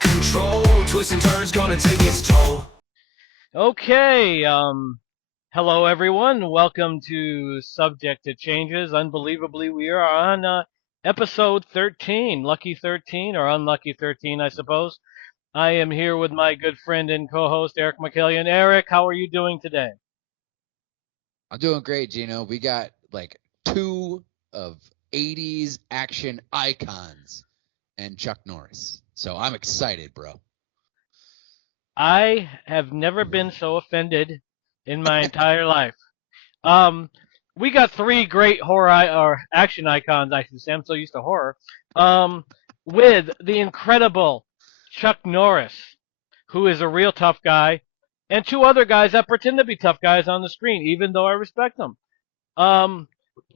control. Twists and turns gonna take its toll. Okay, hello everyone. Welcome to Subject to Changes. Unbelievably, we are on episode 13, Lucky 13 or Unlucky 13, I suppose. I am here with my good friend and co-host Eric Michaelian. Eric, how are you doing today? I'm doing great, Geno. We got like two of 80s action icons and Chuck Norris. So I'm excited, bro. I have never been so offended in my entire life. Um, we got three great or action icons, I should say. I'm so used to horror. Um, with the incredible Chuck Norris, who is a real tough guy, and two other guys that pretend to be tough guys on the screen, even though I respect them. Um,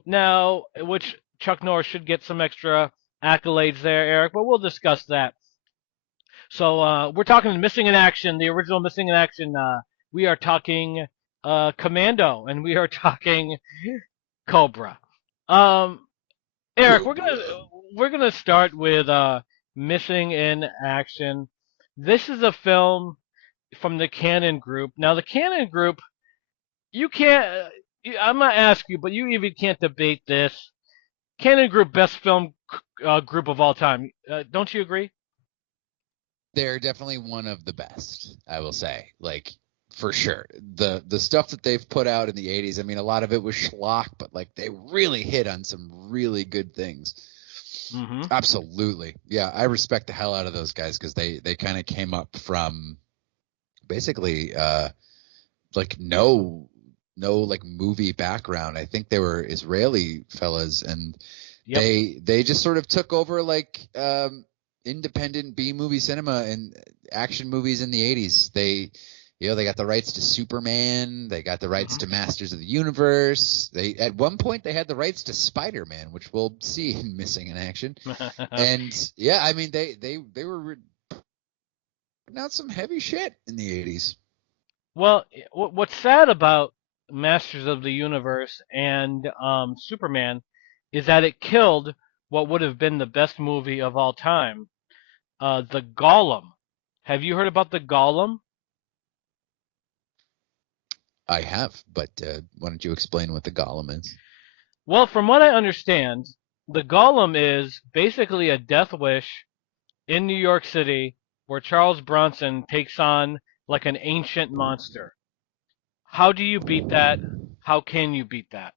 now, which Chuck Norris should get some extra accolades there, Eric, but we'll discuss that. So we're talking Missing in Action, the original Missing in Action. We are talking Commando, and we are talking Cobra. Um, Eric, we're gonna start with Missing in Action. This is a film from the Canon Group. Now, the Canon Group, you can't. I'm gonna ask you, but you even can't debate this. Canon Group, best film group of all time. Don't you agree? They're definitely one of the best, I will say. Like, for sure. The stuff that they've put out in the 80s, I mean, a lot of it was schlock, but like they really hit on some really good things. Mm-hmm. Absolutely. Yeah, I respect the hell out of those guys because they kind of came up from basically like no like movie background. I think they were Israeli fellas, and Yep. they just sort of took over like independent B movie cinema and action movies in the 80s. They got the rights to Superman, they got the rights to Masters of the Universe. They at one point they had the rights to Spider-Man, which we'll see in Missing in Action. And yeah, I mean they were putting out some heavy shit in the 80s. Well, what's sad about Masters of the Universe and Superman is that it killed what would have been the best movie of all time, the Golem. Have you heard about the Golem? I have, but why don't you explain what the Golem is? Well, from what I understand, the Golem is basically a death wish in New York City where Charles Bronson takes on like an ancient monster. How do you beat that? How can you beat that?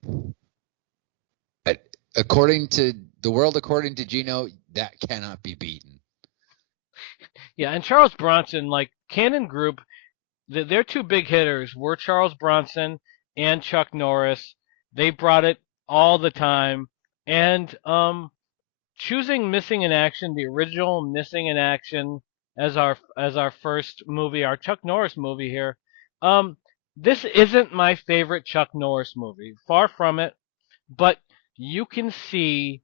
Uh, According to the world, according to Geno, that cannot be beaten. Yeah, and Charles Bronson, like Cannon Group, their two big hitters were Charles Bronson and Chuck Norris. They brought it all the time. And choosing Missing in Action, the original Missing in Action, as our first movie, our Chuck Norris movie here. Um, this isn't my favorite Chuck Norris movie, far from it. But you can see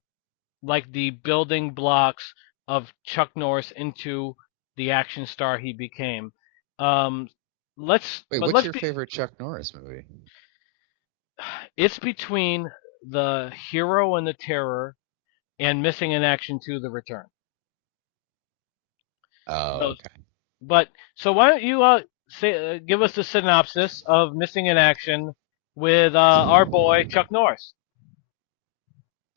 like the building blocks of Chuck Norris into the action star he became. Um, let's Wait, but what's let's your be. favorite Chuck Norris movie? It's between the Hero and the Terror and Missing in Action 2: The Return. Oh, Those. okay. But so why don't you say give us a synopsis of Missing in Action with our boy Chuck Norris?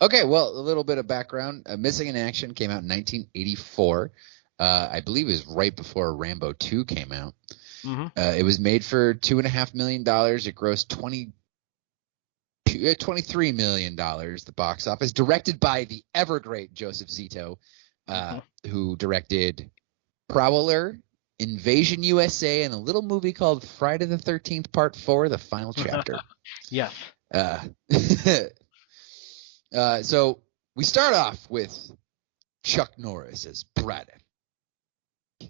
Okay, well, a little bit of background. Missing in Action came out in 1984. I believe it was right before Rambo 2 came out. Mm-hmm. It was made for $2.5 million. It grossed $23 million, the box office. Directed by the ever great Joseph Zito, who directed Prowler, Invasion USA, and a little movie called Friday the 13th Part 4, The Final Chapter. Yes. So we start off with Chuck Norris as Braddock.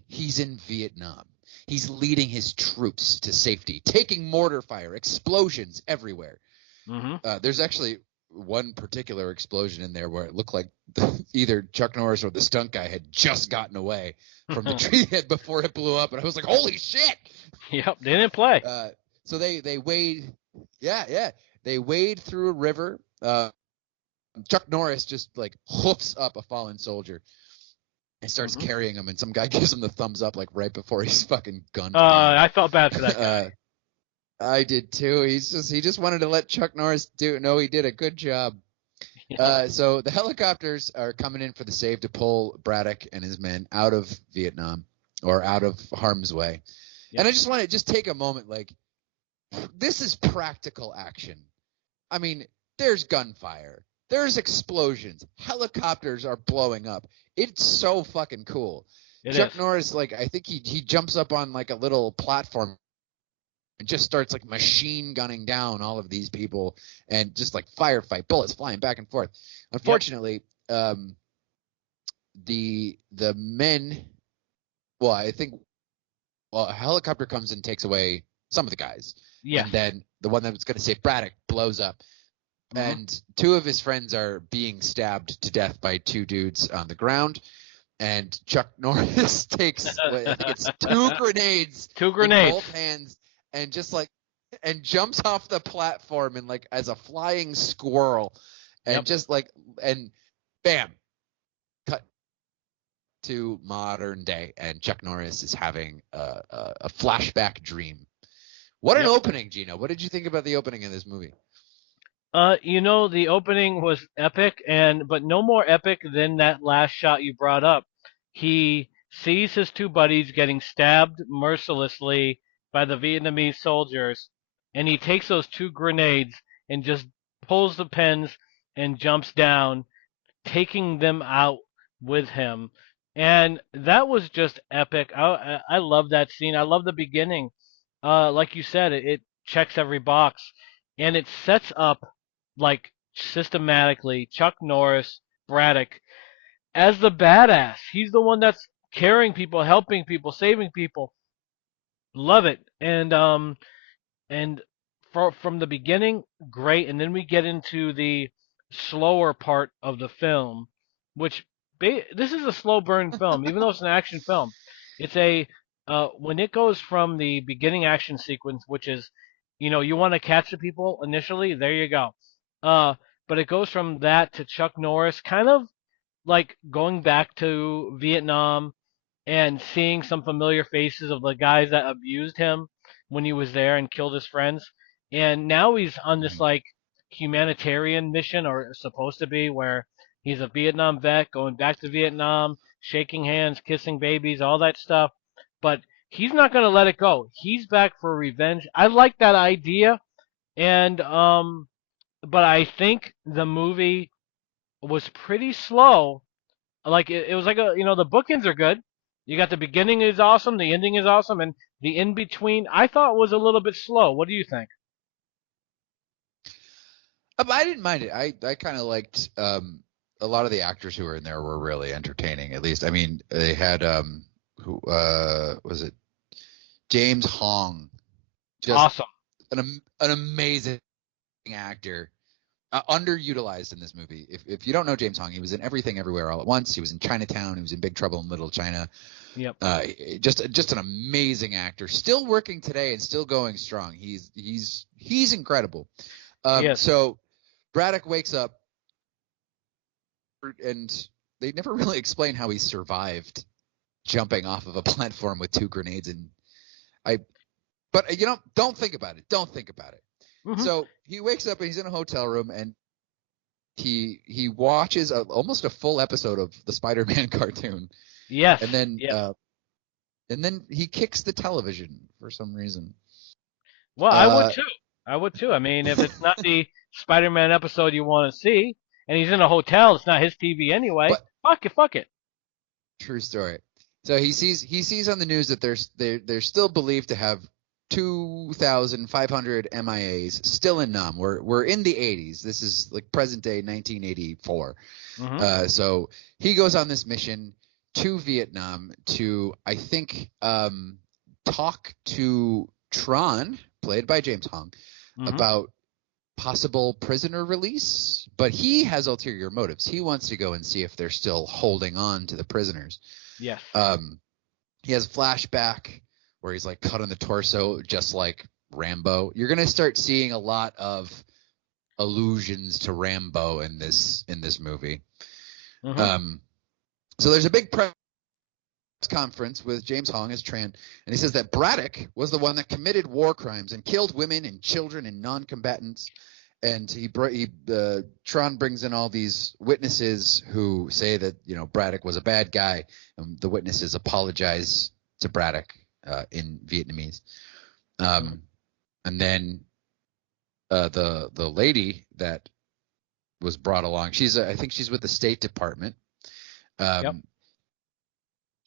He's in Vietnam. He's leading his troops to safety, taking mortar fire, explosions everywhere. Mm-hmm. There's actually one particular explosion in there where it looked like either Chuck Norris or the stunt guy had just gotten away from the tree head before it blew up, and I was like, "Holy shit!" Yep, they didn't play. So they wade, they wade through a river. Chuck Norris just like hoofs up a fallen soldier. and starts carrying him, and some guy gives him the thumbs up like right before he's fucking gunned down. I felt bad for that guy. I did too. He just wanted to let Chuck Norris do it. No, he did a good job. Yeah. So the helicopters are coming in for the save to pull Braddock and his men out of Vietnam or out of harm's way. Yep. And I just want to just take a moment, like, this is practical action. I mean, there's gunfire. There's explosions. Helicopters are blowing up. It's so fucking cool. Chuck Norris, like, I think he jumps up on like a little platform and just starts like machine gunning down all of these people and just like firefight, bullets flying back and forth. Unfortunately, the men, well, I think, a helicopter comes and takes away some of the guys. Yeah. And then the one that was going to save Braddock blows up. And two of his friends are being stabbed to death by two dudes on the ground. And Chuck Norris takes, I think it's two grenades in both hands and just like, and jumps off the platform and like as a flying squirrel and just like, and bam, cut to modern day. And Chuck Norris is having a flashback dream. What an opening, Geno. What did you think about the opening of this movie? The opening was epic, but no more epic than that last shot you brought up. He sees his two buddies getting stabbed mercilessly by the Vietnamese soldiers, and he takes those two grenades and just pulls the pins and jumps down, taking them out with him. And that was just epic. I love that scene. I love the beginning. Like you said, it checks every box, and it sets up like systematically Chuck Norris, Braddock, as the badass. He's the one that's carrying people, helping people, saving people. Love it. And from the beginning, great. And then we get into the slower part of the film, which this is a slow burn film, even though it's an action film. It's when it goes from the beginning action sequence, which is, you want to catch the people initially, there you go. But it goes from that to Chuck Norris, kind of like going back to Vietnam and seeing some familiar faces of the guys that abused him when he was there and killed his friends. And now he's on this like humanitarian mission, or supposed to be, where he's a Vietnam vet going back to Vietnam, shaking hands, kissing babies, all that stuff. But he's not going to let it go. He's back for revenge. I like that idea. And but I think the movie was pretty slow. Like it was like the bookends are good. You got the beginning is awesome, the ending is awesome, and the in between I thought was a little bit slow. What do you think? I didn't mind it. I kind of liked a lot of the actors who were in there were really entertaining. At least, I mean, they had who was it? James Hong, just awesome, an amazing actor. Underutilized in this movie. If you don't know James Hong, he was in Everything Everywhere All at Once. He was in Chinatown. He was in Big Trouble in Little China. Yep. Just an amazing actor. Still working today and still going strong. He's incredible. Yes. So Braddock wakes up, and they never really explain how he survived jumping off of a platform with two grenades. But don't think about it. Don't think about it. Mm-hmm. So he wakes up and he's in a hotel room, and he watches almost a full episode of the Spider-Man cartoon. Yes. And then he kicks the television for some reason. Well, I would too. I mean, if it's not the Spider-Man episode you want to see, and he's in a hotel, it's not his TV anyway. Fuck it. True story. So he sees on the news that they're still believed to have 2,500 MIAs still in Nam. We're in the 80s. This is like present day 1984. Mm-hmm. So he goes on this mission to Vietnam to, I think, talk to Tron, played by James Hong, about possible prisoner release. But he has ulterior motives. He wants to go and see if they're still holding on to the prisoners. Yes. He has a flashback where he's like cut on the torso, just like Rambo. You're gonna start seeing a lot of allusions to Rambo in this movie. Mm-hmm. So there's a big press conference with James Hong as Tran, and he says that Braddock was the one that committed war crimes and killed women and children and non-combatants. And Tron brings in all these witnesses who say that Braddock was a bad guy, and the witnesses apologize to Braddock in Vietnamese. And then the lady that was brought along, I think she's with the State Department.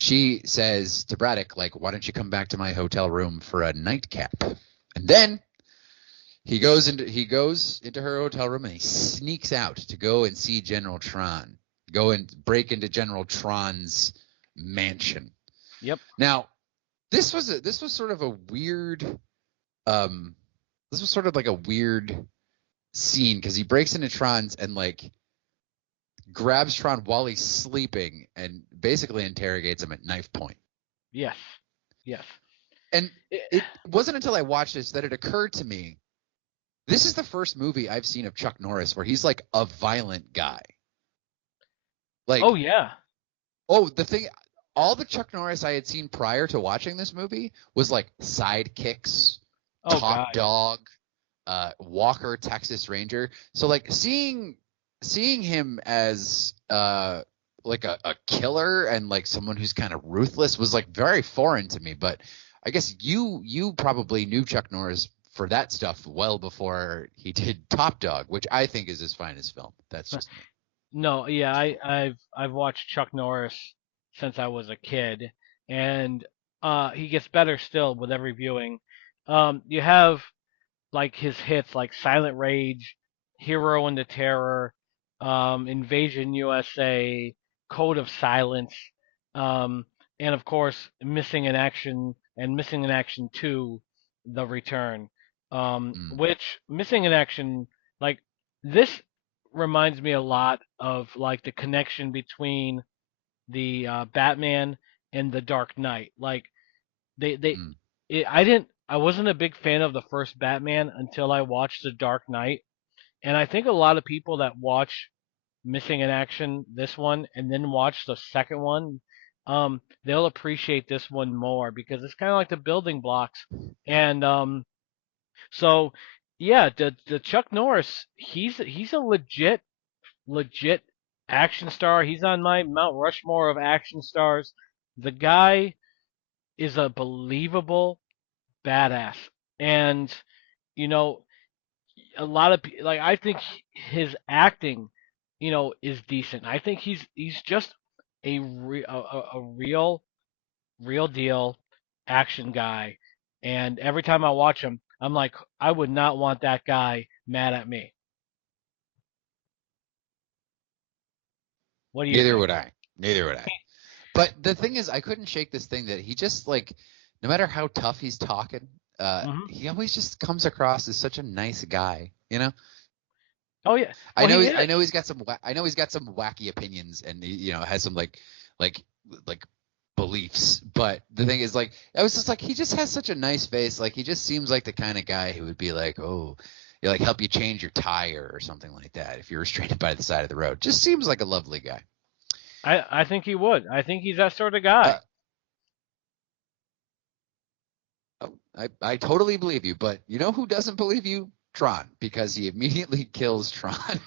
She says to Braddock, like, why don't you come back to my hotel room for a nightcap? And then he goes into her hotel room and he sneaks out to go and see General Tron, go and break into General Tron's mansion. Yep. Now, this was sort of a weird this was sort of like a weird scene, because he breaks into Tron's and like grabs Tron while he's sleeping and basically interrogates him at knife point. Yes. And it wasn't until I watched this that it occurred to me, this is the first movie I've seen of Chuck Norris where he's like a violent guy. Like, oh yeah. Oh, all the Chuck Norris I had seen prior to watching this movie was like Sidekicks, Top Dog, Walker, Texas Ranger. So like seeing him as like a killer and like someone who's kind of ruthless was like very foreign to me. But I guess you probably knew Chuck Norris for that stuff well before he did Top Dog, which I think is his finest film. That's just me. No, yeah, I've watched Chuck Norris since I was a kid, and he gets better still with every viewing. You have like his hits like Silent Rage, Hero and the Terror, Invasion USA, Code of Silence, and of course Missing in Action and Missing in Action 2, The Return. Which Missing in Action, like this reminds me a lot of like the connection between the Batman and the Dark Knight. Like I wasn't a big fan of the first Batman until I watched the Dark Knight, and I think a lot of people that watch Missing in Action, this one, and then watch the second one, they'll appreciate this one more because it's kind of like the building blocks. And so yeah, the Chuck Norris, he's a legit action star. He's on my Mount Rushmore of action stars. The guy is a believable badass, and a lot of like I think his acting, is decent. I think he's just a real deal action guy, and every time I watch him, I'm like, I would not want that guy mad at me. What do you Neither think? would I. Neither would I. But the thing is, I couldn't shake this thing that he just like, no matter how tough he's talking, he always just comes across as such a nice guy, Oh yeah. I Well, know he's got some wacky opinions, and he has some like beliefs. But the thing is, like, I was just like, he just has such a nice face. Like, he just seems like the kind of guy who would be like, oh, like help you change your tire or something like that if you're restrained by the side of the road. Just seems like a lovely guy. I think he would. I think he's that sort of guy. I totally believe you, but you know who doesn't believe you? Tron, because he immediately kills Tron.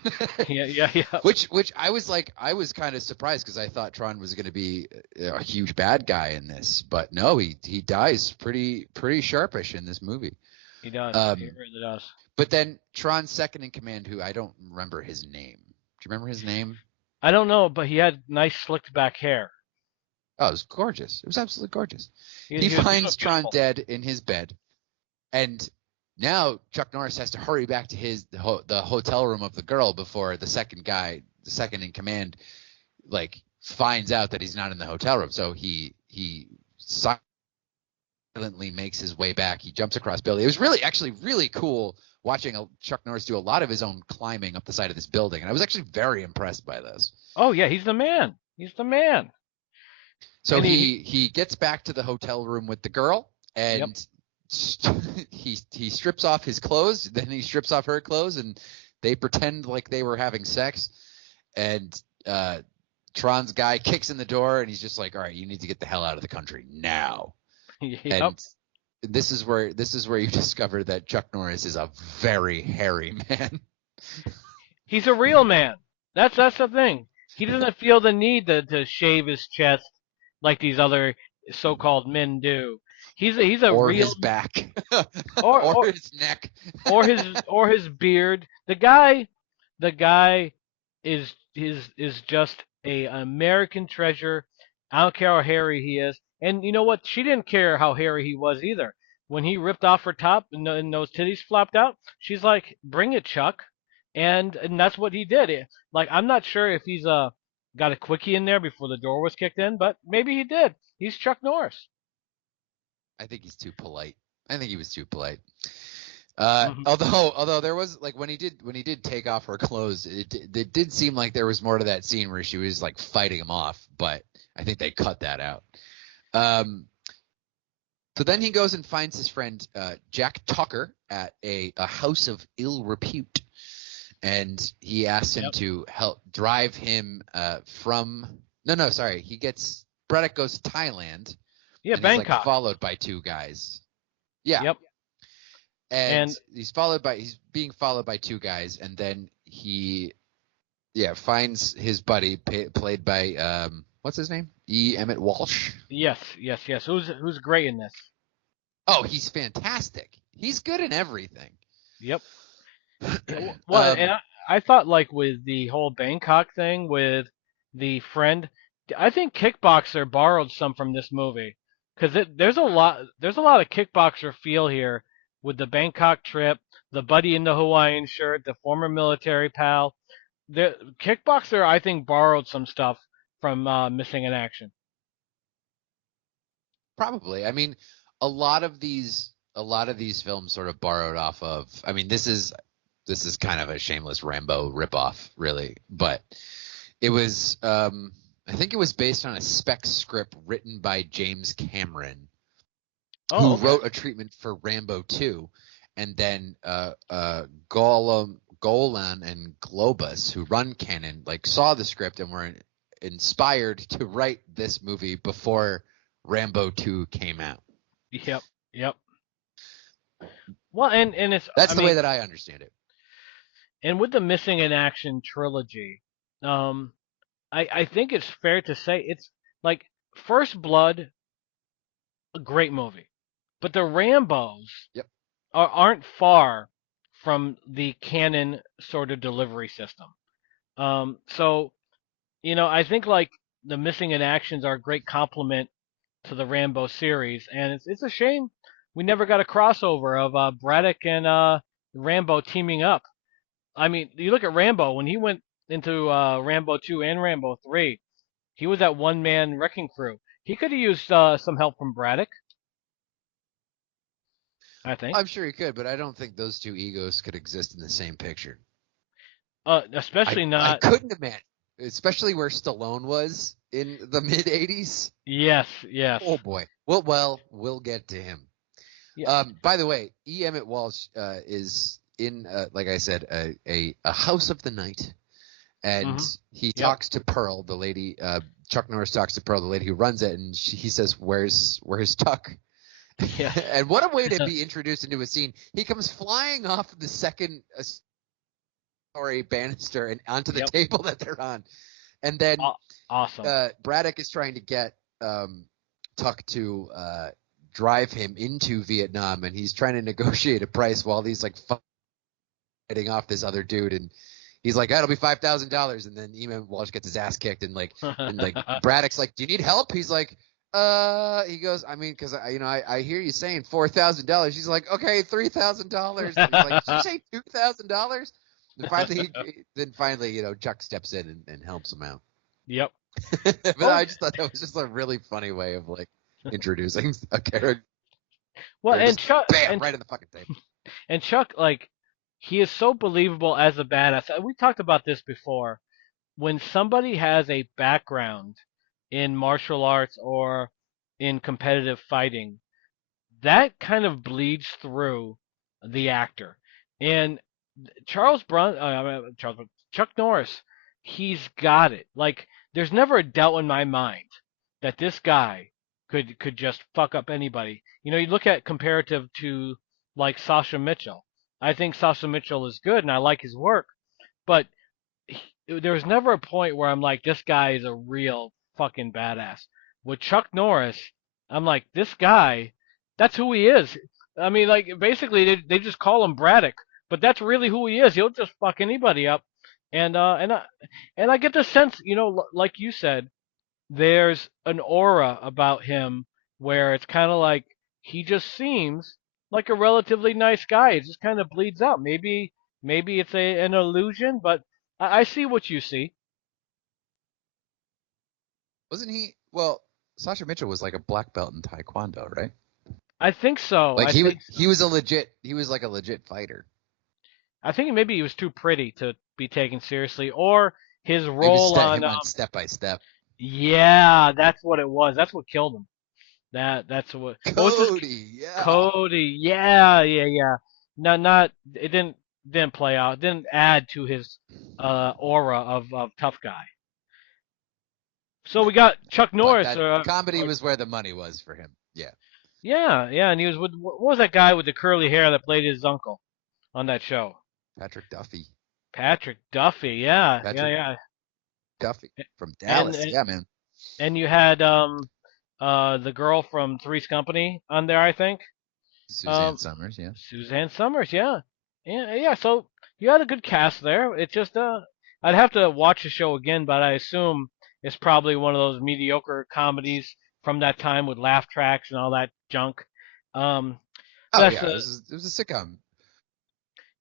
Yeah. Which I was kind of surprised, because I thought Tron was going to be a huge bad guy in this, but no, he dies pretty sharpish in this movie. He does. He really does. But then Tron's second in command, who I don't remember his name. Do you remember his name? I don't know, but he had nice slicked back hair. Oh, it was gorgeous. It was absolutely gorgeous. He was finds so Tron beautiful. dead in his bed, and now Chuck Norris has to hurry back to the hotel room of the girl before the second in command, like, finds out that he's not in the hotel room. So he silently makes his way back. He jumps across building. It was actually really cool watching Chuck Norris do a lot of his own climbing up the side of this building, and I was actually very impressed by this. Oh yeah, he's the man. He's the man. So And he gets back to the hotel room with the girl, and he strips off his clothes, then he strips off her clothes, and they pretend like they were having sex. And Tron's guy kicks in the door, and he's just like, "All right, you need to get the hell out of the country now." Yep. And this is where you discover that Chuck Norris is a very hairy man. He's a real man. That's the thing. He doesn't feel the need to shave his chest like these other so-called men do. He's a or real his back, or his neck, or his beard. The guy is just a American treasure. I don't care how hairy he is. And you know what? She didn't care how hairy he was either. When he ripped off her top and those titties flopped out, she's like, "Bring it, Chuck." And that's what he did. Like, I'm not sure if he's got a quickie in there before the door was kicked in, but maybe he did. He's Chuck Norris. I think he's too polite. I think he was too polite. Mhm. Although there was like when he did take off her clothes, it did seem like there was more to that scene where she was like fighting him off, but I think they cut that out. So then he goes and finds his friend Jack Tucker at a house of ill repute, and he asks him to help drive him from. No, sorry. Braddock goes to Thailand. Yeah, and he's Bangkok. like followed by two guys. Yeah. Yep. And he's being followed by two guys, and then he finds his buddy played by what's his name? E. Emmett Walsh. Yes. Who's great in this? Oh, he's fantastic. He's good in everything. Yep. Well, and I thought like with the whole Bangkok thing with the friend, I think Kickboxer borrowed some from this movie because there's a lot of Kickboxer feel here with the Bangkok trip, the buddy in the Hawaiian shirt, the former military pal. The Kickboxer, I think, borrowed some stuff from Missing in Action. Probably. I mean, a lot of these films sort of borrowed off of. I mean, this is kind of a shameless Rambo ripoff, really, but it was. I think it was based on a spec script written by James Cameron, who wrote a treatment for Rambo 2, and then Golan and Globus, who run Canon, like saw the script and were inspired to write this movie before Rambo 2 came out. Yep. Well, and it's That's the way that I understand it. And with the Missing in Action trilogy, I think it's fair to say it's like First Blood, a great movie, but the Rambos aren't far from the canon sort of delivery system. So, I think like the Missing in Actions are a great complement to the Rambo series, and it's a shame we never got a crossover of Braddock and Rambo teaming up. I mean, you look at Rambo when he went into Rambo 2 and Rambo 3, he was that one-man wrecking crew. He could have used some help from Braddock, I think. I'm sure he could, but I don't think those two egos could exist in the same picture. Especially not. I couldn't imagine, especially where Stallone was in the mid '80s. Yes. Oh boy. Well, we'll get to him. Yeah. By the way, E. Emmett Walsh is in, like I said, a house of the night, and he talks to Pearl, the lady. Chuck Norris talks to Pearl, the lady who runs it, and he says, "Where's Tuck?" Yeah. And what a way to be introduced into a scene. He comes flying off the second story banister and onto the table that they're on, and then awesome. Braddock is trying to get Tuck to drive him into Vietnam, and he's trying to negotiate a price while he's like fighting off this other dude, and he's like, "That'll be $5,000." And then Eamon Walsh gets his ass kicked, and Braddock's like, "Do you need help?" He's like, he goes, "I mean, because I hear you saying $4,000." He's like, "Okay, $3,000." He's like, "Did you say $2,000?" Then finally, Chuck steps in and helps him out. Yep. But I just thought that was just a really funny way of like introducing a character. Well, and Chuck, right in the fucking table. And Chuck, like, he is so believable as a badass. We talked about this before. When somebody has a background in martial arts or in competitive fighting, that kind of bleeds through the actor. And Chuck Norris, he's got it. Like, there's never a doubt in my mind that this guy could just fuck up anybody. You know, you look at comparative to like Sasha Mitchell. I think Sasha Mitchell is good, and I like his work, but there was never a point where I'm like, this guy is a real fucking badass. With Chuck Norris, I'm like, this guy, that's who he is. I mean, like, basically, they just call him Braddock, but that's really who he is. He'll just fuck anybody up, and I get the sense, you know, like you said, there's an aura about him where it's kind of like he just seems like a relatively nice guy. It just kind of bleeds out. Maybe it's an illusion, but I see what you see. Wasn't he? Well, Sasha Mitchell was like a black belt in Taekwondo, right? I think so. Like I think he was a legit. He was like a legit fighter. I think maybe he was too pretty to be taken seriously, or his Maybe role on him on Step by Step. yeah, that's what it was. That's what killed him. That's what was his Cody, yeah. Cody, yeah. Not it didn't play out. It didn't add to his aura of tough guy. So we got Chuck But Norris. that comedy was where the money was for him. Yeah. Yeah, and he was with what was that guy with the curly hair that played his uncle on that show? Patrick Duffy. Patrick Duffy. Yeah, Patrick yeah. Duffy from Dallas. And Yeah, man. and you had the girl from Three's Company on there, I think. Suzanne Summers, yeah. Suzanne Summers, yeah. Yeah. So you had a good cast there. It's just I'd have to watch the show again, but I assume it's probably one of those mediocre comedies from that time with laugh tracks and all that junk. Um, Oh that's yeah, it was a sitcom.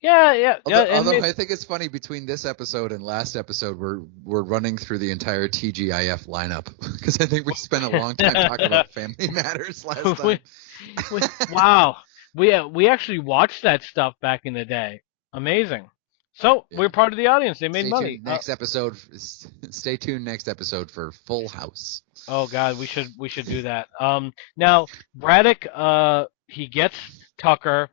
yeah. And Although I think it's funny, between this episode and last episode, we're running through the entire TGIF lineup because I think we spent a long time talking about Family Matters last time. Wow, we actually watched that stuff back in the day. Amazing. So Yeah. we're part of the audience. They made Stay money. tuned next episode. Stay tuned next episode for Full House. Oh God, we should do that. Now Braddock, he gets Tucker,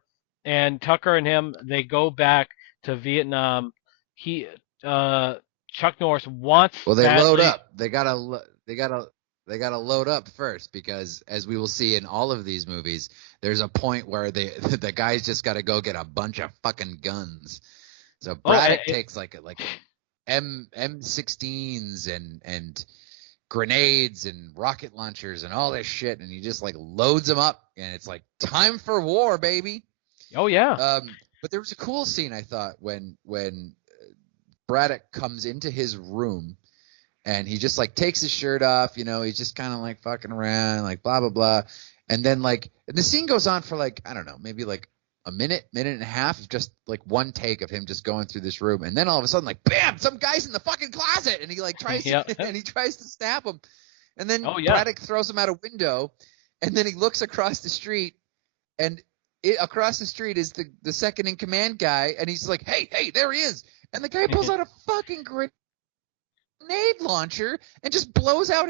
and Tucker and him they go back to Vietnam. He, Chuck Norris wants. Well, they badly, load up. They gotta load up first, because as we will see in all of these movies, there's a point where the guys just got to go get a bunch of fucking guns. So Braddock takes like M16s and grenades and rocket launchers and all this shit, and he just like loads them up, and it's like time for war, baby. Oh yeah. But there was a cool scene, I thought, when Braddock comes into his room and he just like takes his shirt off, you know, he's just kind of like fucking around, like blah blah blah, and then like and the scene goes on for like, I don't know, maybe like a minute and a half of just like one take of him just going through this room, and then all of a sudden, like, bam, some guy's in the fucking closet, and he like tries and he tries to stab him, and then Braddock throws him out a window, and then he looks across the street, and across the street is the second in command guy, and he's like, hey, there he is, and the guy pulls out a fucking grenade launcher and just blows out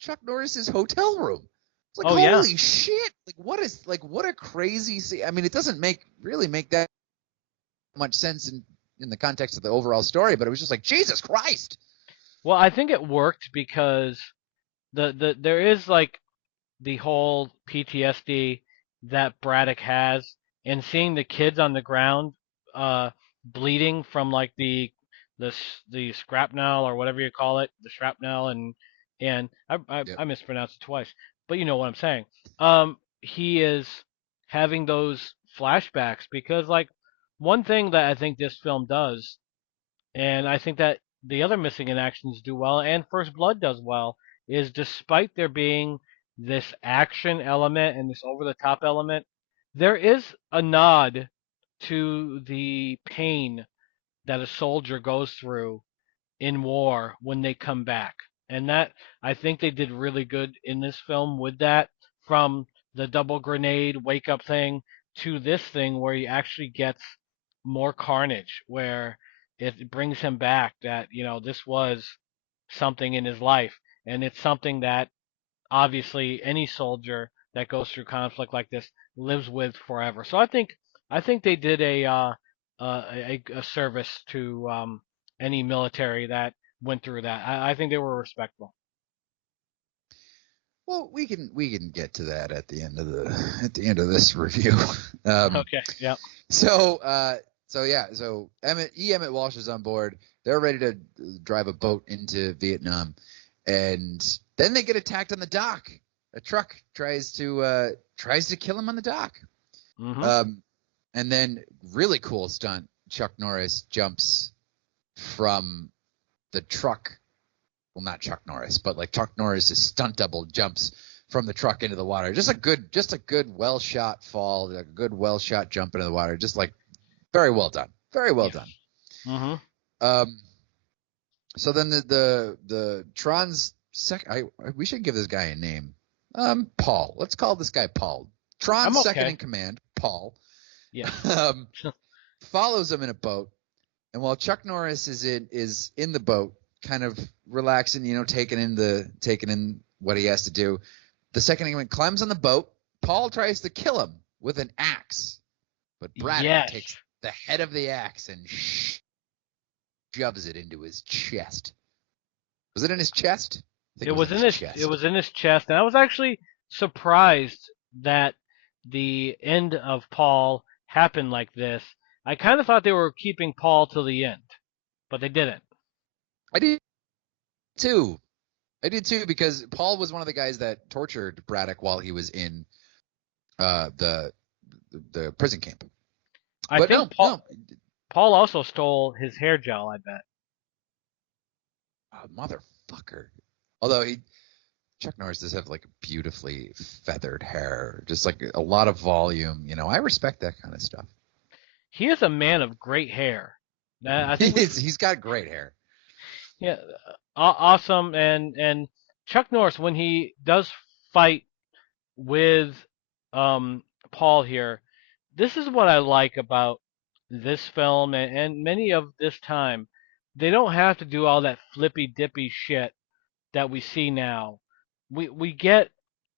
Chuck Norris's hotel room. It's like, holy shit! Like, what a crazy scene. I mean, it doesn't really make that much sense in the context of the overall story, but it was just like, Jesus Christ. Well, I think it worked because there is like the whole PTSD that Braddock has, and seeing the kids on the ground bleeding from like the shrapnel or whatever you call it, the shrapnel, and I mispronounced it twice, but you know what I'm saying. He is having those flashbacks because like one thing that I think this film does, and I think that the other Missing in Actions do well, and First Blood does well, is despite there being this action element and this over the top element, there is a nod to the pain that a soldier goes through in war when they come back. And that, I think they did really good in this film with that, from the double grenade wake up thing to this thing where he actually gets more carnage, where it brings him back that, you know, this was something in his life. And it's something that obviously any soldier that goes through conflict like this lives with forever. So I think they did a service to any military that went through that. I think they were respectful. Well, we can get to that at the end of this review. Okay. Yep. So Emmett Walsh is on board. They're ready to drive a boat into Vietnam, and then they get attacked on the dock. A truck tries to kill him on the dock. Mm-hmm. And then really cool stunt. Chuck Norris jumps from the truck. Well, not Chuck Norris, but like Chuck Norris' stunt double jumps from the truck into the water. Just a good, well shot fall, a good, well shot jump into the water. Just like very well done, very well done. Mm-hmm. So then the Tron's we should give this guy a name. Paul. Let's call this guy Paul. Tron's second in command, Paul. Yeah. Follows him in a boat, and while Chuck Norris is in the boat, kind of relaxing, taking in what he has to do, the second in command climbs on the boat. Paul tries to kill him with an axe, but Braddock takes the head of the axe and shoves it into his chest. Was it in his chest? It was in his chest. It was in his chest, and I was actually surprised that the end of Paul happened like this. I kind of thought they were keeping Paul till the end, but they didn't. I did too, because Paul was one of the guys that tortured Braddock while he was in the prison camp. I think Paul also stole his hair gel, I bet. Oh, motherfucker. Although Chuck Norris does have like beautifully feathered hair, just like a lot of volume. I respect that kind of stuff. He is a man of great hair. I think he's got great hair. Yeah, awesome. And Chuck Norris, when he does fight with Paul here, this is what I like about this film and many of this time. They don't have to do all that flippy dippy shit that we see now. We get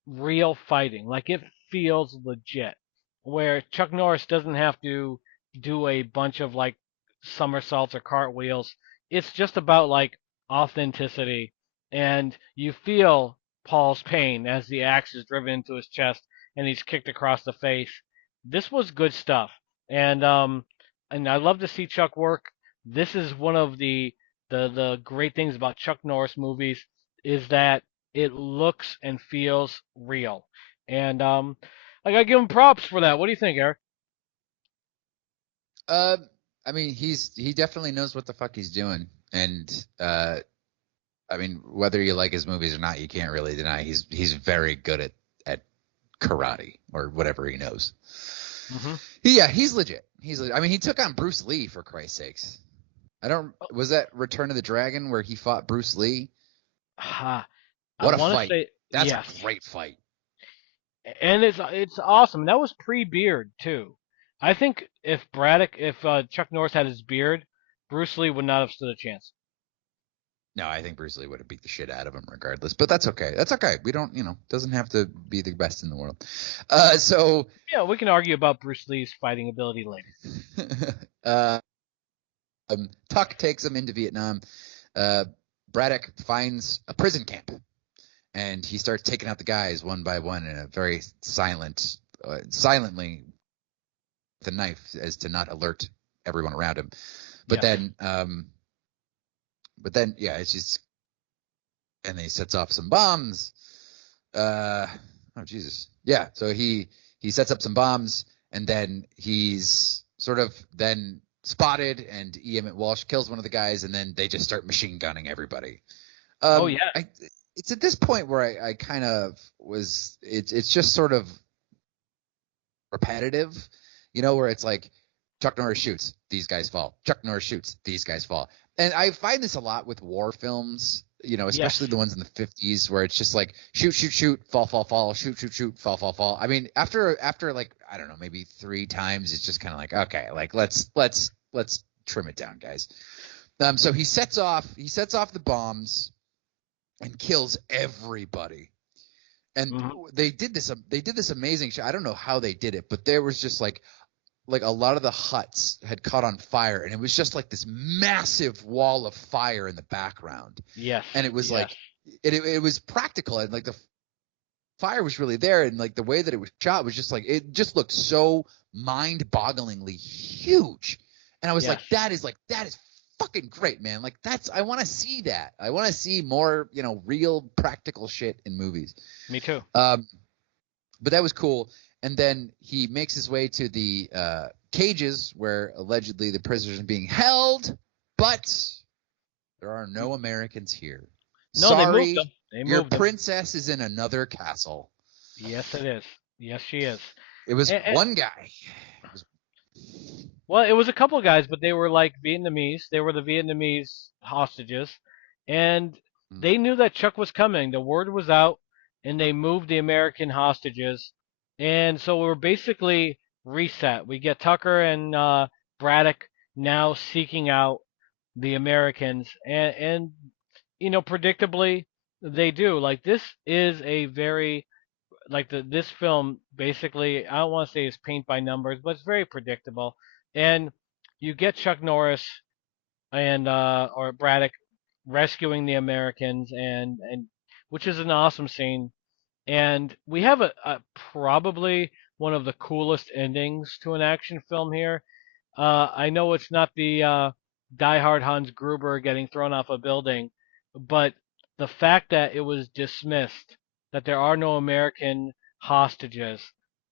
real fighting. Like it feels legit. Where Chuck Norris doesn't have to do a bunch of like somersaults or cartwheels. It's just about like authenticity, and you feel Paul's pain as the axe is driven into his chest and he's kicked across the face. This was good stuff, and I love to see Chuck work. This is one of the great things about Chuck Norris movies is that it looks and feels real, and I gotta give him props for that. What do you think, Eric? I mean, he definitely knows what the fuck he's doing, and I mean, whether you like his movies or not, you can't really deny he's very good at karate or whatever he knows. Mm-hmm. Yeah, he's legit. I mean, he took on Bruce Lee, for Christ's sakes. Was that Return of the Dragon where he fought Bruce Lee? What a fight! That's a great fight. And it's awesome. That was pre-beard too. I think if Chuck Norris had his beard, Bruce Lee would not have stood a chance. No, I think Bruce Lee would have beat the shit out of him regardless. But that's okay. That's okay. We don't, doesn't have to be the best in the world. So yeah, we can argue about Bruce Lee's fighting ability later. Tuck takes him into Vietnam. Braddock finds a prison camp, and he starts taking out the guys one by one in a very silently with a knife, as to not alert everyone around him. But then, yeah, it's just, and he sets off some bombs. Oh Jesus, yeah. So he sets up some bombs, and then he's sort of then spotted, and Emmett Walsh kills one of the guys, and then they just start machine gunning everybody. Oh yeah. It's at this point where I kind of was. It's just sort of repetitive, where it's like Chuck Norris shoots, these guys fall. Chuck Norris shoots, these guys fall. And I find this a lot with war films, especially the ones in the 50s, where it's just like shoot, shoot, shoot, fall, fall, fall, shoot, shoot, shoot, fall, fall, fall. I mean, after like, I don't know, maybe 3 times, it's just kind of like, okay, like let's trim it down, guys. So he sets off the bombs and kills everybody. And they did this amazing shot. I don't know how they did it, but there was just like like a lot of the huts had caught on fire, and it was just like this massive wall of fire in the background. Yes. And it was yes. like it was practical, and like the fire was really there, and like the way that it was shot was just like it just looked so mind-bogglingly huge. And I was Yes. like that is fucking great, man. Like I want to see that. I want to see more, real practical shit in movies. Me too. But that was cool. And then he makes his way to the cages where allegedly the prisoners are being held, but there are no Americans here. No, Sorry, they moved them. your princess is in another castle. Yes, it is. Yes, she is. It was one guy. Well, it was a couple of guys, but they were like Vietnamese. They were the Vietnamese hostages, and they knew that Chuck was coming. The word was out, and they moved the American hostages, and so we're basically reset. We get Tucker and Braddock now seeking out the Americans, and predictably they do. Like this is a very this film basically, I don't want to say is paint by numbers, but it's very predictable. And you get Chuck Norris and or Braddock rescuing the Americans, and which is an awesome scene. And we have a probably one of the coolest endings to an action film here. I know it's not the diehard Hans Gruber getting thrown off a building, but the fact that it was dismissed, that there are no American hostages,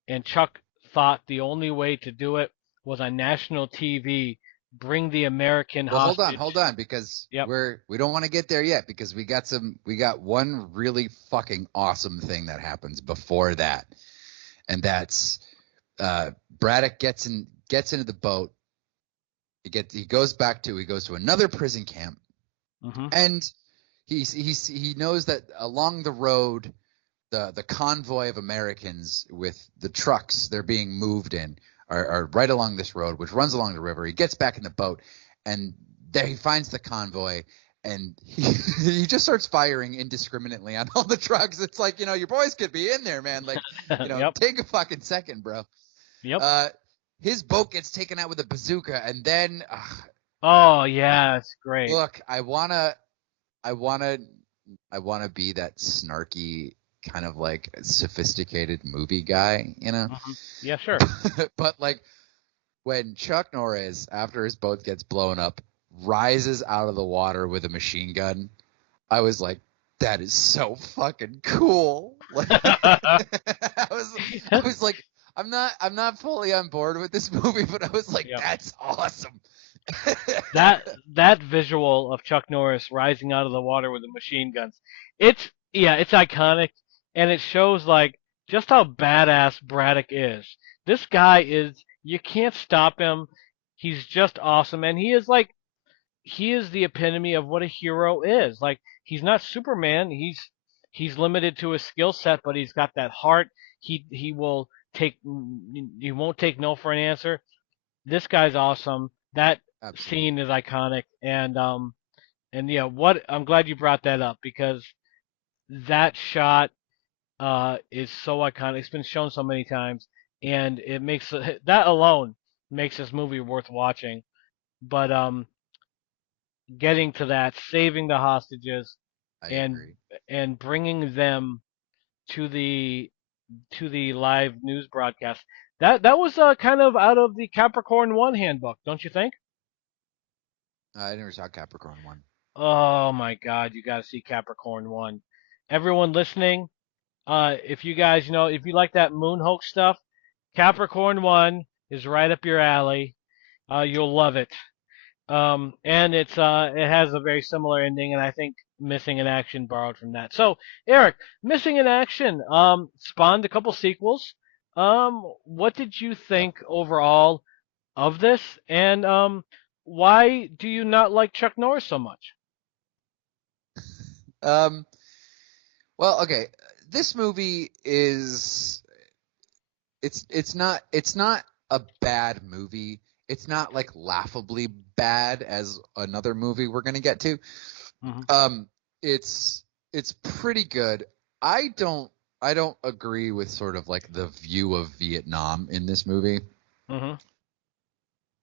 and Chuck thought the only way to do it was on national TV, bring the American hostage. Hold on, because Yep. we don't want to get there yet, because we got one really fucking awesome thing that happens before that, and that's Braddock gets into the boat. He goes to another prison camp, and he knows that along the road, the convoy of Americans with the trucks they're being moved in are right along this road, which runs along the river. He gets back in the boat, and there he finds the convoy, and he just starts firing indiscriminately on all the trucks. It's like, your boys could be in there, man. Like, Yep. Take a fucking second, bro. Yep. His boat gets taken out with a bazooka, and then Oh yeah, it's great. look, I wanna be that snarky kind of like sophisticated movie guy, Yeah, sure. But like when Chuck Norris, after his boat gets blown up, rises out of the water with a machine gun, I was like, that is so fucking cool. Like, I was like, I'm not fully on board with this movie, but I was like, Yep. That's awesome. that visual of Chuck Norris rising out of the water with the machine guns, it's iconic, and it shows like just how badass Braddock is. This guy you can't stop him. He's just awesome, and he is the epitome of what a hero is. Like, he's not Superman. He's limited to his skill set, but he's got that heart. He won't take no for an answer. This guy's awesome. That Absolutely. scene is iconic, and yeah, I'm glad you brought that up, because that shot is so iconic. It's been shown so many times, and it makes that alone makes this movie worth watching. But getting to that, saving the hostages, I and agree. and bringing them to the live news broadcast. That was kind of out of the Capricorn 1 handbook, don't you think? I never saw Capricorn 1. Oh my God, you got to see Capricorn 1. Everyone listening, if you guys, if you like that moon hoax stuff, Capricorn 1 is right up your alley. You'll love it. And it has a very similar ending, and I think Missing in Action borrowed from that. So, Eric, Missing in Action spawned a couple sequels. What did you think overall of this, and why do you not like Chuck Norris so much? Well, okay. This movie is it's not a bad movie. It's not like laughably bad as another movie we're gonna get to. It's pretty good. I don't agree with sort of like the view of Vietnam in this movie.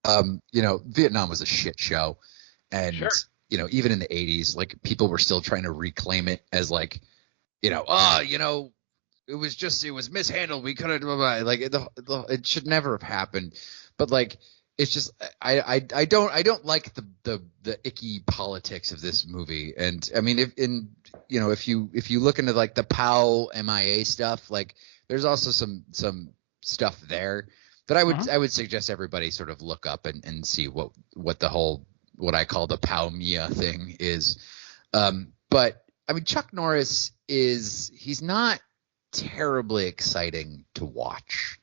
Vietnam was a shit show, and Sure. even in the 80s, like people were still trying to reclaim it as like, it was mishandled. We could have like it should never have happened. But like it's just I don't like the icky politics of this movie. And I mean if you look into like the POW MIA stuff, like there's also some stuff there that Mhm. I would suggest everybody sort of look up and see what the whole what I call the POW MIA thing is. But I mean Chuck Norris he's not terribly exciting to watch.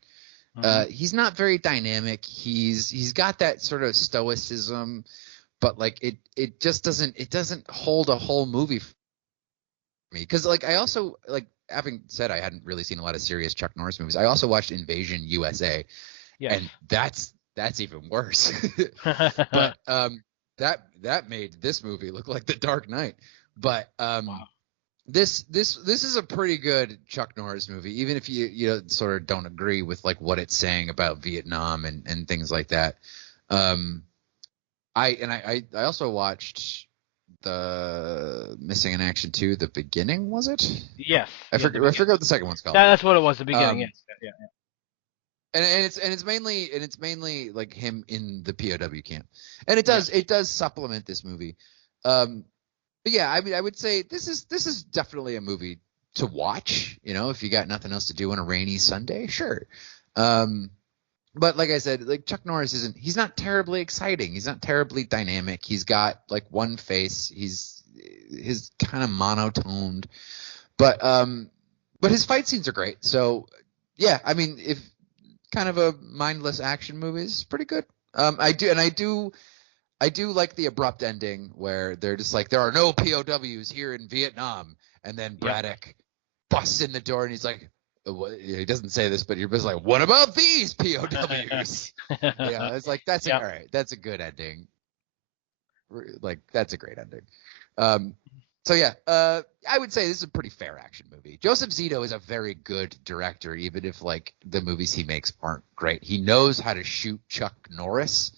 Mhm. He's not very dynamic. He's got that sort of stoicism, but like it just doesn't hold a whole movie for me. Because like I also like having said I hadn't really seen a lot of serious Chuck Norris movies. I also watched Invasion USA, Yes. and that's even worse. But that made this movie look like The Dark Knight. But Wow. this is a pretty good Chuck Norris movie, even if you sort of don't agree with like what it's saying about Vietnam and things like that. Um, I also watched the Missing in Action 2, The Beginning, was it? Yes. I Yeah. The forget I beginning. forget what the second one's called. That's what it was. The beginning. Um, Yes. Yeah. and it's mainly like him in the POW camp, and Yeah. it does supplement this movie. Um, But yeah, I mean, I would say this is definitely a movie to watch. If you got nothing else to do on a rainy Sunday, sure. Um, but like I said, like Chuck Norris he's not terribly exciting. He's not terribly dynamic. He's got like one face. His kind of monotoned, but his fight scenes are great. So yeah, I mean, if kind of a mindless action movie is pretty good. I do like the abrupt ending where they're just like, there are no POWs here in Vietnam. And then Yep. Braddock busts in the door and he's like, he doesn't say this, but you're just like, what about these POWs? It's like, Yep. all right, that's a good ending. Like, that's a great ending. Um, so yeah, I would say this is a pretty fair action movie. Joseph Zito is a very good director, even if like the movies he makes aren't great. He knows how to shoot Chuck Norris.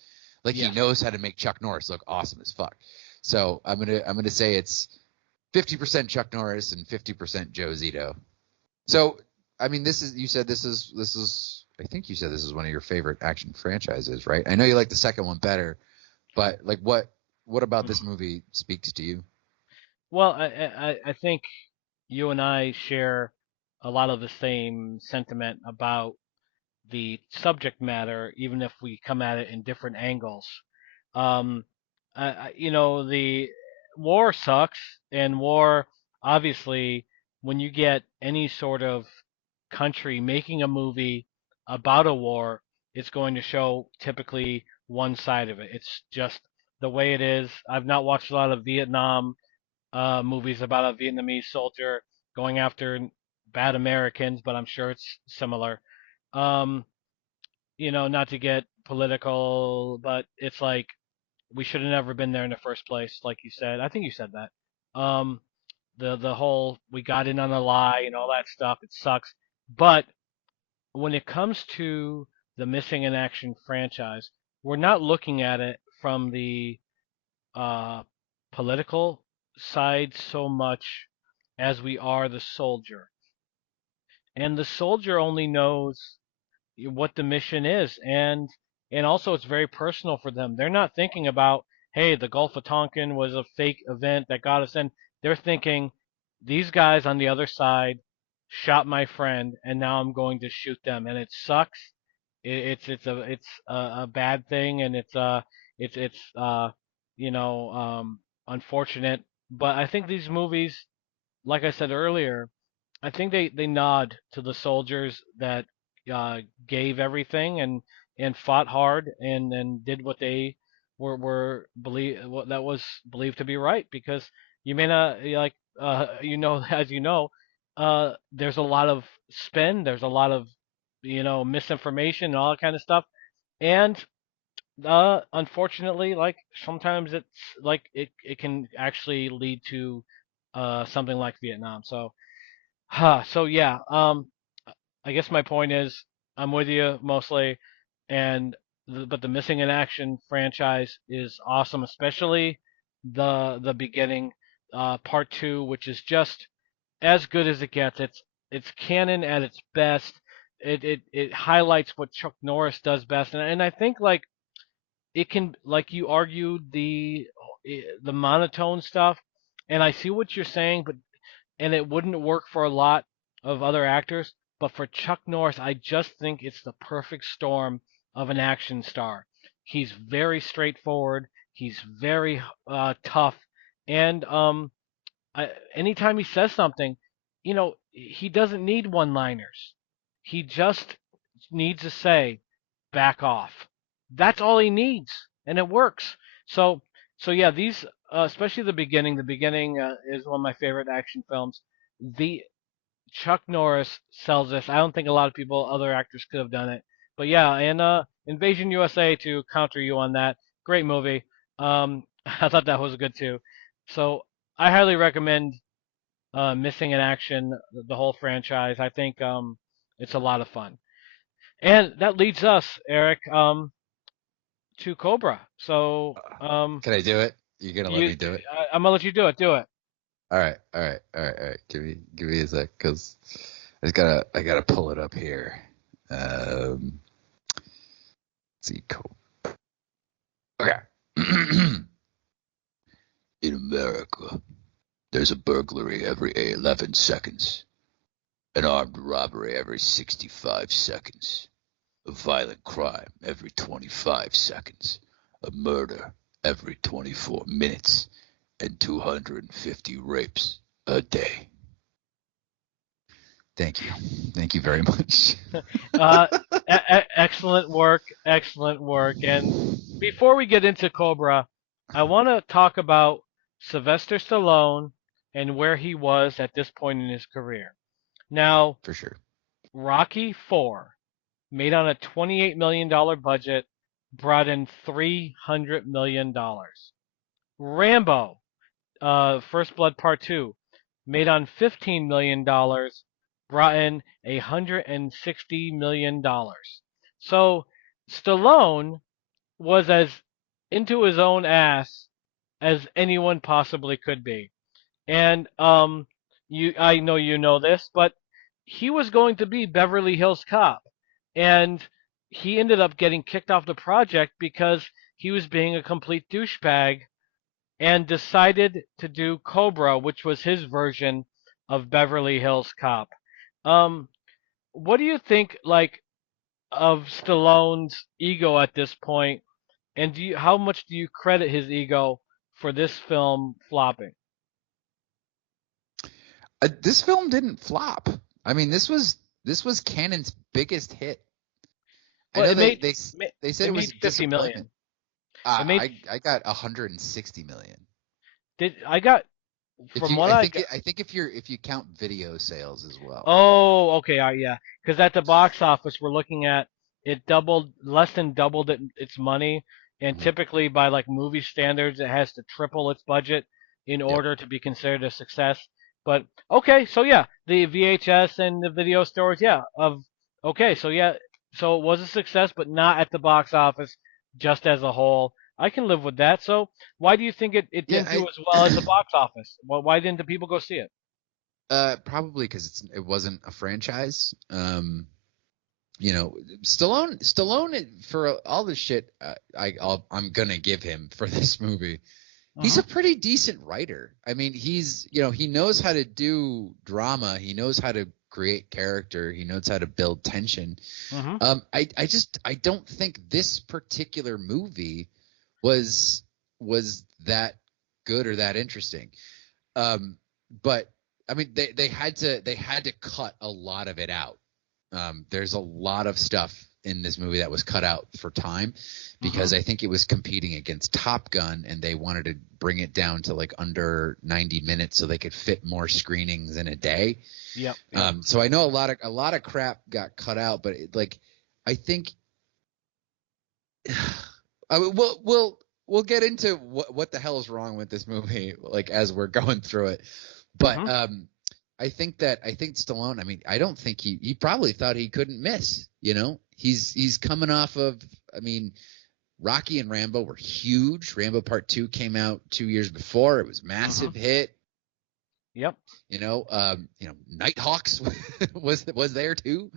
Like he Yes. knows how to make Chuck Norris look awesome as fuck. So I'm gonna say it's 50% Chuck Norris and 50% Joe Zito. So I mean, you said this is I think you said this is one of your favorite action franchises, right? I know you like the second one better, but like what about this movie speaks to you? Well, I think you and I share a lot of the same sentiment about the subject matter, even if we come at it in different angles. Um, the war sucks, and war, obviously, when you get any sort of country making a movie about a war, it's going to show typically one side of it. It's just the way it is. I've not watched a lot of Vietnam movies about a Vietnamese soldier going after bad Americans, but I'm sure it's similar. Um, not to get political, but it's like we should have never been there in the first place, like you said. I think you said that. The whole we got in on a lie and all that stuff, it sucks. But when it comes to the Missing in Action franchise, we're not looking at it from the uh, political side so much as we are the soldier. And the soldier only knows what the mission is, and also it's very personal for them. They're not thinking about, hey, the Gulf of Tonkin was a fake event that got us in. They're thinking these guys on the other side shot my friend, and now I'm going to shoot them, and it sucks. It's a bad thing, and it's unfortunate. But I think these movies, like I said earlier, I think they nod to the soldiers that uh, gave everything and fought hard and did what they were believe what that was believed to be right, because you may not like as you know, there's a lot of spin, there's a lot of misinformation and all that kind of stuff, and unfortunately, like sometimes it's like it can actually lead to something like Vietnam. So yeah, I guess my point is I'm with you mostly, and but the Missing in Action franchise is awesome, especially the beginning, part two, which is just as good as it gets. It's canon at its best. It highlights what Chuck Norris does best, and I think like it can, like you argued, the monotone stuff, and I see what you're saying, but and it wouldn't work for a lot of other actors, but for Chuck Norris, I just think it's the perfect storm of an action star. He's very straightforward. He's very tough, and anytime he says something, he doesn't need one-liners. He just needs to say, "Back off." That's all he needs, and it works. So, so yeah, these, especially the beginning. The beginning is one of my favorite action films. The Chuck Norris sells this. I don't think a lot of people, other actors, could have done it. But yeah, and Invasion USA, to counter you on that, great movie. I thought that was good too. So I highly recommend Missing in Action, the whole franchise. I think it's a lot of fun. And that leads us, Eric, to Cobra. So Can I do it? You're gonna let me do it? I'm gonna let you do it. Do it. All right. Give me a sec, cause I gotta pull it up here. Let's see, cool. Okay. In America, there's a burglary every 11 seconds, an armed robbery every 65 seconds, a violent crime every 25 seconds, a murder every 24 minutes, and 250 rapes a day. Thank you. Thank you very much. Excellent work. Excellent work. And before we get into Cobra, I want to talk about Sylvester Stallone and where he was at this point in his career. Now, For sure. Rocky 4, made on a $28 million budget, brought in $300 million. Rambo, First Blood Part 2, made on $15 million, brought in $160 million. So Stallone was as into his own ass as anyone possibly could be. And I know you know this, but he was going to be Beverly Hills Cop, and he ended up getting kicked off the project because he was being a complete douchebag, and decided to do Cobra, which was his version of Beverly Hills Cop. Um, what do you think, like, of Stallone's ego at this point, and how much do you credit his ego for this film flopping? This film didn't flop. I mean, this was Cannon's biggest hit. I Well, know it made they said it was made a 50 million. disappointment. It made I got 160 million. did I got If from you, what I got. I think if you count video sales as well. Oh, okay, yeah. Because at the box office, we're looking at it doubled, less than doubled its money, and Mhm. typically by like movie standards, it has to triple its budget in Yep. order to be considered a success. But okay, so yeah, the VHS and the video stores, yeah, okay, so yeah, so it was a success, but not at the box office, just as a whole. I can live with that. So why do you think it Yeah, didn't do as well at the box office? Well, why didn't the people go see it? probably because it wasn't a franchise. Stallone for all the shit I'm gonna give him for this movie. He's a pretty decent writer. I mean, he knows how to do drama. He knows how to create character. He knows how to build tension. Mm-hmm. I don't think this particular movie was that good or that interesting. But I mean, they had to cut a lot of it out. There's a lot of stuff in this movie that was cut out for time because I think it was competing against Top Gun, and they wanted to bring it down to like under 90 minutes so they could fit more screenings in a day. Yep. So I know a lot of crap got cut out, but I think we'll get into what the hell is wrong with this movie like as we're going through it. But I think Stallone, I mean, I don't think he probably thought he couldn't miss, He's coming off of I mean, Rocky and Rambo were huge. Rambo Part 2 came out 2 years before. It was a massive hit. Yep. Nighthawks was there too.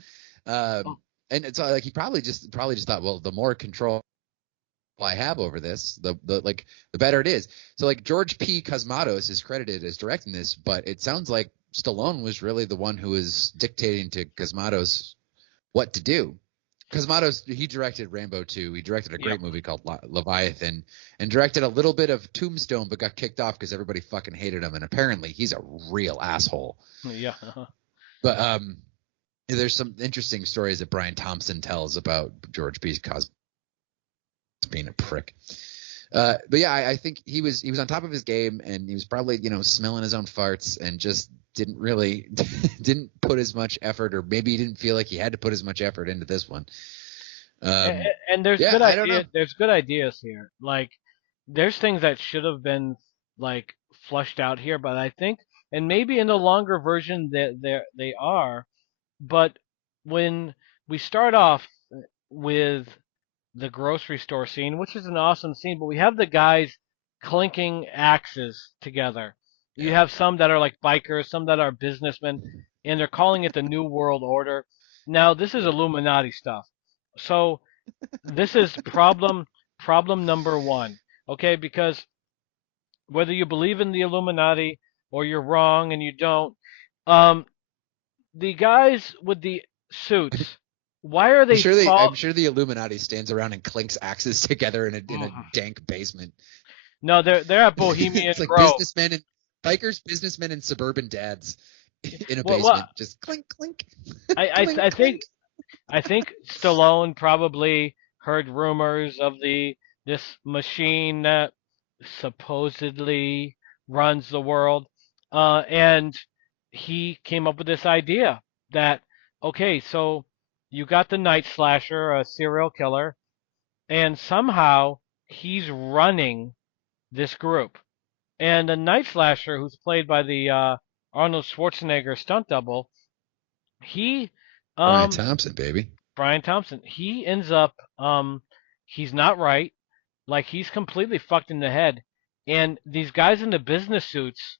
And it's like he probably just thought, well, the more control I have over this, the better it is. So like George P. Cosmatos is credited as directing this, but it sounds like Stallone was really the one who was dictating to Cosmatos what to do. Cosmatos, he directed Rambo 2. He directed a great movie called Leviathan, and directed a little bit of Tombstone, but got kicked off because everybody fucking hated him. And apparently, he's a real asshole. Yeah. But there's some interesting stories that Brian Thompson tells about George B. Cosmatos being a prick. But yeah, I think he was on top of his game, and he was probably smelling his own farts and just didn't put as much effort, or maybe he didn't feel like he had to put as much effort into this one. And there's there's good ideas here. Like there's things that should have been like flushed out here, but I think, and maybe in the longer version they are, but when we start off with the grocery store scene, which is an awesome scene, but we have the guys clinking axes together. You have some that are like bikers, some that are businessmen, and they're calling it the New World Order. Now, this is Illuminati stuff. So, this is problem number one, okay? Because whether you believe in the Illuminati or you're wrong and you don't, the guys with the suits, why are they? I'm sure the Illuminati stands around and clinks axes together in a dank basement. No, they're at Bohemian it's like Grove. businessmen and suburban dads in a basement, just clink clink. I think Stallone probably heard rumors of this machine that supposedly runs the world, and he came up with this idea that, okay, so you got the night slasher, a serial killer, and somehow he's running this group. And the night slasher, who's played by the Arnold Schwarzenegger stunt double, he Brian Thompson, baby. Brian Thompson. He ends up he's not right. Like he's completely fucked in the head. And these guys in the business suits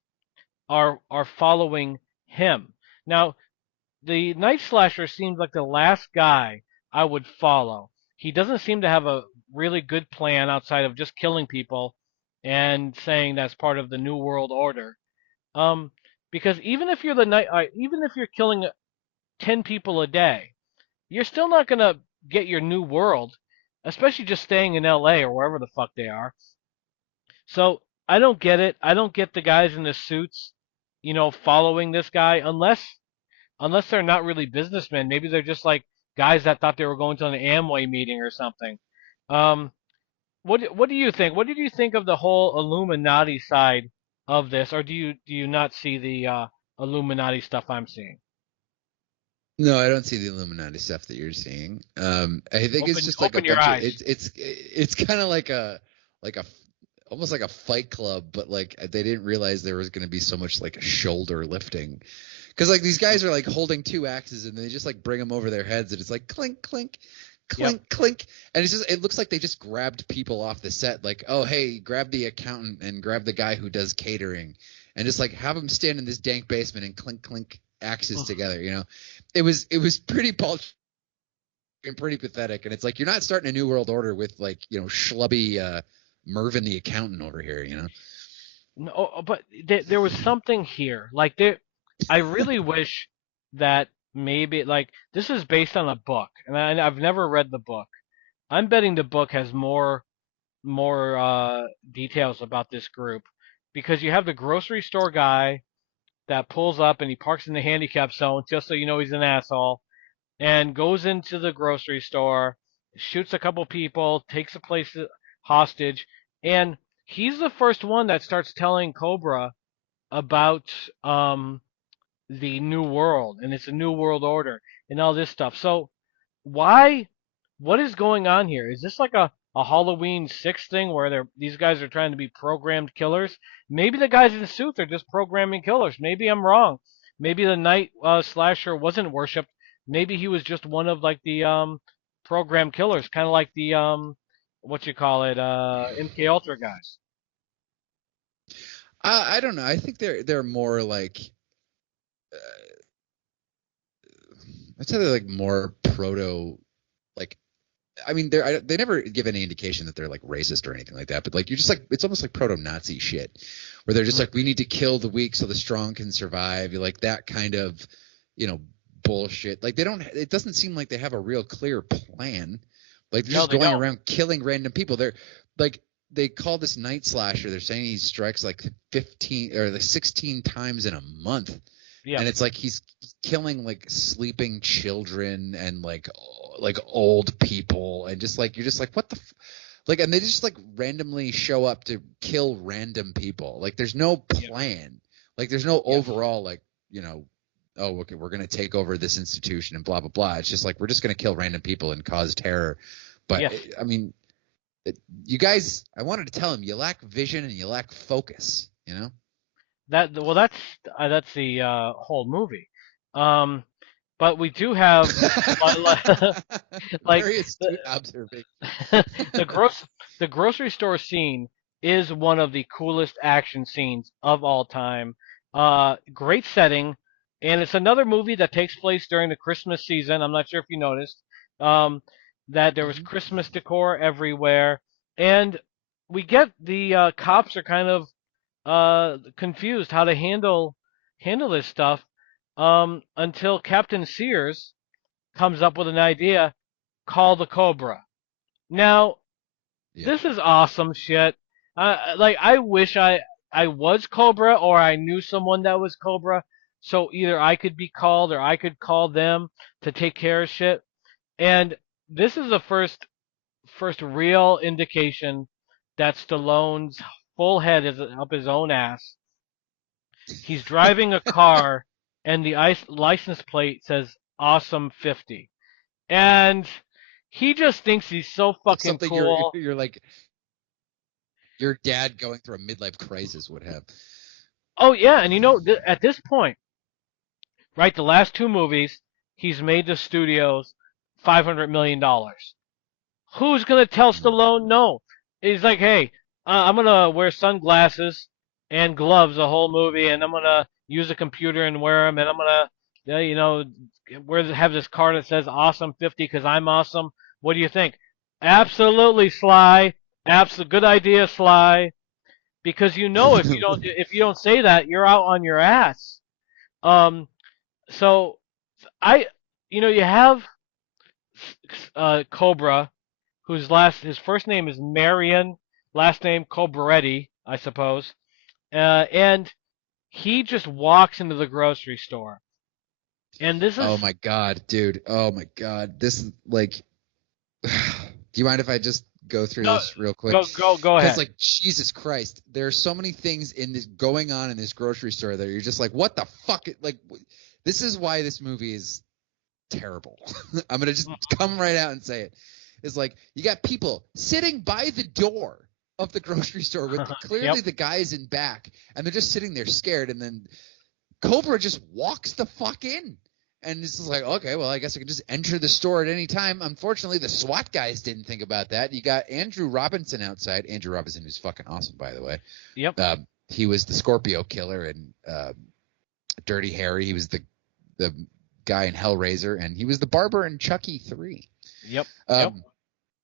are following him. Now, the night slasher seems like the last guy I would follow. He doesn't seem to have a really good plan outside of just killing people and saying that's part of the New World Order. Because even if you're even if you're killing 10 people a day, you're still not gonna get your new world, especially just staying in L.A. or wherever the fuck they are. So I don't get it. I don't get the guys in the suits, following this guy unless they're not really businessmen. Maybe they're just like guys that thought they were going to an Amway meeting or something. What do you think? What did you think of the whole Illuminati side of this, or do you not see the Illuminati stuff I'm seeing? No, I don't see the Illuminati stuff that you're seeing. I think it's just like a bunch of, it's kind of like a almost like a Fight Club, but like they didn't realize there was going to be so much like shoulder lifting. Because like these guys are like holding two axes and they just like bring them over their heads and it's like clink clink clink clink, and it looks like they just grabbed people off the set, like, oh hey, grab the accountant and grab the guy who does catering and just like have them stand in this dank basement and clink clink axes together. It was pretty paltry and pretty pathetic, and it's like you're not starting a new world order with like schlubby Mervin the accountant over here. No, but there was something here. Like I really wish that maybe like this is based on a book, and I've never read the book. I'm betting the book has more details about this group, because you have the grocery store guy that pulls up and he parks in the handicap zone just so you know he's an asshole, and goes into the grocery store, shoots a couple people, takes a place hostage, and he's the first one that starts telling Cobra about the new world, and it's a new world order and all this stuff. So what is going on here? Is this like a Halloween 6 thing where these guys are trying to be programmed killers? Maybe the guys in suits are just programming killers. Maybe I'm wrong. Maybe the night slasher wasn't worshipped. Maybe he was just one of like the program killers, kind of like the what you call it, MK Ultra guys. I don't know. I think they're more like I'd say they're like more proto like I mean they never give any indication that they're like racist or anything like that, but like you're just like it's almost like proto-Nazi shit where they're just like we need to kill the weak so the strong can survive. You're like that kind of, you know, bullshit. Like it doesn't seem like they have a real clear plan. Like they're just going around killing random people. They're like they call this night slasher. They're saying he strikes like 15 or like 16 times in a month. Yeah. And it's like he's killing like sleeping children and like old people and just like you're just like what the like and they just like randomly show up to kill random people. Like there's no plan. Like there's no overall like, you know, oh okay, we're going to take over this institution and blah blah blah. It's just like we're just going to kill random people and cause terror. But I mean you guys, I wanted to tell him you lack vision and you lack focus, you know? That's the whole movie. But we do have like very astute observation. the grocery store scene is one of the coolest action scenes of all time. Great setting, and it's another movie that takes place during the Christmas season. I'm not sure if you noticed that there was Christmas decor everywhere, and we get the cops are kind of confused how to handle this stuff until Captain Sears comes up with an idea, call the COBRA. Now, this is awesome shit. Like I wish I was COBRA or I knew someone that was COBRA, so either I could be called or I could call them to take care of shit. And this is the first real indication that Stallone's full head is up his own ass. He's driving a car, and the license plate says "Awesome 50," and he just thinks he's so fucking cool. You're like your dad going through a midlife crisis would have. Oh yeah, and you know at this point, right? The last two movies, he's made the studios $500 million. Who's gonna tell Stallone no? He's like, hey, I'm gonna wear sunglasses and gloves the whole movie, and I'm gonna use a computer and wear them, and I'm gonna, you know, have this car that says "Awesome 50" because I'm awesome. What do you think? Absolutely, Sly. Absolutely, good idea, Sly. Because you know if you don't say that, you're out on your ass. So you have Cobra, his first name is Marion, last name Cobretti, I suppose. And he just walks into the grocery store. And this is... Oh, my God, dude. Oh, my God. This is, like... Do you mind if I just go through this real quick? Go ahead. Because, like, Jesus Christ, there are so many things going on in this grocery store that you're just like, what the fuck? Like, this is why this movie is terrible. I'm going to just come right out and say it. It's like, you got people sitting by the door of the grocery store with clearly the guys in back, and they're just sitting there scared, and then Cobra just walks the fuck in. And it's just like, okay, well, I guess I can just enter the store at any time. Unfortunately, the SWAT guys didn't think about that. You got Andrew Robinson outside. Andrew Robinson is fucking awesome, by the way. Yep. He was the Scorpio killer in Dirty Harry. He was the guy in Hellraiser, and he was the barber in Chucky 3. Yep.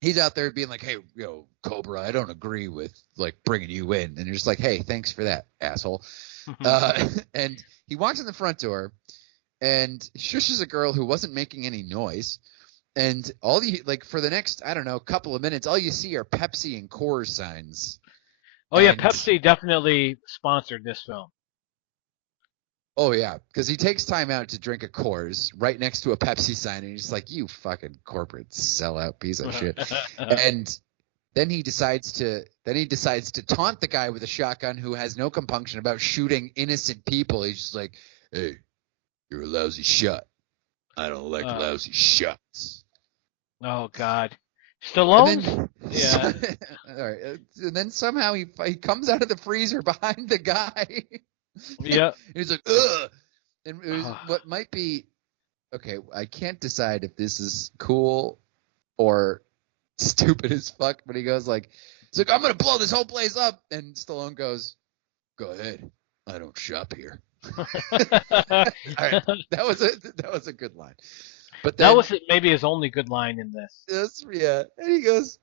He's out there being like, hey, Cobra, I don't agree with, like, bringing you in. And you're just like, hey, thanks for that, asshole. And he walks in the front door and shushes a girl who wasn't making any noise. And for the next, I don't know, couple of minutes, all you see are Pepsi and Coors signs. Oh, yeah, Pepsi definitely sponsored this film. Oh, yeah, because he takes time out to drink a Coors right next to a Pepsi sign, and he's like, you fucking corporate sellout piece of shit. And then he decides to taunt the guy with a shotgun who has no compunction about shooting innocent people. He's just like, hey, you're a lousy shot. I don't like lousy shots. Oh, God. Stallone? Yeah. All right. And then somehow he comes out of the freezer behind the guy. Yeah. He's like, ugh. And it was what might be, okay, I can't decide if this is cool or stupid as fuck. But he goes like, he's like, I'm gonna blow this whole place up, and Stallone goes, "Go ahead, I don't shop here." All right, that was a good line. But then That was maybe his only good line in this. yeah, and he goes,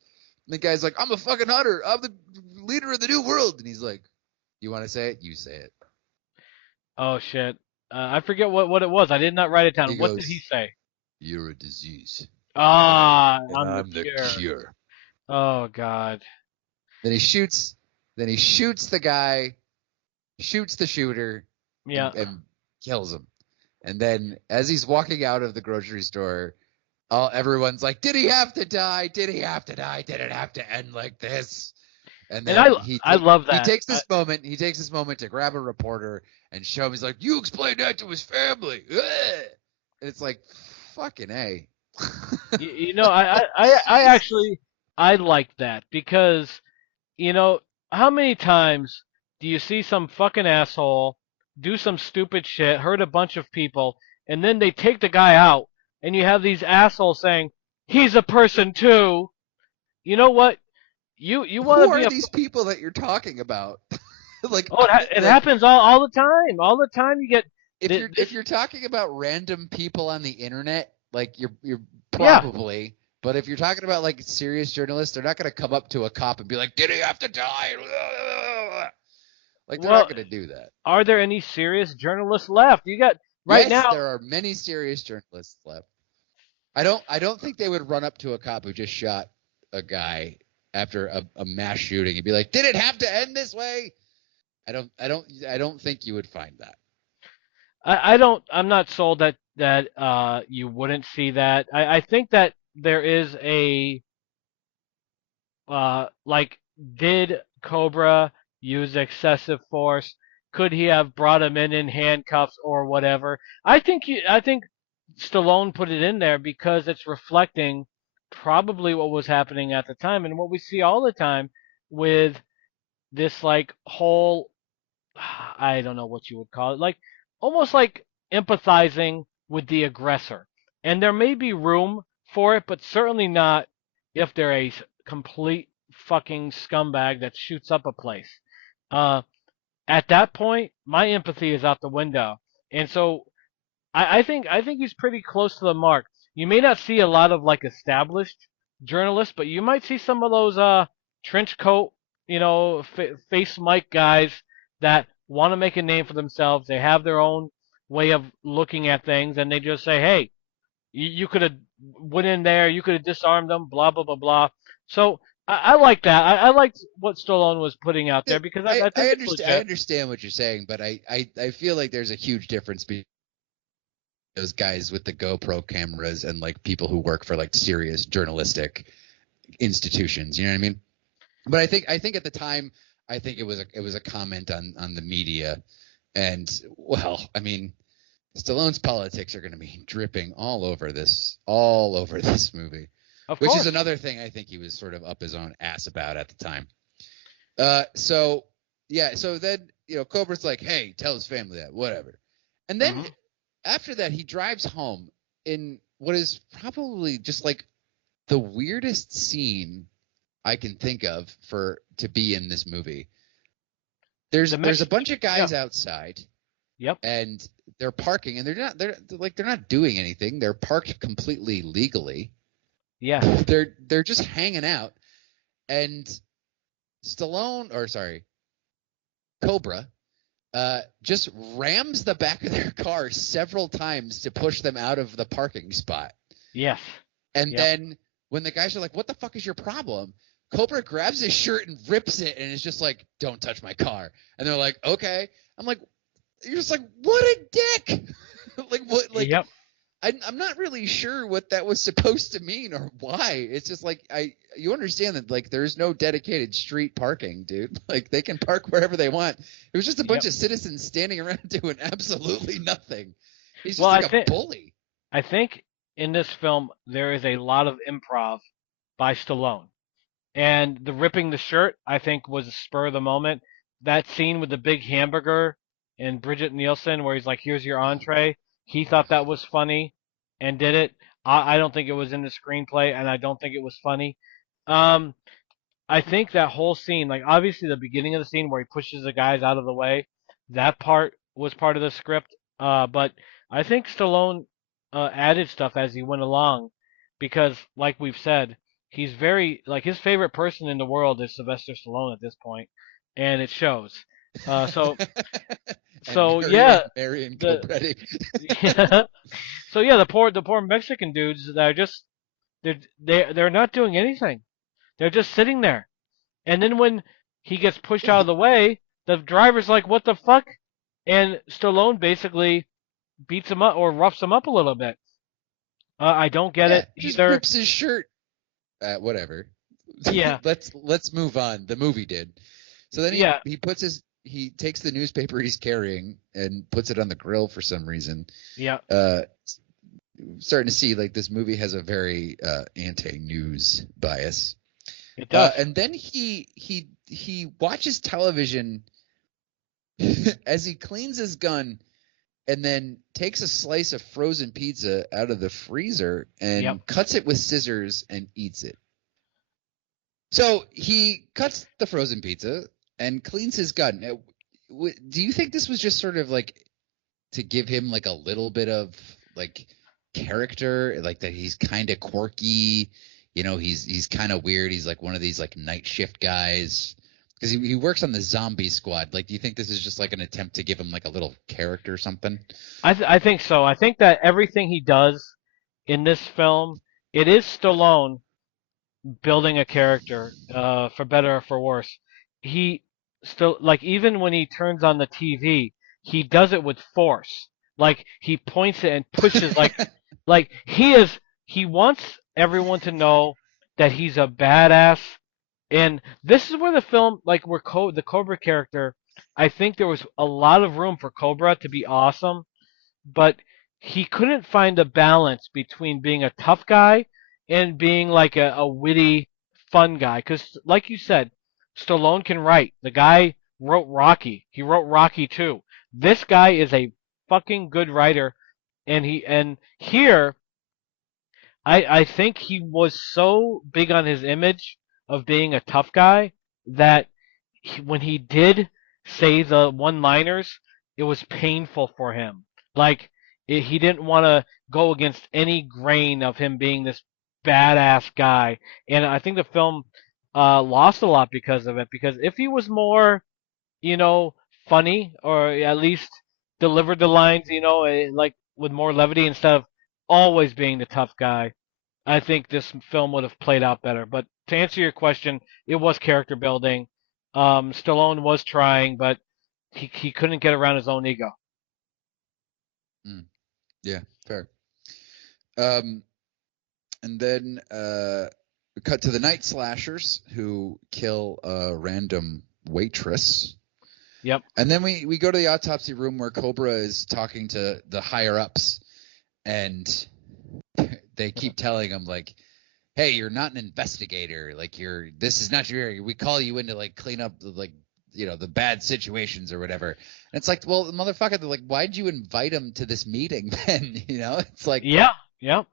and the guy's like, "I'm a fucking hunter. I'm the leader of the new world," and he's like, "You want to say it? You say it." Oh shit. I forget what it was. I did not write it down. He What goes, did he say? "You're a disease, Ah, and I'm I'm the the cure. cure." Oh god. Then he shoots. Then he shoots the guy, shoots the shooter, Yeah. and kills him. And then as he's walking out of the grocery store, everyone's like, "Did he have to die? Did he have to die? Did it have to end like this?" And then I love that. He takes this moment. He takes this moment to grab a reporter and show him. He's like, "You explain that to his family." Ugh. And it's like, fucking A. You know, I actually I like that because you know how many times do you see some fucking asshole do some stupid shit, hurt a bunch of people, and then they take the guy out, and you have these assholes saying he's a person too. You know what? You want Who to be are a these people that you're talking about? Like, oh it happens all the time. All the time you get if you're talking about random people on the internet, like you're yeah. probably. But if you're talking about like serious journalists, they're not going to come up to a cop and be like, "Did he have to die?" Like they're Well, not going to do that. are there any serious journalists left? You got right Yes, now. there are many serious journalists left. I don't think they would run up to a cop who just shot a guy after a mass shooting and be like, "Did it have to end this way?" I don't think you would find that. I'm not sold that you wouldn't see that. I think that there is a like did Cobra use excessive force? Could he have brought him in handcuffs or whatever? I think Stallone put it in there because it's reflecting probably what was happening at the time and what we see all the time with this like whole I don't know what you would call it, like almost like empathizing with the aggressor. And there may be room for it, but certainly not if they're a complete fucking scumbag that shoots up a place. Uh, at that point, my empathy is out the window. And so I think he's pretty close to the mark. You may not see a lot of like established journalists, but you might see some of those trench coat, face mic guys that want to make a name for themselves. They have their own way of looking at things, and they just say, "Hey, you could have went in there, you could have disarmed them, blah blah blah blah." So I like that. I liked what Stallone was putting out there because I think it's legit. I understand what you're saying, but I feel like there's a huge difference between those guys with the GoPro cameras and like people who work for like serious journalistic institutions. You know what I mean? But I think at the time, I think it was a comment on the media, and well, I mean, Stallone's politics are going to be dripping all over this movie, Of which course. is another thing I think he was sort of up his own ass about at the time. So then Cobra's like, "Hey, tell his family that, whatever," and then after that he drives home in what is probably just like the weirdest scene I can think of to be in this movie. There's a bunch of guys outside. Yep. And they're parking, and they're not doing anything. They're parked completely legally. Yeah. They're just hanging out, and Cobra, just rams the back of their car several times to push them out of the parking spot. Yes. And then when the guys are like, "What the fuck is your problem?" Cobra grabs his shirt and rips it, and is just like, "Don't touch my car." And they're like, "Okay." I'm like, you're just like, what a dick. Like what? Like, yep. I'm not really sure what that was supposed to mean or why. It's just like you understand that like there's no dedicated street parking, dude. Like they can park wherever they want. It was just a bunch of citizens standing around doing absolutely nothing. He's just a bully. I think in this film there is a lot of improv by Stallone, and the ripping the shirt I think was a spur of the moment. That scene with the big hamburger and Bridget Nielsen, where he's like, "Here's your entree." He thought that was funny and did it. I don't think it was in the screenplay, and I don't think it was funny. Um, I think that whole scene, like obviously the beginning of the scene where he pushes the guys out of the way, that part was part of the script. But I think Stallone added stuff as he went along, because like we've said, he's very like his favorite person in the world is Sylvester Stallone at this point, and it shows. Uh, so And so yeah, Marion the Cobretti. yeah, so yeah, the poor Mexican dudes that are just they're not doing anything. They're just sitting there. And then when he gets pushed out of the way, the driver's like, "What the fuck?" And Stallone basically beats him up or roughs him up a little bit. I don't get Yeah, it just either. rips his shirt. Whatever. Yeah, Let's move on. The movie did. So then yeah, he takes the newspaper he's carrying and puts it on the grill for some reason. yeah. Uh, Starting to see like this movie has a very anti-news bias. It does. And then he watches television as he cleans his gun and then takes a slice of frozen pizza out of the freezer and Yep. cuts it with scissors and eats it. So he cuts the frozen pizza and cleans his gun. Now, do you think this was just sort of like to give him like a little bit of like character, like that he's kind of quirky, you know, he's kind of weird. He's like one of these like night shift guys because he works on the zombie squad. Like, do you think this is just like an attempt to give him like a little character or something? I think so. I think that everything he does in this film, it is Stallone building a character, for better or for worse. He still like even when he turns on the TV, he does it with force. Like he points it and pushes like he wants everyone to know that he's a badass. And this is where the film like where the Cobra character, I think there was a lot of room for Cobra to be awesome, but he couldn't find a balance between being a tough guy and being like a witty, fun guy. Because, like you said, Stallone can write. The guy wrote Rocky. He wrote Rocky too. This guy is a fucking good writer, and here I think he was so big on his image of being a tough guy that when he did say the one-liners, it was painful for him. Like he didn't want to go against any grain of him being this badass guy, and I think the film lost a lot because of it. Because if he was more, you know, funny or at least delivered the lines, you know, like with more levity instead of always being the tough guy, I think this film would have played out better. But to answer your question, it was character building. Stallone was trying, but he couldn't get around his own ego. Yeah, fair. Um, and then we cut to the night slashers who kill a random waitress. Yep. And then we go to the autopsy room where Cobra is talking to the higher ups, and they keep telling him like, "Hey, you're not an investigator. Like this is not your area. We call you in to like clean up the like the bad situations or whatever." And it's like, well, motherfucker, they're like, why'd you invite him to this meeting then? It's like, Yeah. Yep.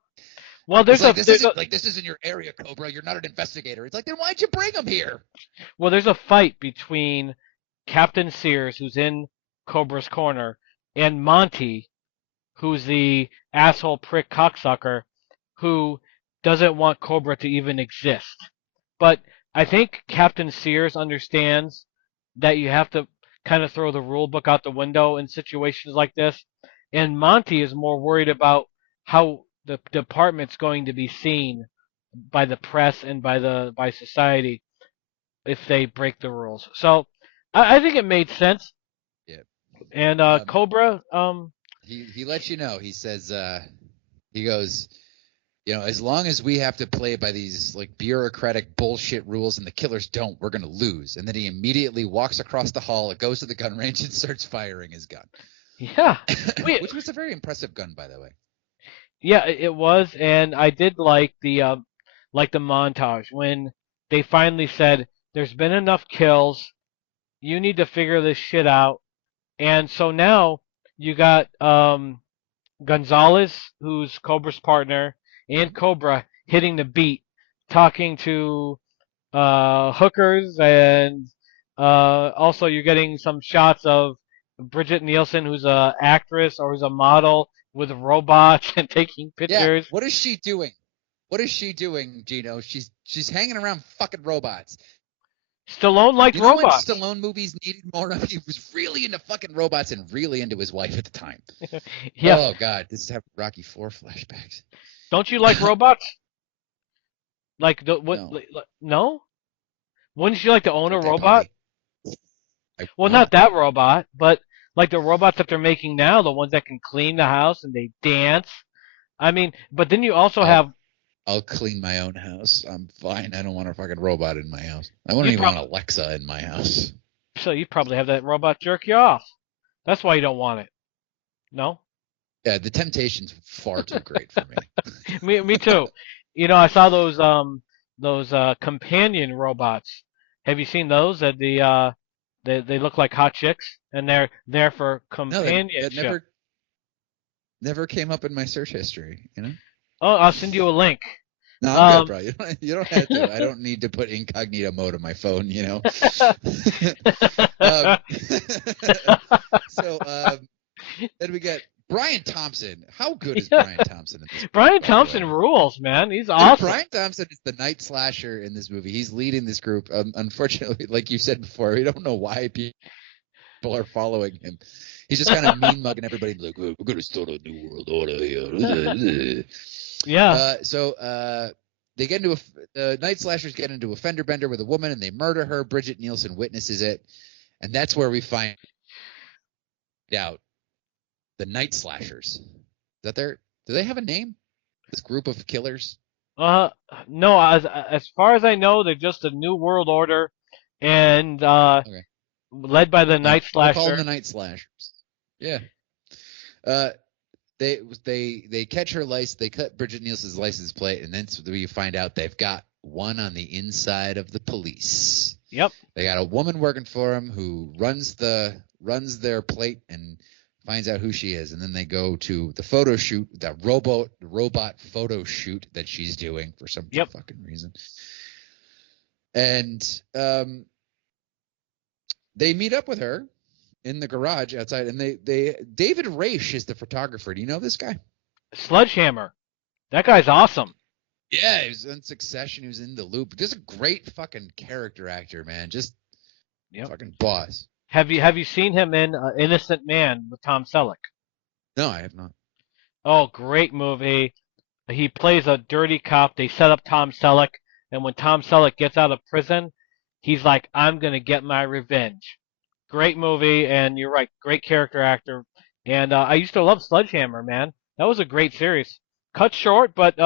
Well, there's like, a this isn't your area, Cobra. You're not an investigator. It's like, then why'd you bring him here? well, there's a fight between Captain Sears, who's in Cobra's corner, and Monty, who's the asshole prick cocksucker who doesn't want Cobra to even exist. But I think Captain Sears understands that you have to kind of throw the rule book out the window in situations like this. And Monty is more worried about how the department's going to be seen by the press and by society if they break the rules. So I think it made sense. Yeah. And Cobra, He lets you know. He says, he goes, as long as we have to play by these like bureaucratic bullshit rules and the killers don't, we're gonna lose. And then he immediately walks across the hall, goes to the gun range, and starts firing his gun. yeah, Which was a very impressive gun, by the way. yeah, it was, and I did like the montage when they finally said, "There's been enough kills. You need to figure this shit out." And so now you got Gonzalez, who's Cobra's partner, and COBRA hitting the beat, talking to hookers, and also you're getting some shots of Bridget Nielsen, who's a actress or who's a model with robots and taking Yeah. pictures. What is she doing? What is she doing, Geno? She's hanging around fucking robots. Stallone liked You know when robots. Stallone movies needed more of? He was really into fucking robots and really into his wife at the time. Yeah. Oh God, this is having Rocky IV flashbacks. Don't you like robots? Like the what? No. No? Wouldn't you like to own a Birthday robot? party. I Well, would. not that robot, but like the robots that they're making now, the ones that can clean the house and they dance. I mean, but then you also have I'll clean my own house. I'm fine. I don't want a fucking robot in my house. I wouldn't You even prob- want Alexa in my house. so you probably have that robot jerk you off. That's why you don't want it. No? Yeah, the temptation's far too great for me. Me too. You know, I saw those companion robots. Have you seen those? That they look like hot chicks and they're there for No, that companionship. never came up in my search history. You know. Oh, I'll send you a link. No, I'm Um, good, bro. You don't have to. I don't need to put incognito mode on my phone. You know. um, so then we get Brian Thompson. How good is Brian Thompson in this movie? Brian by the Thompson way? rules, man. He's Dude, awesome. Brian Thompson is the night slasher in this movie. He's leading this group. Unfortunately, like you said before, we don't know why people are following him. He's just kind of mean mugging everybody, like, "Oh, we're gonna start a new world order here." Yeah. They get into the night slashers get into a fender bender with a woman and they murder her. Bridget Nielsen witnesses it, and that's where we find out the night slashers. Do they have a name? This group of killers? No. As far as I know, they're just a new world order, and Okay. led by the night We'll call them slasher. the night slashers. Yeah. They catch her license. They cut Bridget Nielsen's license plate, and then you find out they've got one on the inside of the police. Yep. They got a woman working for them who runs their plate and finds out who she is, and then they go to the photo shoot, the robot photo shoot that she's doing for some fucking reason. And they meet up with her in the garage outside, and David Raish is the photographer. Do you know this guy? Sledgehammer. That guy's awesome. Yeah, he was in Succession. He was in The Loop. Just a great fucking character actor, man. Just fucking boss. Have you seen him in Innocent Man with Tom Selleck? No, I have not. Oh, great movie. He plays a dirty cop. They set up Tom Selleck, and when Tom Selleck gets out of prison, he's like, "I'm gonna get my revenge." Great movie, and you're right, great character actor. And I used to love Sledgehammer, man. That was a great series. Cut short, but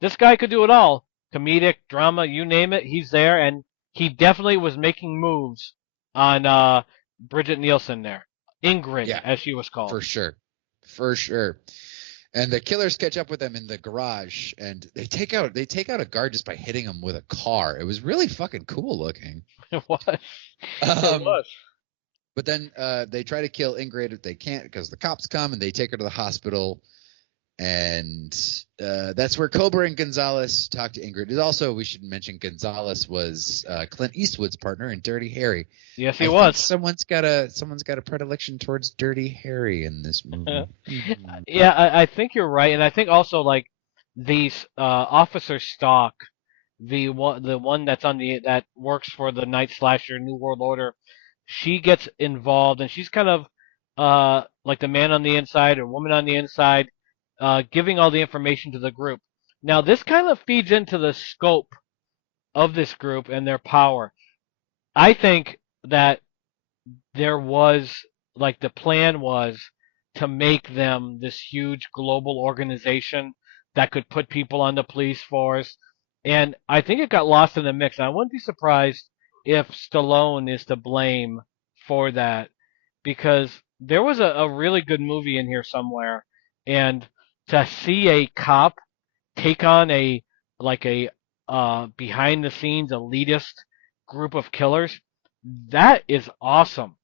this guy could do it all. Comedic, drama, you name it, he's there, and he definitely was making moves on Bridget Nielsen there. Ingrid, as she was called. For sure. And the killers catch up with them in the garage, and they take out a guard just by hitting him with a car. It was really fucking cool looking. It was. It was. But then they try to kill Ingrid if they can't because the cops come and they take her to the hospital. And that's where COBRA and Gonzalez talk to Ingrid. Also, we should mention Gonzalez was Clint Eastwood's partner in Dirty Harry. Yes, he was. Someone's got a predilection towards Dirty Harry in this movie. Yeah, I think you're right, and I think also like these Officer Stock, the one that's that works for the Night Slasher New World Order, she gets involved, and she's kind of like the man on the inside or woman on the inside, giving all the information to the group. Now, this kind of feeds into the scope of this group and their power. I think that there was, like, the plan was to make them this huge global organization that could put people on the police force. And I think it got lost in the mix. I wouldn't be surprised if Stallone is to blame for that, because there was a really good movie in here somewhere, and to see a cop take on a behind the scenes elitist group of killers, that is awesome.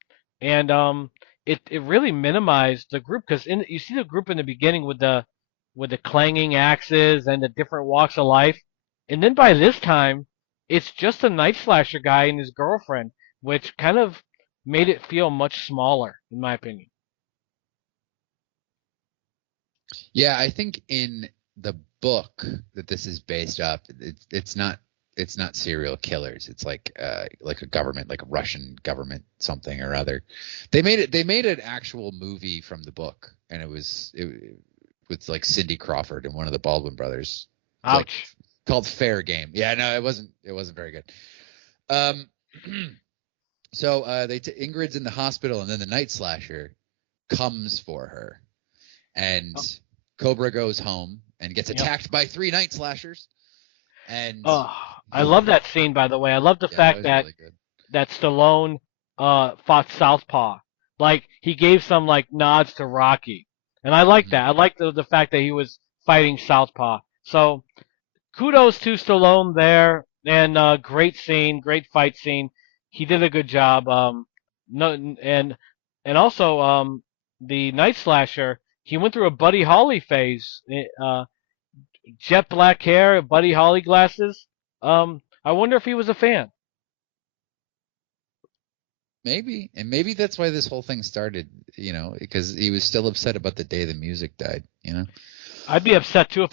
And it really minimized the group, because you see the group in the beginning with the with the clanging axes and the different walks of life. And then by this time, it's just a night slasher guy and his girlfriend, which kind of made it feel much smaller, in my opinion. Yeah, I think in the book that this is based off, it's not serial killers. It's like a government, like a Russian government something or other. They made an actual movie from the book, and it with like Cindy Crawford and one of the Baldwin brothers. Ouch. Like, called Fair Game. Yeah, no, it wasn't very good. So Ingrid's in the hospital, and then the night slasher comes for her, and Cobra goes home and gets attacked by 3 night slashers. And I love that scene, by the way. I love the fact that really that Stallone fought Southpaw. Like, he gave some like nods to Rocky, and I like that. I like the fact that he was fighting Southpaw. So kudos to Stallone there, and great scene, great fight scene. He did a good job. And also the night slasher, he went through a Buddy Holly phase. Jet black hair, Buddy Holly glasses. I wonder if he was a fan. Maybe, and maybe that's why this whole thing started, because he was still upset about the day the music died, I'd be upset too if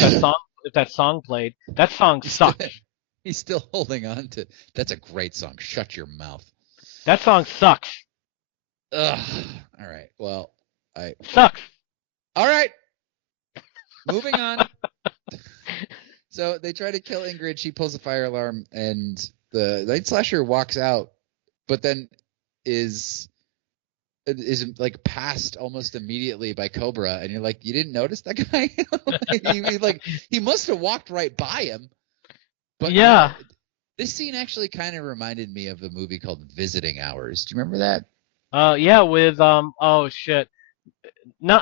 that song played. That song sucks. He's still holding on to. That's a great song. Shut your mouth. That song sucks. Ugh. All right. Well, sucks. All right. Moving on. So they try to kill Ingrid. She pulls the fire alarm, and the night slasher walks out, but then is like passed almost immediately by Cobra, and you're like, you didn't notice that guy? he must have walked right by him. But yeah, this scene actually kind of reminded me of a movie called Visiting Hours. Do you remember that? Yeah, with oh shit,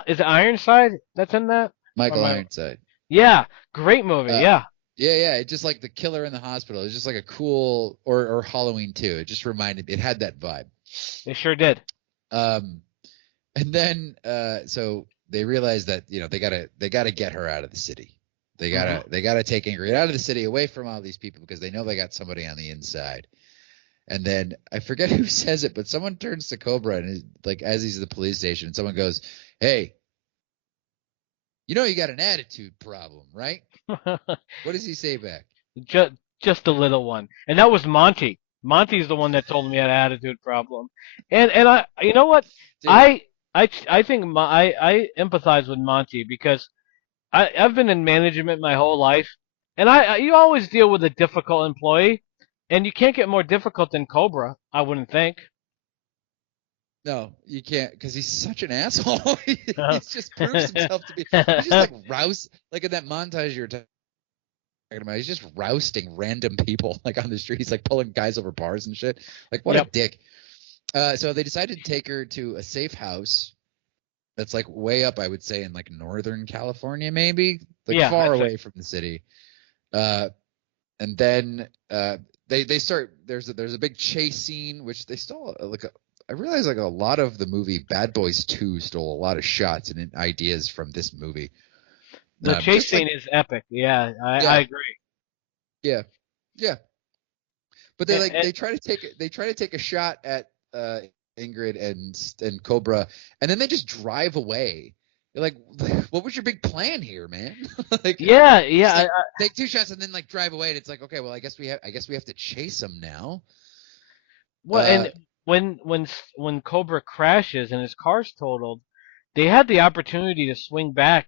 is it Ironside that's in that? Michael Ironside. Yeah, great movie. Yeah. Yeah. It's just like the killer in the hospital. It's just like a cool, or Halloween 2. It just reminded. It had that vibe. It sure did. And then so they realize that they gotta get her out of the city. They gotta take Ingrid out of the city, away from all these people, because they know they got somebody on the inside. And then I forget who says it, but someone turns to Cobra and is, like, as he's at the police station, and someone goes, "Hey, you got an attitude problem, right?" What does he say back? Just a little one, and that was Monty. Monty's the one that told me I had an attitude problem, and I, you know what, dude, I think I empathize with Monty, because I've been in management my whole life, and you always deal with a difficult employee, and you can't get more difficult than Cobra, I wouldn't think. No, you can't, because he's such an asshole. He's just proves himself to be. He's just like rouse, like in that montage you were talking about. He's just rousting random people like on the street. He's like pulling guys over bars and shit. Like, what a dick. So they decided to take her to a safe house that's like way up, I would say, in like Northern California, maybe, like far away from the city. And then they start. There's a big chase scene, which they stole I realize like a lot of the movie Bad Boys 2 stole a lot of shots and ideas from this movie. The chase scene is epic. Yeah, I agree. Yeah. But they try to take a shot at Ingrid and Cobra, and then they just drive away. They're like, "What was your big plan here, man?" Like, take 2 shots and then like drive away. And it's like, okay, well, I guess we have to chase them now. Well, and when Cobra crashes and his car's totaled, they had the opportunity to swing back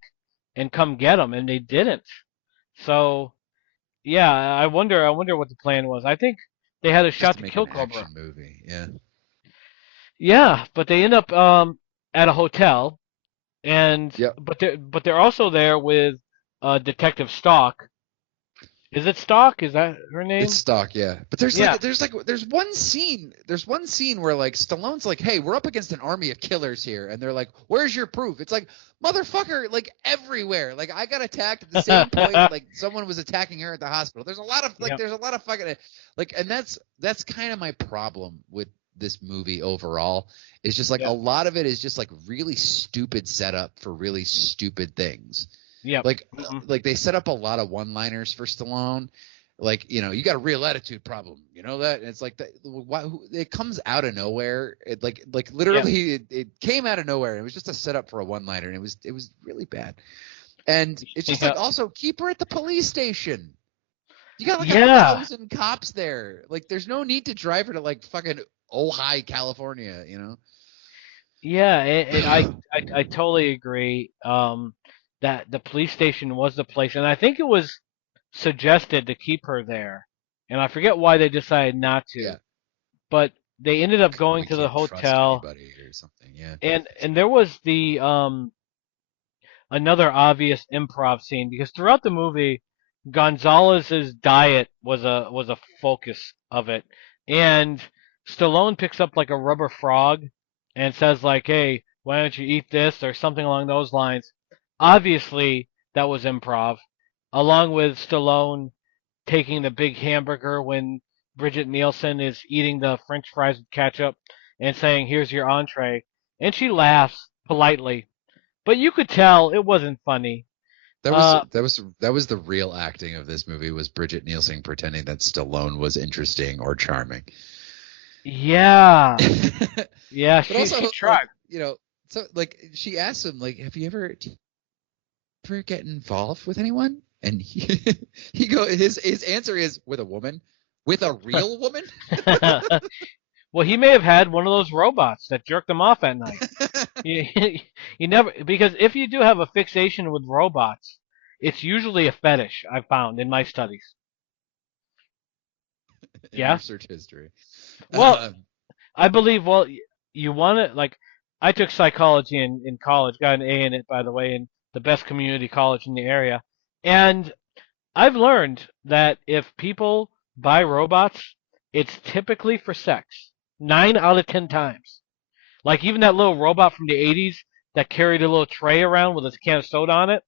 and come get him, and they didn't. So, yeah, I wonder what the plan was. I think they had a shot to kill Cobra. Action movie, yeah. Yeah, but they end up at a hotel, and but they're also there with Detective Stalk. Is it Stalk? Is that her name? It's Stalk, yeah. But there's one scene where like Stallone's like, "Hey, we're up against an army of killers here," and they're like, "Where's your proof?" It's like, motherfucker, like everywhere. Like, I got attacked at the same point. Like, someone was attacking her at the hospital. There's a lot of fucking like, and that's kind of my problem with this movie overall. It's just like a lot of it is just like really stupid setup for really stupid things. Yep. Like like they set up a lot of one-liners for Stallone. Like, you got a real attitude problem. You know that? And it's like that. It comes out of nowhere. It like literally it came out of nowhere. It was just a setup for a one-liner, and it was really bad. And it's just like, also keep her at the police station. You got like 1,000 cops there. Like, there's no need to drive her to like fucking Ojai, California. Yeah, and I totally agree. That the police station was the place, and I think it was suggested to keep her there, and I forget why they decided not to. Yeah. But they ended up going We to the can't trust hotel, anybody or something. Yeah. and there was the another obvious improv scene because throughout the movie, Gonzalez's diet was a focus of it, and Stallone picks up like a rubber frog and says like, "Hey, why don't you eat this?" or something along those lines. Obviously, that was improv, along with Stallone taking the big hamburger when Bridget Nielsen is eating the French fries with ketchup and saying, "Here's your entree," and she laughs politely, but you could tell it wasn't funny. That was the real acting of this movie, was Bridget Nielsen pretending that Stallone was interesting or charming. Yeah, yeah, But also, she tried. so like she asked him, like, do you ever get involved with anyone? And he his answer is, with a woman, with a real woman. Well, he may have had one of those robots that jerked him off at night. You never, because if you do have a fixation with robots, it's usually a fetish. I've found in my studies. In research history. Well, I believe. Well, you want to like. I took psychology in college. Got an A in it, by the way, in the best community college in the area. And I've learned that if people buy robots, it's typically for sex. 9 out of 10 times. Like even that little robot from the 80s that carried a little tray around with a can of soda on it.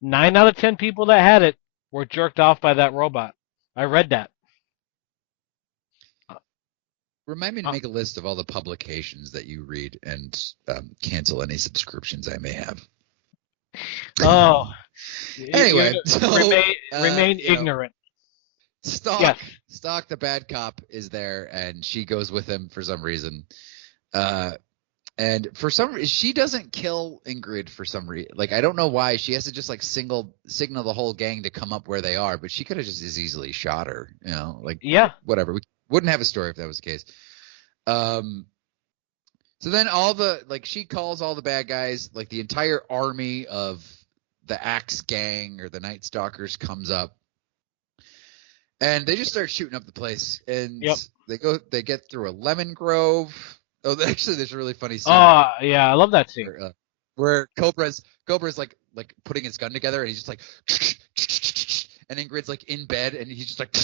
9 out of 10 people that had it were jerked off by that robot. I read that. Remind me to make a list of all the publications that you read and cancel any subscriptions I may have. Oh. Anyway, remain ignorant. Stock the bad cop is there, and she goes with him for some reason. And for some reason, she doesn't kill Ingrid for some reason. Like, I don't know why. She has to just like signal the whole gang to come up where they are, but she could have just as easily shot her. Whatever. We wouldn't have a story if that was the case. So then she calls all the bad guys, like the entire army of the Axe gang or the Night Stalkers comes up, and they just start shooting up the place. And they get through a lemon grove. Oh, actually, there's a really funny scene. Oh, yeah, I love that scene. Where Cobra's like putting his gun together, and he's just like, and Ingrid's like in bed, and he's just like,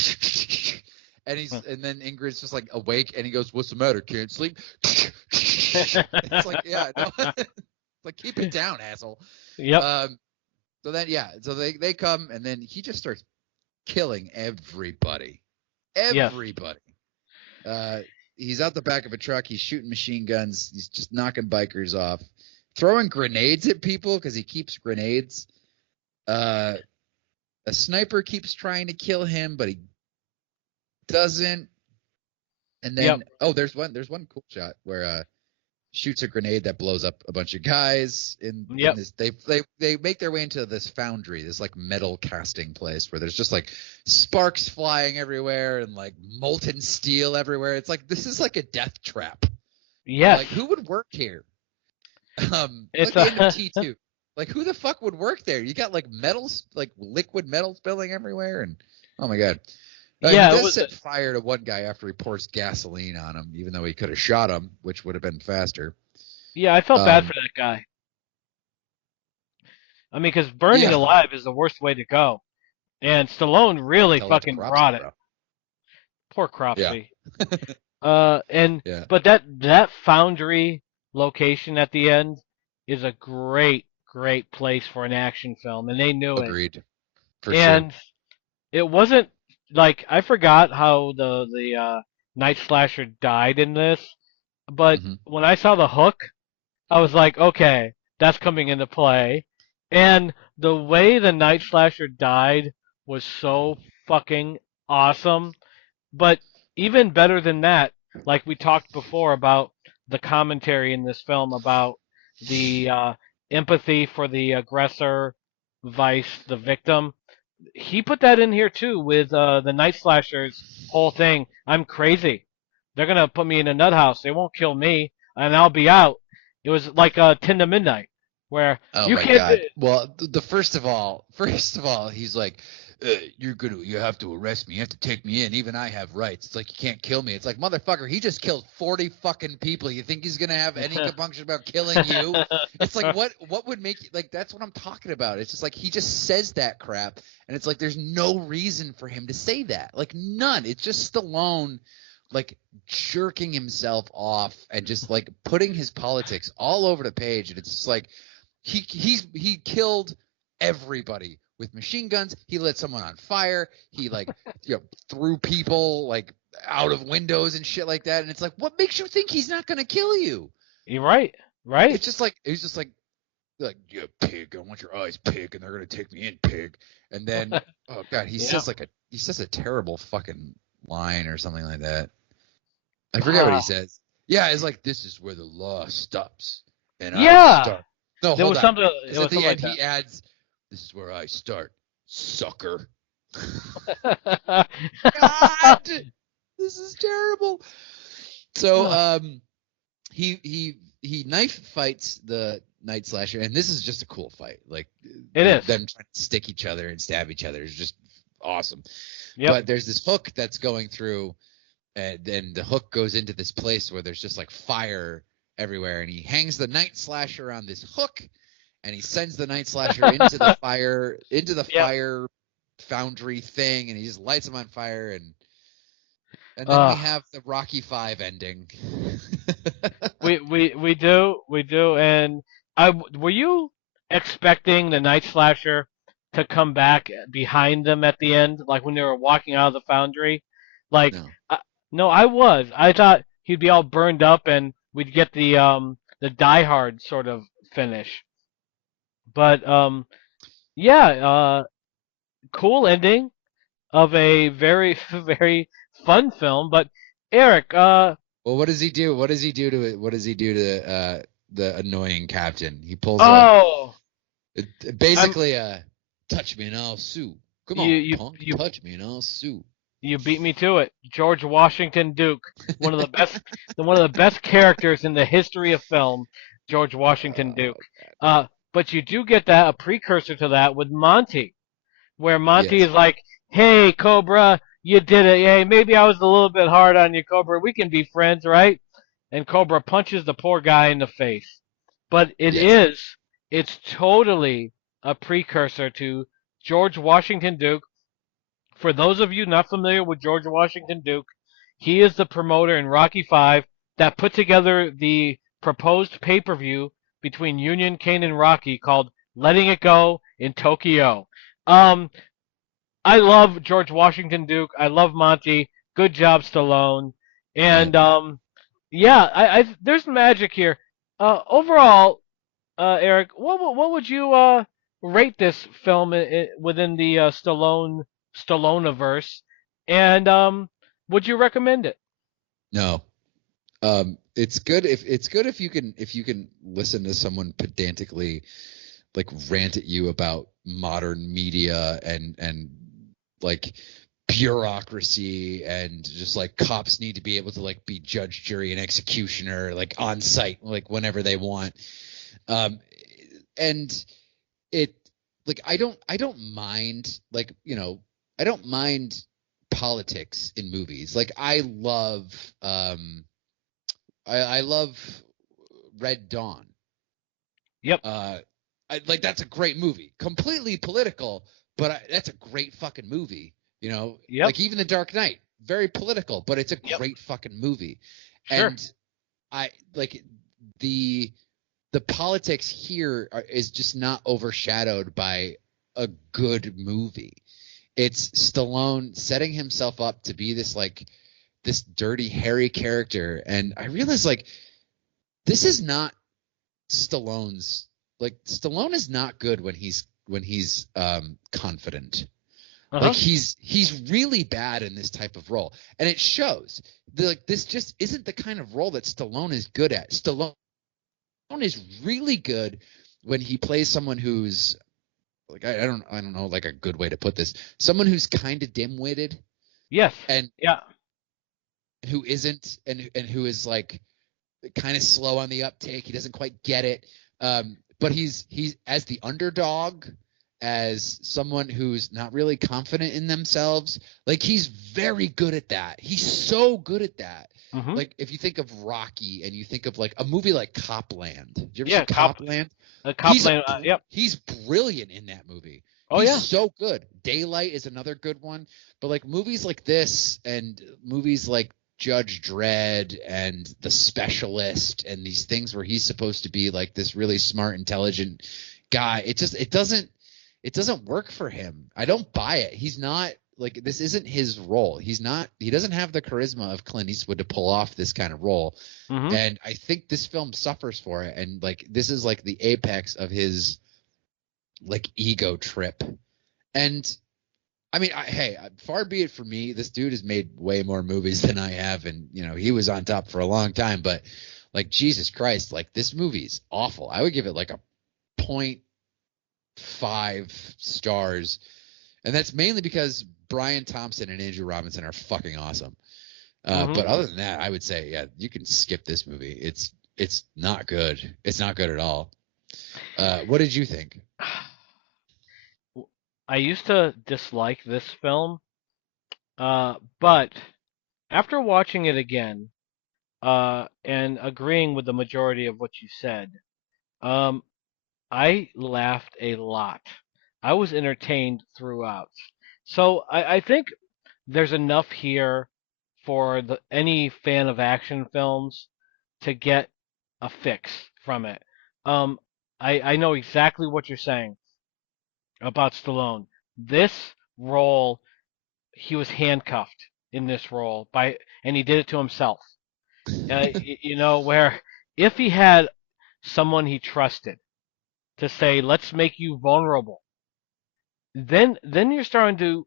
and then Ingrid's just like awake, and he goes, "What's the matter? Can't sleep?" It's like, yeah, no. It's like, keep it down, asshole. Yep. So they come, and then he just starts killing everybody. Everybody. Yeah. He's out the back of a truck. He's shooting machine guns. He's just knocking bikers off, throwing grenades at people because he keeps grenades. A sniper keeps trying to kill him, but he doesn't. And then, there's one cool shot where shoots a grenade that blows up a bunch of guys. In this, they make their way into this foundry, this like metal casting place where there's just like sparks flying everywhere and like molten steel everywhere. It's like, this is like a death trap. Yes. Like, who would work here? It's like the end of T2. Like, who the fuck would work there? You got like metals, like liquid metal spilling everywhere, and oh my god. He does set fire to one guy after he pours gasoline on him, even though he could have shot him, which would have been faster. Yeah, I felt bad for that guy. I mean, because burning alive is the worst way to go. And Stallone really fucking brought it. Poor Cropsey. Yeah. But that foundry location at the end is a great place for an action film, and they knew it. Agreed. And it wasn't like, I forgot how the Night Slasher died in this, but when I saw the hook, I was like, okay, that's coming into play. And the way the Night Slasher died was so fucking awesome. But even better than that, like we talked before about the commentary in this film about the empathy for the aggressor, vice the victim. He put that in here too with the Night Slasher's whole thing. I'm crazy. They're gonna put me in a nut house. They won't kill me, and I'll be out. It was like 10 to midnight, where Oh you my can't. God. Well, the first of all, he's like, you have to arrest me. You have to take me in. Even I have rights. It's like, you can't kill me. It's like, motherfucker, he just killed 40 fucking people. You think he's going to have any compunction about killing you? It's like, what would make you, like, that's what I'm talking about. It's just like, he just says that crap. And it's like, there's no reason for him to say that. Like, none. It's just Stallone, like, jerking himself off and just, like, putting his politics all over the page. And it's just like, he killed everybody with machine guns. He lit someone on fire. He like threw people like out of windows and shit like that. And it's like, what makes you think he's not gonna kill you? You're right, right? It's just like yeah, pig. I want your eyes, pig, and they're gonna take me in, pig. And then oh god, he says a terrible fucking line or something like that. I forget what he says. Yeah, it's like, this is where the law stops and I start. No, there hold was on. something. It was At the something end, like he adds, "This is where I start, sucker." that. God, this is terrible. So, he knife fights the Night Slasher, and this is just a cool fight. Like, It is. them trying to stick each other and stab each other is just awesome. Yep. But there's this hook that's going through, and then the hook goes into this place where there's just like fire everywhere, and he hangs the Night Slasher on this hook, and he sends the Night Slasher into the fire foundry thing, and he just lights him on fire, and then we have the Rocky V ending. we do, and were you expecting the Night Slasher to come back behind them at the end, like when they were walking out of the foundry? Like, No. no, I was. I thought he'd be all burned up, and we'd get the Die Hard sort of finish. But yeah, cool ending of a very very fun film. But Eric, Well, what does he do? What does he do to it? What does he do to the annoying captain? He pulls basically touch me and I'll sue. Come on, punk, touch me and I'll sue. You beat me to it. George Washington Duke, one of the best characters in the history of film, George Washington Duke. But you do get a precursor to that with Monty, where Monty is like, "Hey, Cobra, you did it. Hey, maybe I was a little bit hard on you, Cobra. We can be friends, right?" And Cobra punches the poor guy in the face. But it's totally a precursor to George Washington Duke. For those of you not familiar with George Washington Duke, he is the promoter in Rocky V that put together the proposed pay-per-view between Union, Kane, and Rocky called Letting It Go in Tokyo. I love George Washington Duke. I love Monty. Good job, Stallone. And there's magic here. Overall, Eric, what would you rate this film within the Stalloneverse? And would you recommend it? No. It's good if you can listen to someone pedantically like rant at you about modern media and like bureaucracy and just like cops need to be able to like be judge, jury, and executioner like on site like whenever they want. And it like I don't mind like I don't mind politics in movies. Like I love I love Red Dawn. Yep. Like that's a great movie. Completely political, but that's a great fucking movie. Yep. Like even The Dark Knight, very political, but it's a great fucking movie. Sure. And I like the politics here is just not overshadowed by a good movie. It's Stallone setting himself up to be this dirty, hairy character, and I realized like this is not Stallone's like Stallone is not good when he's confident. Uh-huh. Like he's really bad in this type of role, and it shows. Like this just isn't the kind of role that Stallone is good at. Stallone is really good when he plays someone who's like I don't know like a good way to put this. Someone who's kind of dim-witted. Yes. And yeah. who isn't and who is like kind of slow on the uptake. He doesn't quite get it. But he's as the underdog, as someone who's not really confident in themselves. Like he's very good at that. He's so good at that. Mm-hmm. Like if you think of Rocky and you think of like a movie like Copland. Did you ever see Copland? Copland? Yep. He's brilliant in that movie. Oh, he's yeah. so good. Daylight is another good one. But like movies like this and movies like Judge Dredd and The Specialist and these things where he's supposed to be like this really smart, intelligent guy, it doesn't work for him. I don't buy it. He's not like, this isn't his role. He doesn't have the charisma of Clint Eastwood to pull off this kind of role. Mm-hmm. And I think this film suffers for it. And like, this is like the apex of his like ego trip. And I mean, hey, far be it from me. This dude has made way more movies than I have. And, you know, he was on top for a long time. But like, Jesus Christ, like this movie's awful. I would give it like a 0.5 stars. And that's mainly because Brian Thompson and Andrew Robinson are fucking awesome. But other than that, I would say, yeah, you can skip this movie. It's not good. It's not good at all. What did you think? I used to dislike this film, but after watching it again and agreeing with the majority of what you said, I laughed a lot. I was entertained throughout. So I think there's enough here for any fan of action films to get a fix from it. I know exactly what you're saying about Stallone. This role, he was handcuffed in this role and he did it to himself. You know, where if he had someone he trusted to say, "Let's make you vulnerable," then you're starting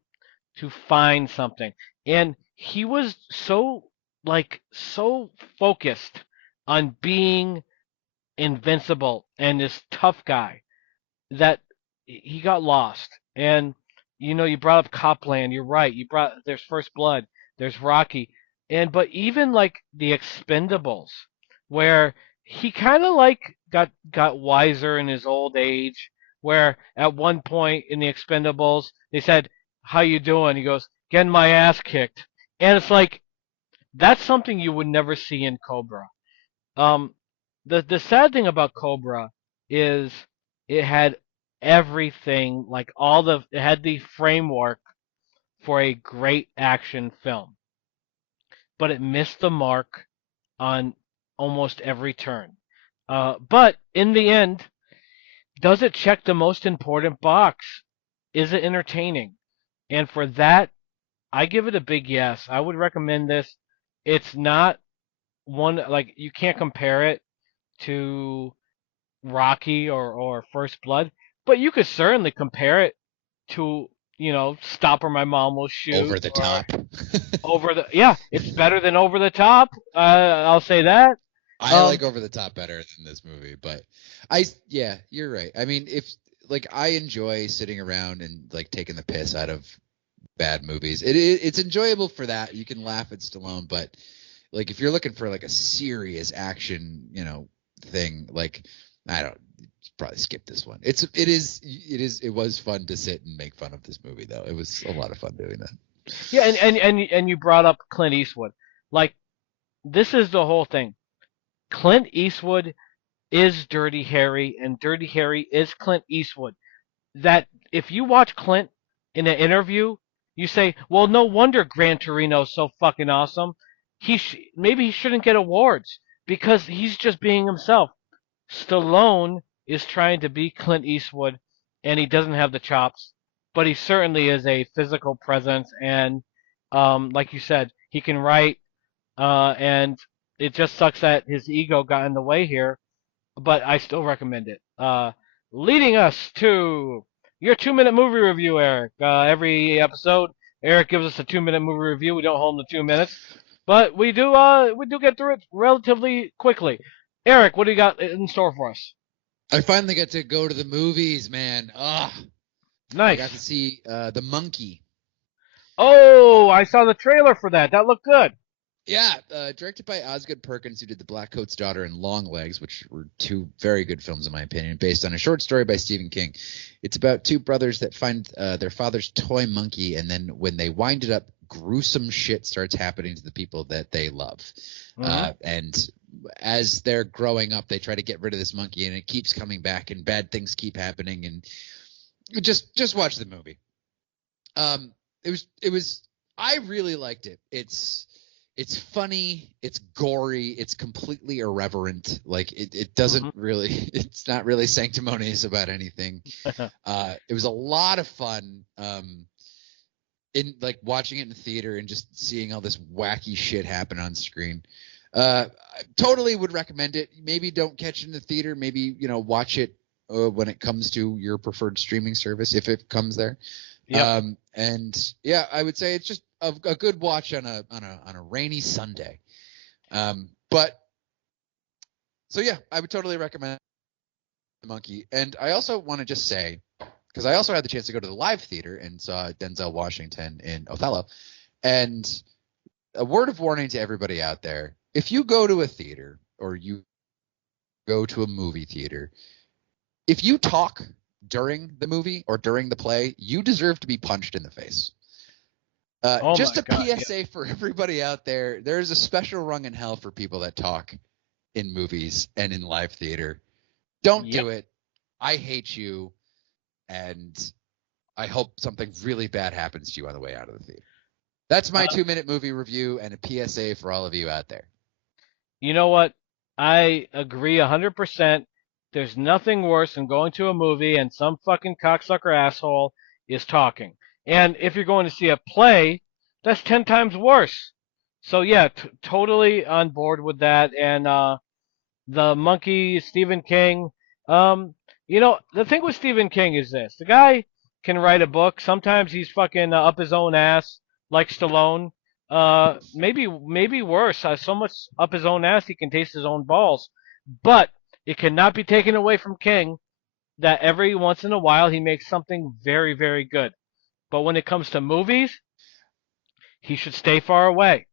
to find something. And he was so focused on being invincible and this tough guy that he got lost. And you know, you brought up Copland. You're right. There's First Blood. There's Rocky. But even like the Expendables, where he kind of like got wiser in his old age. Where at one point in the Expendables, they said, "How you doing?" He goes, "Getting my ass kicked." And it's like that's something you would never see in Cobra. The sad thing about Cobra is it had everything, like it had the framework for a great action film, but it missed the mark on almost every turn. But in the end, does it check the most important box? Is it entertaining? And for that, I give it a big yes. I would recommend this. It's not one, like, you can't compare it to Rocky or First Blood, but you could certainly compare it to, you know, Stop or My Mom Will Shoot. Over the Top. Yeah, it's better than Over the Top. I'll say that. I like Over the Top better than this movie, but yeah, you're right. I mean, if like I enjoy sitting around and like taking the piss out of bad movies. It's enjoyable for that. You can laugh at Stallone, but like if you're looking for like a serious action, you know, thing, like I don't probably skip this one. It was fun to sit and make fun of this movie though. It was a lot of fun doing that. Yeah, and you brought up Clint Eastwood. Like, this is the whole thing. Clint Eastwood is Dirty Harry, and Dirty Harry is Clint Eastwood. That if you watch Clint in an interview, you say, well, no wonder Gran Torino's so fucking awesome. Maybe he shouldn't get awards because he's just being himself. Stallone is trying to be Clint Eastwood, and he doesn't have the chops, but he certainly is a physical presence, and like you said, he can write, and it just sucks that his ego got in the way here, but I still recommend it. leading us to your 2-minute movie review, Eric. Every episode, Eric gives us a 2-minute movie review. We don't hold them to 2 minutes, but we do get through it relatively quickly. Eric, what do you got in store for us? I finally got to go to the movies, man. I Nice. got to see The Monkey. Oh, I saw the trailer for that. That looked good. Yeah, directed by Osgood Perkins, who did The Black Coat's Daughter and Long Legs, which were two very good films in my opinion, based on a short story by Stephen King. It's about two brothers that find their father's toy monkey, and then when they wind it up, gruesome shit starts happening to the people that they love. And as they're growing up, they try to get rid of this monkey, and it keeps coming back, and bad things keep happening. And just watch the movie. It was I really liked it. It's funny, it's gory, it's completely irreverent. Like it doesn't really, it's not really sanctimonious about anything. It was a lot of fun. In like watching it in the theater and just seeing all this wacky shit happen on screen. I totally would recommend it. Maybe don't catch it in the theater. Maybe, watch it when it comes to your preferred streaming service, if it comes there. Yep. And yeah, I would say it's just a good watch on a rainy Sunday. But so yeah, I would totally recommend The Monkey. And I also want to just say, because I also had the chance to go to the live theater and saw Denzel Washington in Othello. And a word of warning to everybody out there: if you go to a theater or you go to a movie theater, if you talk during the movie or during the play, you deserve to be punched in the face. Just a PSA for everybody out there. There's a special rung in hell for people that talk in movies and in live theater. Don't do it. I hate you. And I hope something really bad happens to you on the way out of the theater. That's my 2-minute movie review and a PSA for all of you out there. You know what? I agree 100%. There's nothing worse than going to a movie and some fucking cocksucker asshole is talking. And if you're going to see a play, that's 10 times worse. So yeah, totally on board with that. And The Monkey, Stephen King. The thing with Stephen King is this: the guy can write a book. Sometimes he's fucking up his own ass, like Stallone. Maybe worse. So much up his own ass he can taste his own balls. But it cannot be taken away from King that every once in a while he makes something very, very good. But when it comes to movies, he should stay far away.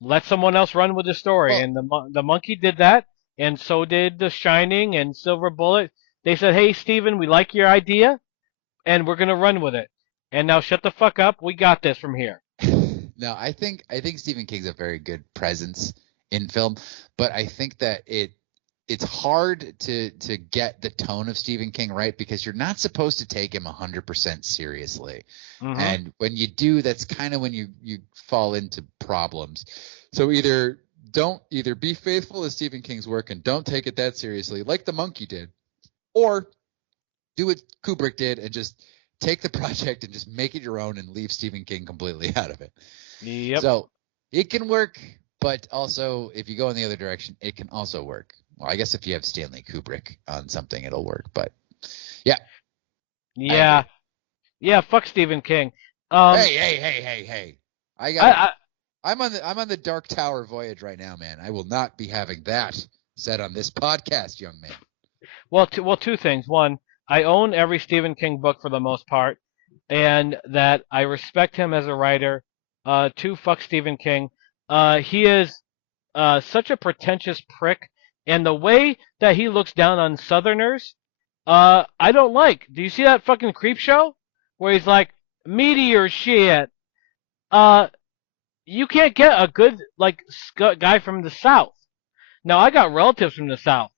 Let someone else run with the story. Well, And the Monkey did that, and so did The Shining and Silver Bullet. They said, "Hey, Steven, we like your idea, and we're going to run with it. And now shut the fuck up. We got this from here." No, I think Stephen King's a very good presence in film, but I think that it's hard to get the tone of Stephen King right, because you're not supposed to take him 100% seriously. And when you do, that's kind of when you fall into problems. So either be faithful to Stephen King's work and don't take it that seriously, like The Monkey did, or do what Kubrick did and just take the project and just make it your own and leave Stephen King completely out of it. Yep. So it can work, but also if you go in the other direction, it can also work. Well, I guess if you have Stanley Kubrick on something, it'll work. But yeah. Yeah. Fuck Stephen King. Hey! I'm on the Dark Tower voyage right now, man. I will not be having that said on this podcast, young man. Well, two things. One, I own every Stephen King book for the most part, and that I respect him as a writer. Two, fuck Stephen King. He is such a pretentious prick, and the way that he looks down on Southerners, I don't like. Do you see that fucking Creep Show where he's like, meteor shit? You can't get a good guy from the South. Now I got relatives from the South,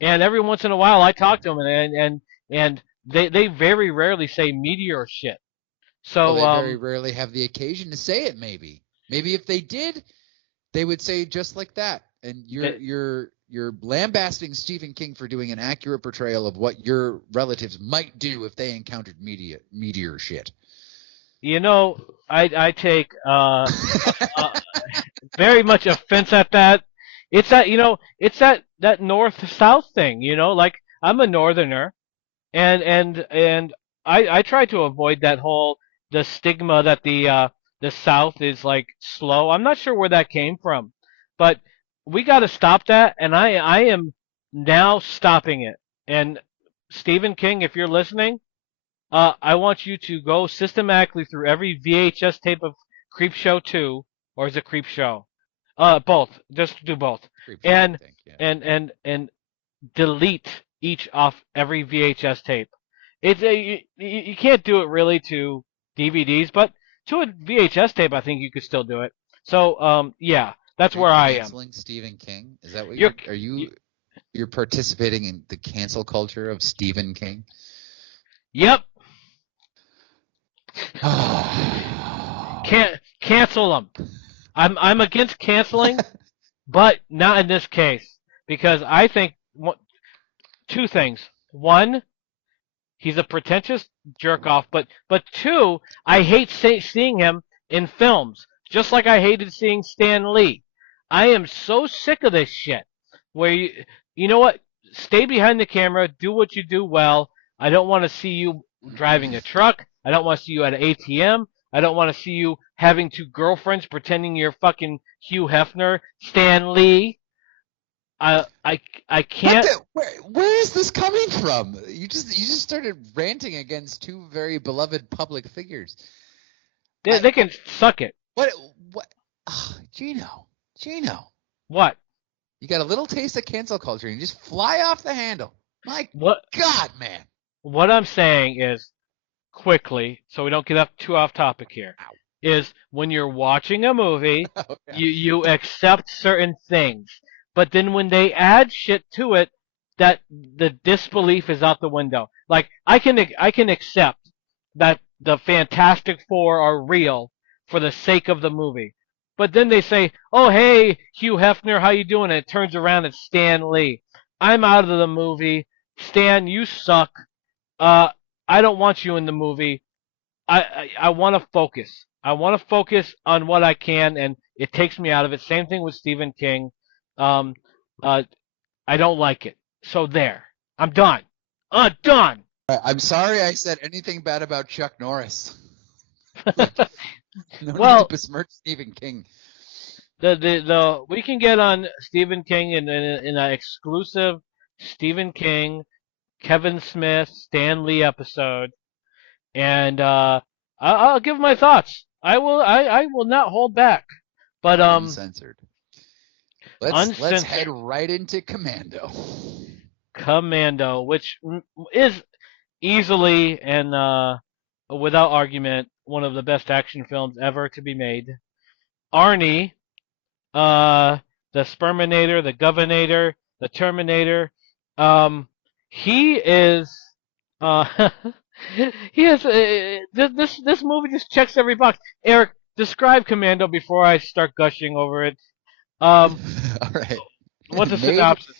and every once in a while I talk to them, and they very rarely say meteor shit. So they very rarely have the occasion to say it. Maybe if they did, they would say just like that. And you're lambasting Stephen King for doing an accurate portrayal of what your relatives might do if they encountered meteor shit. I take very much offense at that. It's that that north-south thing, like I'm a northerner, and I try to avoid that whole the stigma that the South is like slow. I'm not sure where that came from, but we got to stop that, and I am now stopping it. And Stephen King, if you're listening, I want you to go systematically through every VHS tape of Creepshow 2, or is it Creepshow? Both. Just do both. Creep show, I And think, yeah. and delete each off every VHS tape. You can't do it really to DVDs, but to a VHS tape, I think you could still do it. So yeah, that's Are you where I am. canceling Stephen King? Is that what You're, are you, you're participating in the cancel culture of Stephen King? yep, Oh. cancel them. I'm against canceling, but not in this case because I think two things. One, he's a pretentious jerk off, but two, I hate seeing him in films, just like I hated seeing Stan Lee. I am so sick of this shit. Where you know what? Stay behind the camera, do what you do well. I don't want to see you driving a truck. I don't want to see you at an ATM. I don't want to see you having two girlfriends pretending you're fucking Hugh Hefner, Stan Lee. I can't. Where is this coming from? You just started ranting against two very beloved public figures. They can suck it. What? Geno. What? You got a little taste of cancel culture and you just fly off the handle. My What? God, man. What I'm saying is, quickly, so we don't get too off topic here, is when you're watching a movie, Oh, yeah. you accept certain things, but then when they add shit to it, that the disbelief is out the window. Like I can accept that the Fantastic Four are real for the sake of the movie. But then they say, "Oh, hey, Hugh Hefner, how you doing?" And it turns around, it's Stan Lee. I'm out of the movie. Stan, you suck. I don't want you in the movie. I want to focus. I want to focus on what I can, and it takes me out of it. Same thing with Stephen King. Um, I don't like it. So there. I'm done. Done. I'm sorry I said anything bad about Chuck Norris. No Well, need to besmirch Stephen King. the we can get on Stephen King in an exclusive Stephen King, Kevin Smith, Stan Lee episode, and I'll give my thoughts. I will not hold back. But Uncensored. Let's uncensored. head right into Commando. Commando, which is easily and without argument one of the best action films ever to be made. Arnie, the Sperminator, the Governator, the Terminator, he is he is this movie just checks every box. Eric, describe Commando before I start gushing over it. All right. What's the synopsis?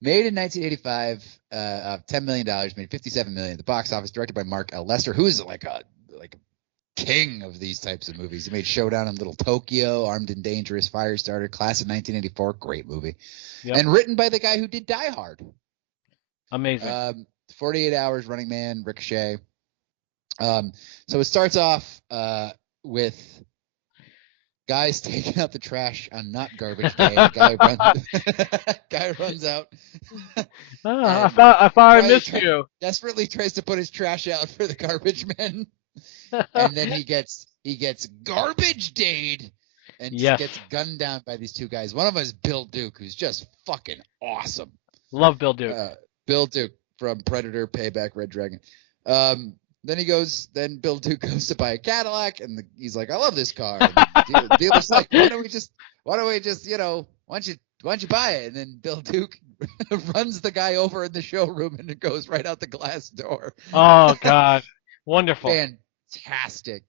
Made in 1985, $10 million, made $57 million at the box office. Directed by Mark L. Lester, who is like a king of these types of movies. He made Showdown in Little Tokyo, Armed and Dangerous, Firestarter, Class of 1984, great movie, Yep. and written by the guy who did Die Hard. Amazing. 48 Hours, Running Man, Ricochet. So it starts off with guys taking out the trash on not garbage day. Guy runs out. I thought I missed you. Desperately tries to put his trash out for the garbage men, and then he gets garbage dayed and Yes. gets gunned down by these two guys. One of them is Bill Duke, who's just fucking awesome. Love Bill Duke. Bill Duke from Predator, Payback, Red Dragon. Then Bill Duke goes to buy a Cadillac, and he's like, "I love this car." And the dealer's like, "Why don't we just, why don't you buy it?" And then Bill Duke runs the guy over in the showroom, and it goes right out the glass door. Oh God, wonderful. Fantastic.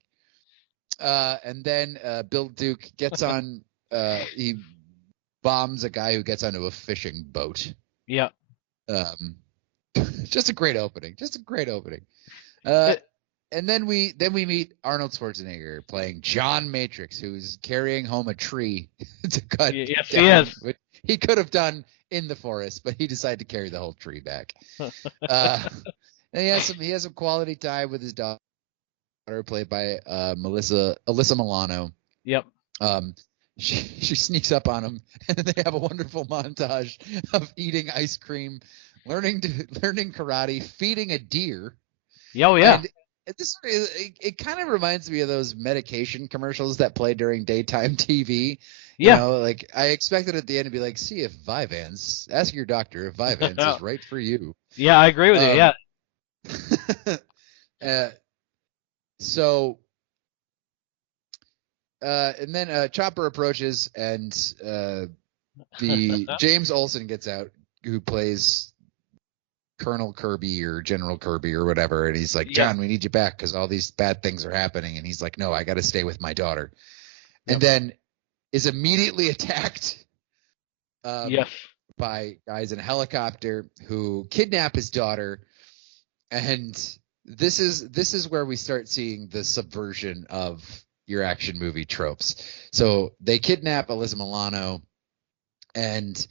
And then Bill Duke gets on. He bombs a guy who gets onto a fishing boat. Yep. Just a great opening. And then we meet Arnold Schwarzenegger playing John Matrix, who's carrying home a tree to cut Yes, down, he is. which he could have done in the forest, but he decided to carry the whole tree back. And he has some quality time with his daughter, played by Alyssa Milano. Yep. She sneaks up on him, and they have a wonderful montage of eating ice cream, learning karate, feeding a deer. Oh yeah. And it kind of reminds me of those medication commercials that play during daytime TV. Yeah. You know, like I expected at the end to be like, see if Vyvanse, ask your doctor if Vyvanse is right for you. Yeah, I agree with you. Yeah. And then Chopper approaches, and the James Olsen gets out, who plays Colonel Kirby or General Kirby or whatever, and he's like, John, we need you back because all these bad things are happening. And he's like, no, I got to stay with my daughter. And then is immediately attacked by guys in a helicopter who kidnap his daughter. And this is where we start seeing the subversion of your action movie tropes. So they kidnap Alyssa Milano, and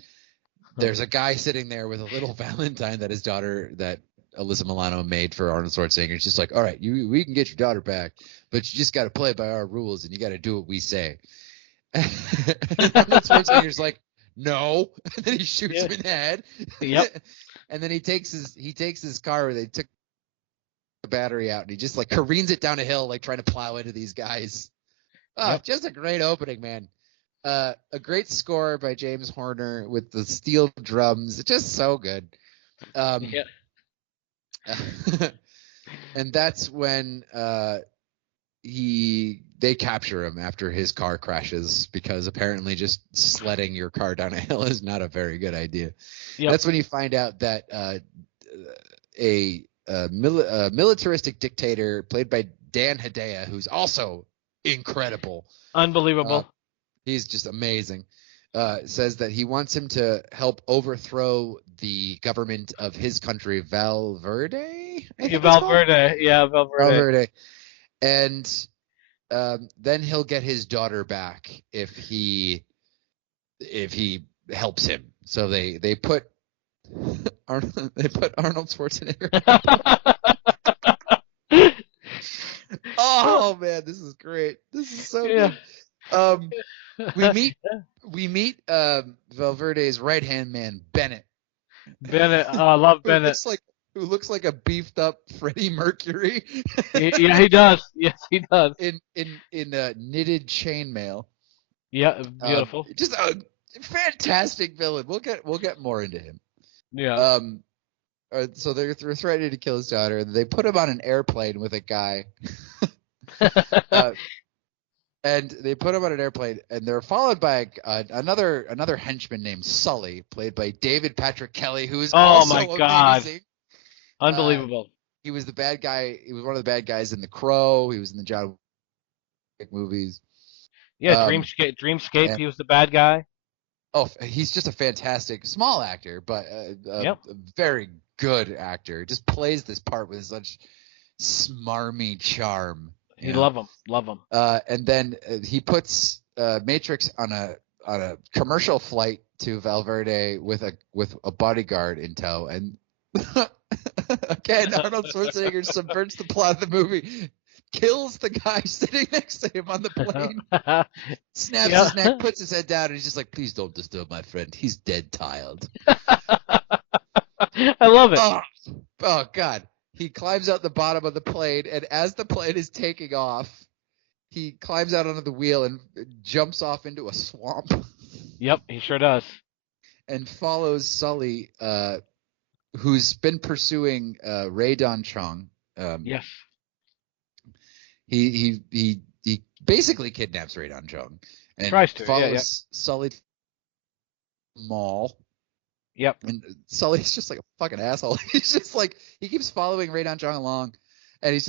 there's a guy sitting there with a little Valentine that his daughter, that Alyssa Milano made for Arnold Schwarzenegger. It's just like, all right, we can get your daughter back, but you just got to play by our rules, and you got to do what we say. And Arnold Schwarzenegger's like, no, and then he shoots him in the head. Yep. And then he takes his car where they took the battery out, and he just like careens it down a hill, like trying to plow into these guys. Oh, just a great opening, man. A great score by James Horner with the steel drums. It's just so good. And that's when they capture him after his car crashes, because apparently just sledding your car down a hill is not a very good idea. Yep. That's when you find out that a militaristic dictator played by Dan Hedaya, who's also incredible. Unbelievable. He's just amazing. Says that he wants him to help overthrow the government of his country, Valverde. Valverde. And then he'll get his daughter back if he helps him. So they put Arnold Schwarzenegger. Oh man, this is great. This is so good. We meet Valverde's right hand man, Bennett. Oh, I love Bennett. Who looks like a beefed up Freddie Mercury. Yeah, he does. Yes, he does. In knitted chainmail. Yeah, beautiful. Just a fantastic villain. We'll get more into him. Yeah. So they're threatening to kill his daughter, and they put him on an airplane with a guy. And they put him on an airplane, and they're followed by another henchman named Sully, played by David Patrick Kelly, who is also amazing. Unbelievable. He was the bad guy. He was one of the bad guys in The Crow. He was in the John Wick movies. Yeah, Dreamscape. He was the bad guy. Oh, he's just a fantastic small actor, but a very good actor. Just plays this part with such smarmy charm. You love him. And then he puts Matrix on a commercial flight to Valverde with a bodyguard in tow, and again Arnold Schwarzenegger subverts the plot of the movie, kills the guy sitting next to him on the plane, snaps his neck, puts his head down, and he's just like, "Please don't disturb my friend. He's dead tired." I love it. Oh God. He climbs out the bottom of the plane, and as the plane is taking off, he climbs out onto the wheel and jumps off into a swamp. Yep, he sure does. And follows Sully, who's been pursuing Ray Don Chong. Yes. He basically kidnaps Ray Don Chong and tries to follows Sully to the mall. Yep. And Sully's just like a fucking asshole. He's just like, he keeps following Ray Don Chong along, and he's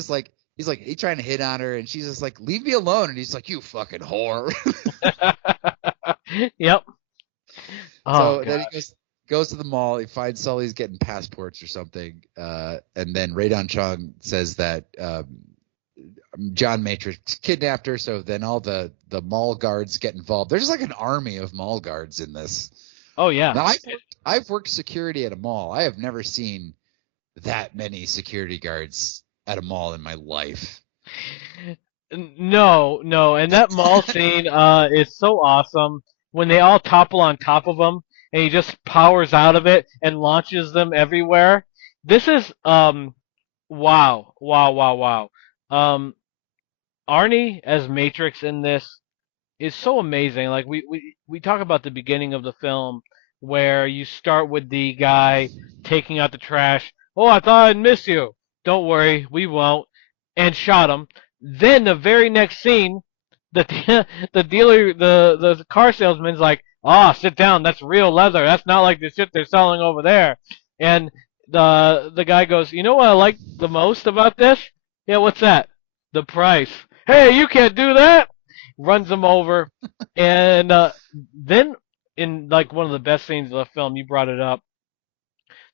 trying to hit on her, and she's just like, leave me alone. And he's like, you fucking whore. Yep. So then he goes to the mall. He finds Sully's getting passports or something, and then Ray Don Chong says that John Matrix kidnapped her. So then all the mall guards get involved. There's like an army of mall guards in this. Oh yeah. Now, I've worked security at a mall. I have never seen that many security guards at a mall in my life. No, and that mall scene is so awesome when they all topple on top of him and he just powers out of it and launches them everywhere. This is wow. Um, Arnie as Matrix in this is so amazing. Like we talk about the beginning of the film where you start with the guy taking out the trash. Oh, I thought I'd miss you. Don't worry, we won't. And shot him. Then the very next scene, the the dealer, the car salesman's like, "Ah, sit down. That's real leather. That's not like the shit they're selling over there." And the guy goes, "You know what I like the most about this? Yeah, what's that? The price. Hey, you can't do that." Runs him over, and then in like one of the best scenes of the film, you brought it up.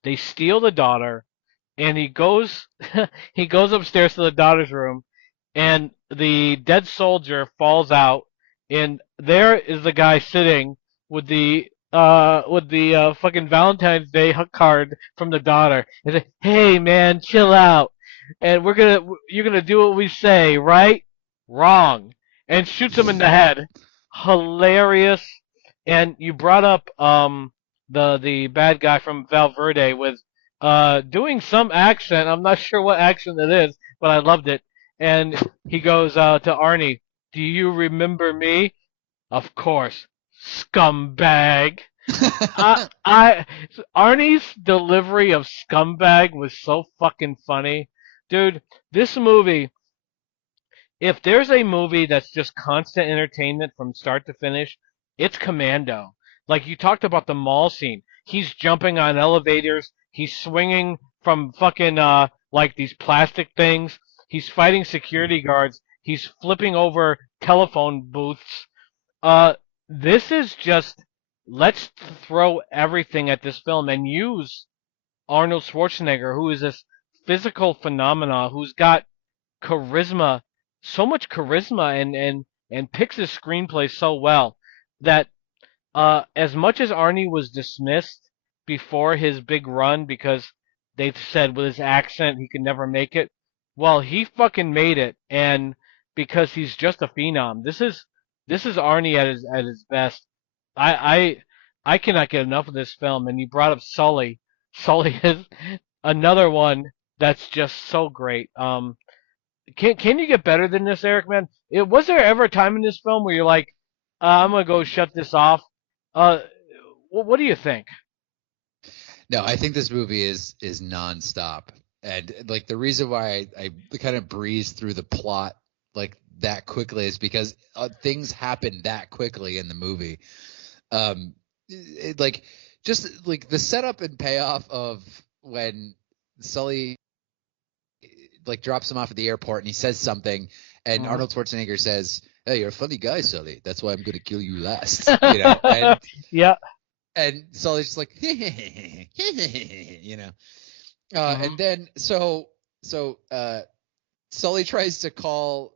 They steal the daughter, and he goes he goes upstairs to the daughter's room, and the dead soldier falls out, and there is the guy sitting with the fucking Valentine's Day card from the daughter, and say, "Hey man, chill out, and you're gonna do what we say, right?" Wrong, and shoots him in the head. Hilarious. And you brought up the bad guy from Valverde with doing some accent. I'm not sure what accent it is, but I loved it. And he goes to Arnie, "Do you remember me?" "Of course, scumbag." I Arnie's delivery of scumbag was so fucking funny, dude. This movie, if there's a movie that's just constant entertainment from start to finish, it's Commando. Like you talked about the mall scene. He's jumping on elevators. He's swinging from fucking like these plastic things. He's fighting security guards. He's flipping over telephone booths. Uh, this is just let's throw everything at this film and use Arnold Schwarzenegger, who is this physical phenomena, who's got charisma, so much charisma, and picks his screenplay so well that as much as Arnie was dismissed before his big run because they said with his accent he could never make it, well, he fucking made it, and because he's just a phenom. This is Arnie at his best. I cannot get enough of this film. And you brought up Sully. Sully is another one that's just so great. Can you get better than this, Eric? Man, was there ever a time in this film where you're like, I'm gonna go shut this off? Uh, what do you think? No, I think this movie is nonstop, and like the reason why I kind of breeze through the plot like that quickly is because things happen that quickly in the movie. Like just like the setup and payoff of when Sully like drops him off at the airport and he says something, and Mhm. Arnold Schwarzenegger says, "Hey, you're a funny guy, Sully. That's why I'm going to kill you last." You know, and Yeah. and Sully's just like, you know. Mhm. And then so Sully tries to call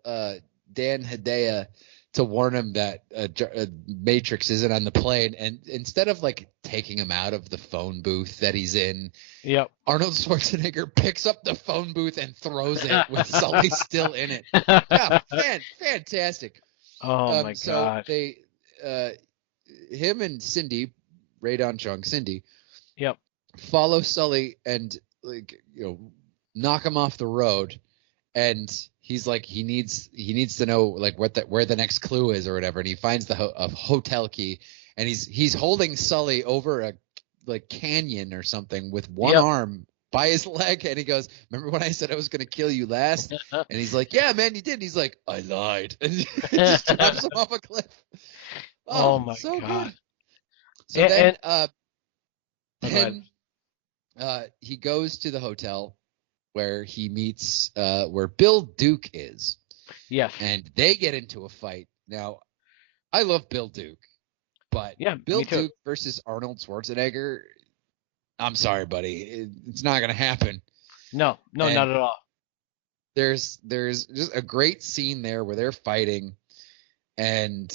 Dan Hedaya to warn him that Matrix isn't on the plane, and instead of like taking him out of the phone booth that he's in, Yep. Arnold Schwarzenegger picks up the phone booth and throws it with Sully still in it. Yeah, fantastic. Oh my So god. they, him and Cindy, Radon Chung, Cindy, Yep. follow Sully and like knock him off the road, and he's like he needs to know like where the next clue is or whatever, and he finds a hotel key, and he's holding Sully over a like canyon or something with one Yep. arm by his leg, and he goes, "Remember when I said I was going to kill you last?" And he's like, "Yeah, man, you did." And he's like, "I lied," and he just drops him off a cliff. Oh Oh, my so god. good. So then Oh, go ahead. he goes to the hotel where he meets where Bill Duke is, Yes. and they get into a fight. Now, I love Bill Duke, but Yeah, Bill me too. Duke versus Arnold Schwarzenegger, I'm sorry, buddy, it's not gonna happen. No, And not at all. there's just a great scene there where they're fighting, and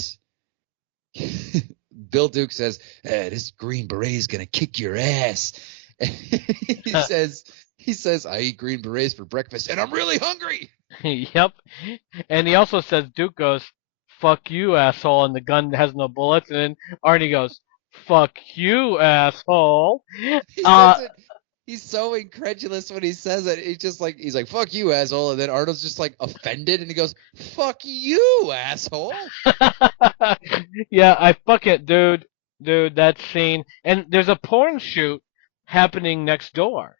Bill Duke says, "This Green Beret's gonna kick your ass." And he says, "I eat Green Berets for breakfast, and I'm really hungry." Yep. And he also says, Duke goes, "Fuck you, asshole," and the gun has no bullets. And then Arnie goes, "Fuck you, asshole." He Uh, says it. He's so incredulous when he says it. He's like, "Fuck you, asshole," and then Arnold's just like offended, and he goes, "Fuck you, asshole." yeah, I fuck it, dude. Dude, that scene. And there's a porn shoot happening next door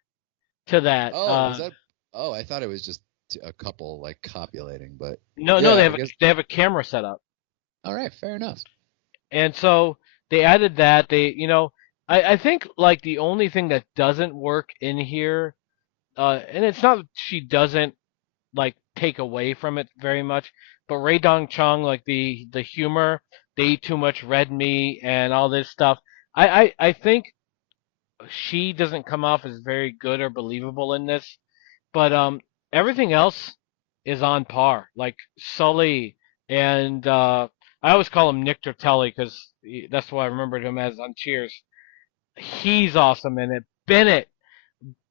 to that. Oh, was that? Oh, I thought it was just a couple like copulating, but No, yeah, I guess. they have a camera set up. All right, fair enough. And so they added that. I think like the only thing that doesn't work in here, and it's not that she doesn't like take away from it very much, but Ray Dong Chung, like the humor, they eat too much red meat and all this stuff. I think she doesn't come off as very good or believable in this, but everything else is on par. Like Sully and I always call him Nick Tortelli because that's what I remembered him as on Cheers. He's awesome in it.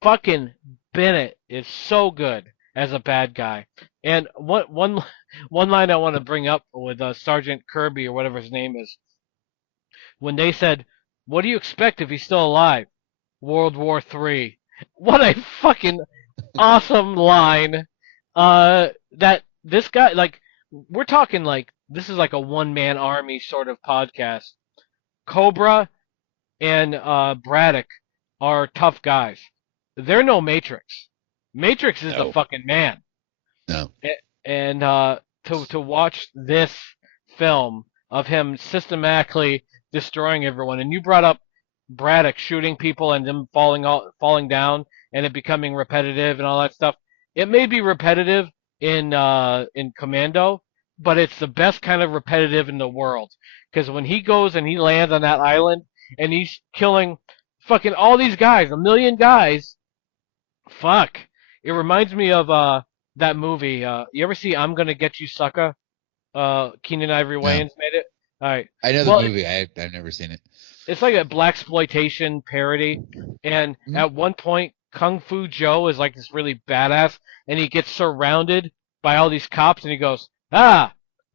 Fucking Bennett is so good as a bad guy. And one line I want to bring up with Sergeant Kirby or whatever his name is, when they said, "What do you expect if he's still alive?" World War III. What a fucking awesome line. That this guy, like, we're talking like this is like a one-man army sort of podcast. Cobra and Braddock are tough guys. They're no Matrix. Matrix is the No. fucking man. No. And to watch this film of him systematically destroying everyone, and you brought up Braddock shooting people and them falling down, and it becoming repetitive and all that stuff. It may be repetitive in Commando, but it's the best kind of repetitive in the world. Because when he goes and he lands on that island and he's killing fucking all these guys, a million guys, fuck. It reminds me of that movie. You ever see I'm Gonna Get You Sucker? Keenan Ivory No. Wayans made it. All right. I know the Well, movie. I've never seen it. it's like a blaxploitation parody, and at one point, Kung Fu Joe is like this really badass, and he gets surrounded by all these cops, and he goes, "Ah,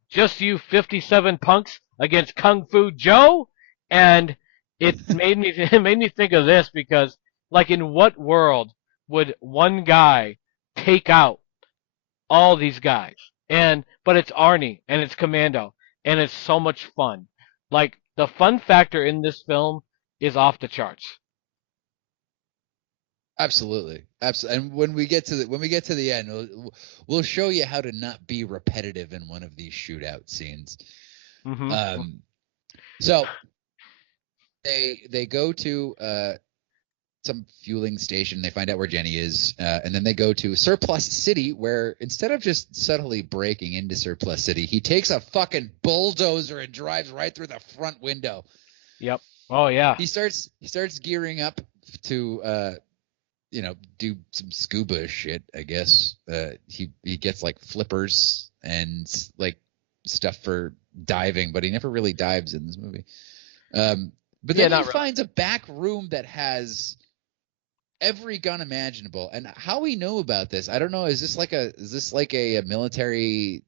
just you 57 punks against Kung Fu Joe," and it made me it made me think of this because, like, in what world would one guy take out all these guys? But it's Arnie and it's Commando and it's so much fun. Like the fun factor in this film is off the charts. Absolutely. And when we get to the end, we'll show you how to not be repetitive in one of these shootout scenes. Mm-hmm. So they go to some fueling station. They find out where Jenny is, and then they go to Surplus City, where instead of just subtly breaking into Surplus City, he takes a fucking bulldozer and drives right through the front window. Yep. Oh yeah. He starts gearing up to do some scuba shit, I guess. He gets like flippers and like stuff for diving, but he never really dives in this movie. But then he finds a back room that has every gun imaginable. And how we know about this, I don't know. Is this like a military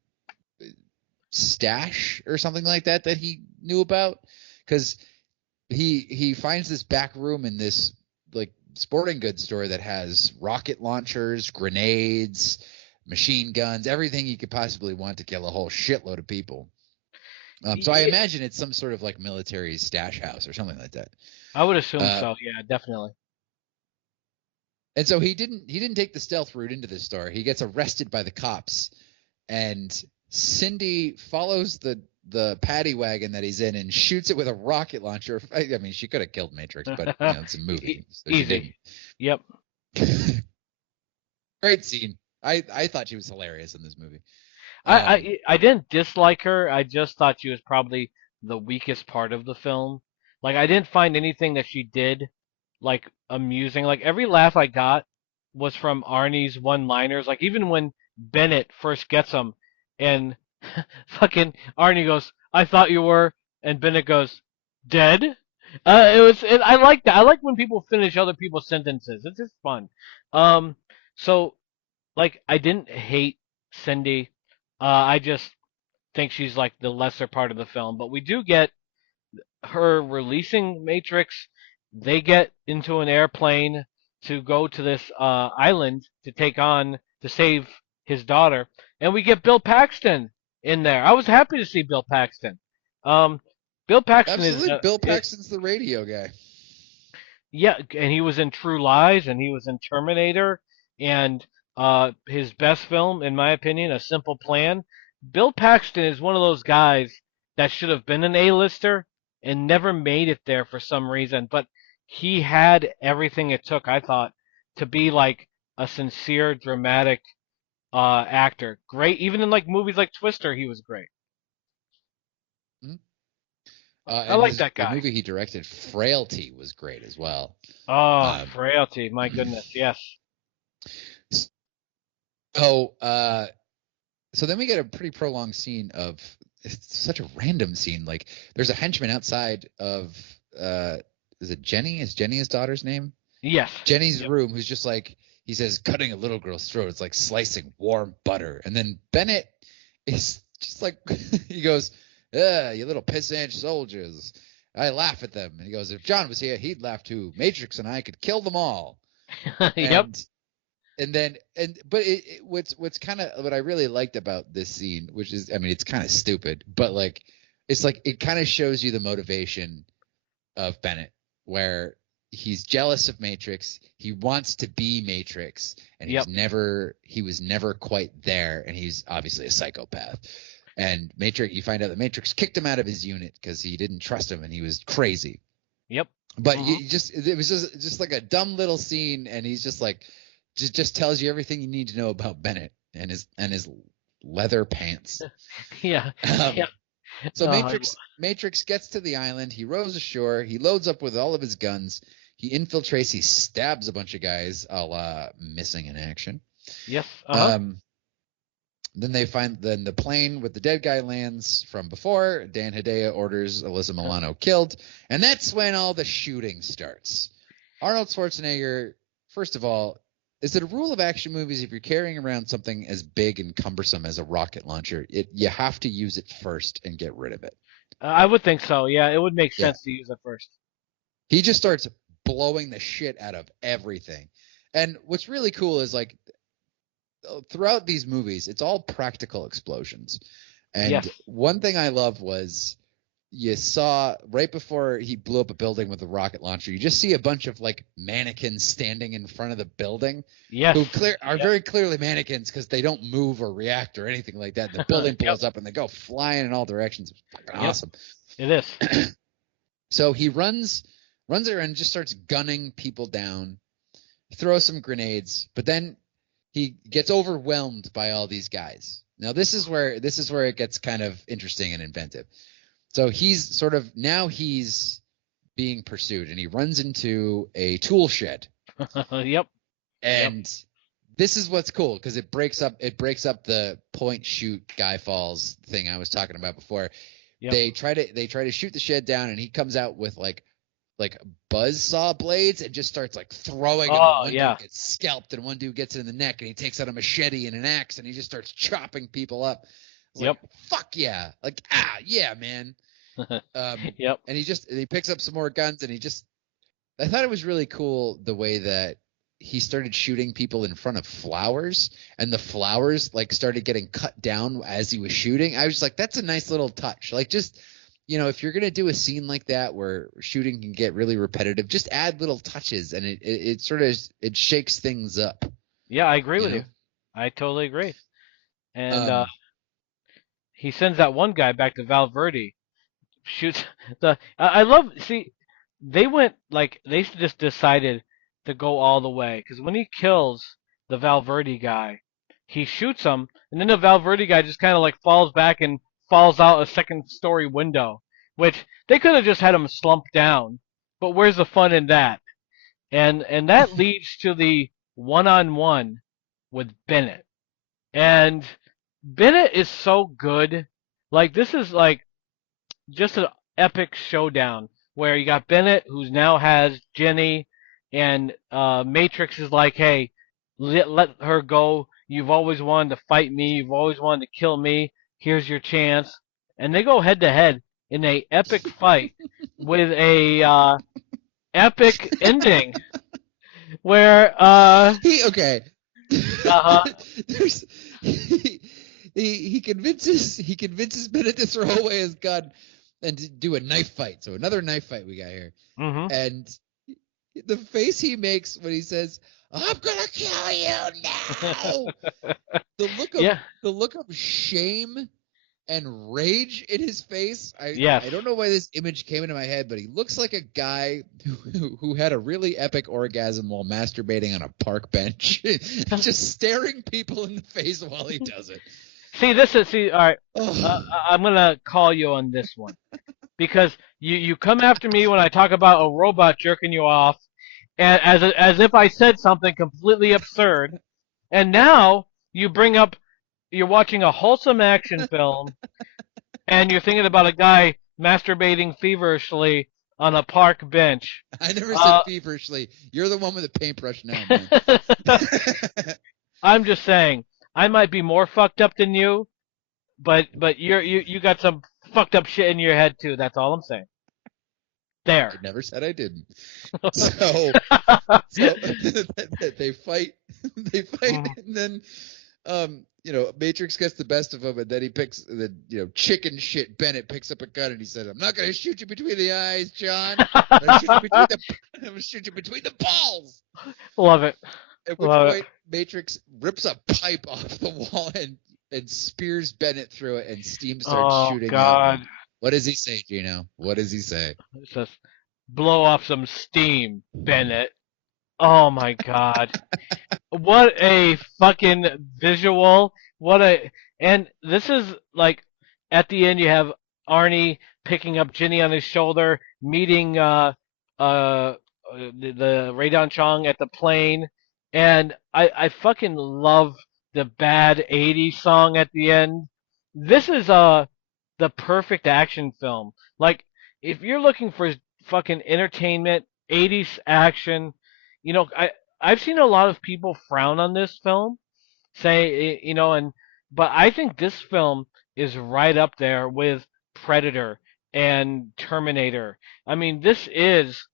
stash or something like that he knew about? Because he finds this back room in this like sporting goods store that has rocket launchers, grenades, machine guns, everything you could possibly want to kill a whole shitload of people. So I imagine it's some sort of like military stash house or something like that. I would assume so. Yeah, definitely. And so he didn't take the stealth route into the store. He gets arrested by the cops, and Cindy follows the paddy wagon that he's in and shoots it with a rocket launcher. I mean, she could have killed Matrix, but it's a movie. So easy. Yep. Great scene. I thought she was hilarious in this movie. I didn't dislike her. I just thought she was probably the weakest part of the film. Like I didn't find anything that she did like amusing. Like every laugh I got was from Arnie's one-liners. Like even when Bennett first gets him and fucking Arnie goes, "I thought you were," and Bennett goes, Dead. I like that. I like when people finish other people's sentences. It's just fun. Um, so like I didn't hate Cindy. I just think she's like the lesser part of the film. But we do get her releasing Matrix. They get into an airplane to go to this island to save his daughter, and we get Bill Paxton in there. I was happy to see Bill Paxton. Um, Bill Paxton Absolutely, Bill Paxton's the radio guy. yeah, and he was in True Lies, and he was in Terminator, and his best film, in my opinion, A Simple Plan. Bill Paxton is one of those guys that should have been an A-lister and never made it there for some reason, but he had everything it took, I thought, to be like a sincere, dramatic actor. Great, even in like movies like Twister, he was great. Mhm. I And like that the guy. movie he directed, Frailty, was great as well. Oh, Um, Frailty, my goodness, yes. so, so then we get a pretty prolonged scene of, it's such a random scene. Like, there's a henchman outside of, is it Jenny? Is Jenny his daughter's name? Yes. Jenny's Yep. room, who's just like, he says, cutting a little girl's throat. It's like slicing warm butter. And then Bennett is just like, he goes, you little pissant soldiers. I laugh at them. And he goes, if John was here, he'd laugh too. Matrix and I could kill them all. Yep. But what's kind of what I really liked about this scene, which is, I mean, it's kind of stupid, but like, it's like, it kind of shows you the motivation of Bennett, where he's jealous of Matrix. He wants to be Matrix, and Yep. he was never quite there. And he's obviously a psychopath. And Matrix, you find out that Matrix kicked him out of his unit because he didn't trust him and he was crazy. Yep. But Mhm. it was just like a dumb little scene, and he's just like, just tells you everything you need to know about Bennett and his leather pants. Yeah. Um, Yeah. So Oh, Matrix gets to the island. He rows ashore. He loads up with all of his guns. He infiltrates. He stabs a bunch of guys, a la Missing in Action. yes. Uh-huh. Then the plane with the dead guy lands from before. Dan Hedaya orders Alyssa Milano killed, and that's when all the shooting starts. Arnold Schwarzenegger, first of all, is it a rule of action movies, if you're carrying around something as big and cumbersome as a rocket launcher, you have to use it first and get rid of it? I would think so. Yeah, it would make Yeah. sense to use it first. He just starts blowing the shit out of everything. And what's really cool is, like, throughout these movies, it's all practical explosions. And Yes. one thing I love was, you saw right before he blew up a building with a rocket launcher, you just see a bunch of like mannequins standing in front of the building, Yes. who are very clearly mannequins because they don't move or react or anything like that. The building blows up and they go flying in all directions. It's fucking awesome. It is. So he runs around and just starts gunning people down, throws some grenades, but then he gets overwhelmed by all these guys. Now this is where it gets kind of interesting and inventive. So he's being pursued, and he runs into a tool shed. Yep. And this is what's cool, because it breaks up the point shoot guy falls thing I was talking about before. Yep. They try to shoot the shed down, and he comes out with like buzzsaw blades and just starts like throwing them. Oh, One yeah. dude gets scalped, and one dude gets it in the neck, and he takes out a machete and an axe, and he just starts chopping people up. It's Yep. like, fuck yeah. Like, yeah, man. Yep. And he picks up some more guns, and I thought it was really cool the way that he started shooting people in front of flowers, and the flowers like started getting cut down as he was shooting. I was just like, that's a nice little touch. Like, just, if you're going to do a scene like that where shooting can get really repetitive, just add little touches, and it sort of shakes things up. Yeah, I agree with know? you. I totally agree. And he sends that one guy back to Valverde. Shoots I love. See, they just decided to go all the way, because when he kills the Valverde guy, he shoots him, and then the Valverde guy just kind of like falls back and falls out a second story window, which they could have just had him slump down. But where's the fun in that? And that leads to the one-on-one with Bennett. And Bennett is so good. Like, this is like just an epic showdown where you got Bennett, who now has Jenny, and Matrix is like, hey, let her go. You've always wanted to fight me. You've always wanted to kill me. Here's your chance. And they go head to head in a epic fight with a epic ending where okay. uh-huh. There's he convinces Bennett to throw away his gun and to do a knife fight. So another knife fight we got here. Mm-hmm. And the face he makes when he says, "I'm gonna kill you now," the look of shame and rage in his face. I don't know why this image came into my head, but he looks like a guy who had a really epic orgasm while masturbating on a park bench, just staring people in the face while he does it. See, all right. I'm gonna call you on this one because you come after me when I talk about a robot jerking you off, and as if I said something completely absurd, and now you bring up you're watching a wholesome action film, and you're thinking about a guy masturbating feverishly on a park bench. I never said feverishly. You're the one with the paintbrush now, man. I'm just saying, I might be more fucked up than you, but you got some fucked up shit in your head too. That's all I'm saying. There. I never said I didn't. So they fight, and then Matrix gets the best of him, and then he picks the chicken shit. Bennett picks up a gun and he says, "I'm not gonna shoot you between the eyes, John. I'm gonna shoot you between the balls." Love it. At which point, Matrix rips a pipe off the wall and spears Bennett through it, and steam starts shooting out. What does he say, Geno? What does he say? It says, "Blow off some steam, Bennett." Oh my God. What a fucking visual. And this is like, at the end you have Arnie picking up Jenny on his shoulder, meeting the Raydon Chong at the plane, and I fucking love the bad 80s song at the end. This is the perfect action film. Like, if you're looking for fucking entertainment, 80s action, I've seen a lot of people frown on this film, say, but I think this film is right up there with Predator and Terminator. I mean, this is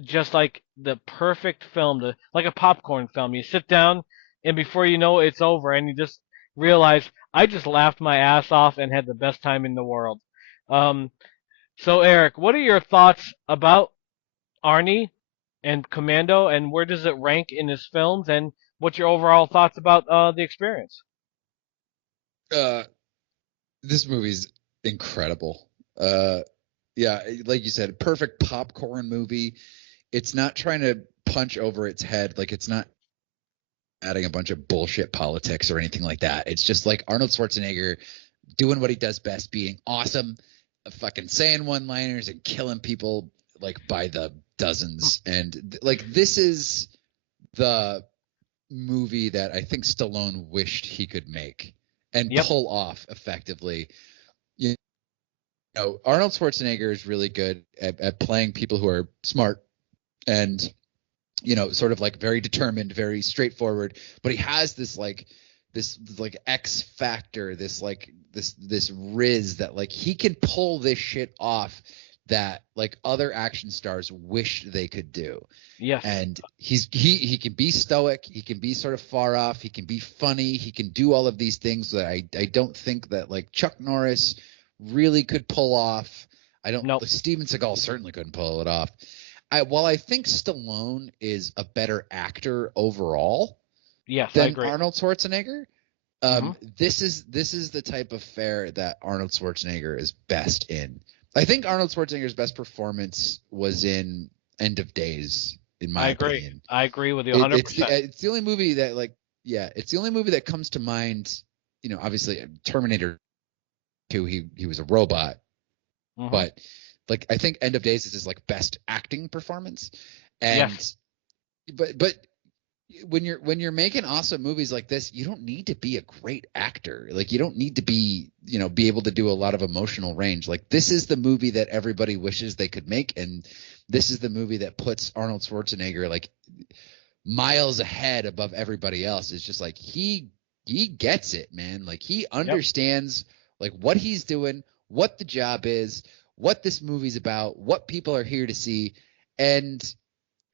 just like the perfect film, like a popcorn film. You sit down, and before you know it, it's over, and you just realize, I just laughed my ass off and had the best time in the world. So, Eric, what are your thoughts about Arnie and Commando, and where does it rank in his films, and what's your overall thoughts about the experience? This movie's incredible. Yeah, like you said, perfect popcorn movie. It's not trying to punch over its head. Like, it's not adding a bunch of bullshit politics or anything like that. It's just like Arnold Schwarzenegger doing what he does best, being awesome, fucking saying one-liners and killing people like by the dozens. And like, this is the movie that I think Stallone wished he could make and pull off effectively. Arnold Schwarzenegger is really good at playing people who are smart and sort of like very determined, very straightforward, but he has this X factor, this riz that like he can pull this shit off that like other action stars wish they could do. Yes. And he can be stoic, he can be sort of far off, he can be funny, he can do all of these things that I don't think that like Chuck Norris really could pull off. Steven Seagal certainly couldn't pull it off. While I think Stallone is a better actor overall than Arnold Schwarzenegger, this is the type of fare that Arnold Schwarzenegger is best in. I think Arnold Schwarzenegger's best performance was in End of Days, in my opinion. I agree with you 100%. It's the only movie that it's the only movie that comes to mind. Obviously Terminator 2, he was a robot, but like I think End of Days is his like best acting performance. And but when you're making awesome movies like this, you don't need to be a great actor. Like, you don't need to be, be able to do a lot of emotional range. Like, this is the movie that everybody wishes they could make, and this is the movie that puts Arnold Schwarzenegger like miles ahead above everybody else. It's just like he gets it, man. Like, he understands like what he's doing, what the job is, what this movie's about, what people are here to see, and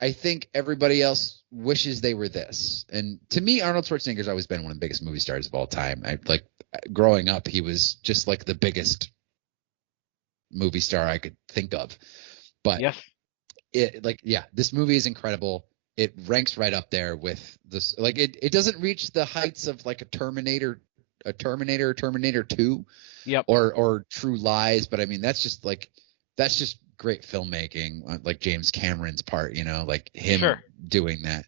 I think everybody else wishes they were this. And to me, Arnold Schwarzenegger's always been one of the biggest movie stars of all time. Growing up, he was just like the biggest movie star I could think of. But Yes. This movie is incredible. It ranks right up there with this. Like, it doesn't reach the heights of like a Terminator 2, Yep. or True Lies. But I mean, that's just great filmmaking, like James Cameron's part, like him doing that.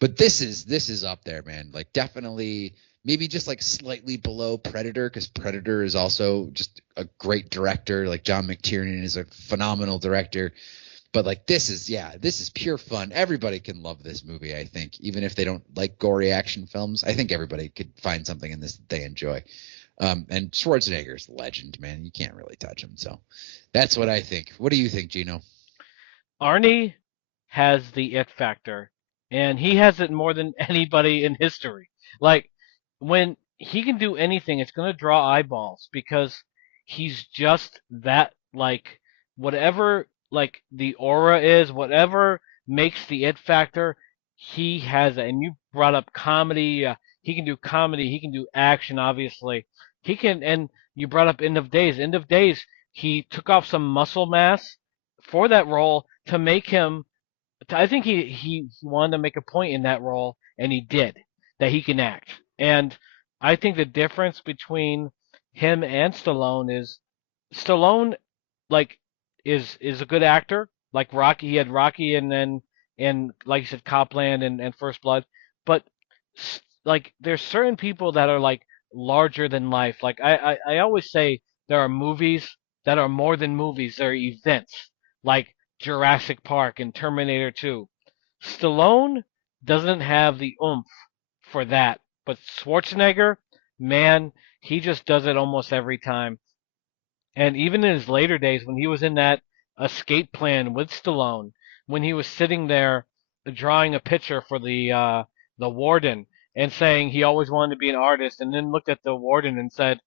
But this is up there, man. Like, definitely, maybe just like slightly below Predator, because Predator is also just a great director. Like, John McTiernan is a phenomenal director. But like, this is pure fun. Everybody can love this movie, I think, even if they don't like gory action films. I think everybody could find something in this that they enjoy. And Schwarzenegger's legend, man. You can't really touch him. So that's what I think. What do you think, Geno? Arnie has the it factor, and he has it more than anybody in history. Like, when he can do anything, it's going to draw eyeballs because he's just that, like, whatever, like, the aura is, whatever makes the it factor, he has it. And you brought up comedy. He can do comedy. He can do action, obviously. He can, and you brought up End of Days. End of Days, he took off some muscle mass for that role to make him. I think he wanted to make a point in that role, and he did, that he can act. And I think the difference between him and Stallone is Stallone, like, is a good actor. Like Rocky, he had Rocky, and then, and like you said, Copland and First Blood. But like, there's certain people that are like larger than life. Like, I always say there are movies that are more than movies. They're events, like Jurassic Park and Terminator 2. Stallone doesn't have the oomph for that, but Schwarzenegger, man, he just does it almost every time. And even in his later days, when he was in that escape plan with Stallone, when he was sitting there drawing a picture for the warden and saying he always wanted to be an artist, and then looked at the warden and said,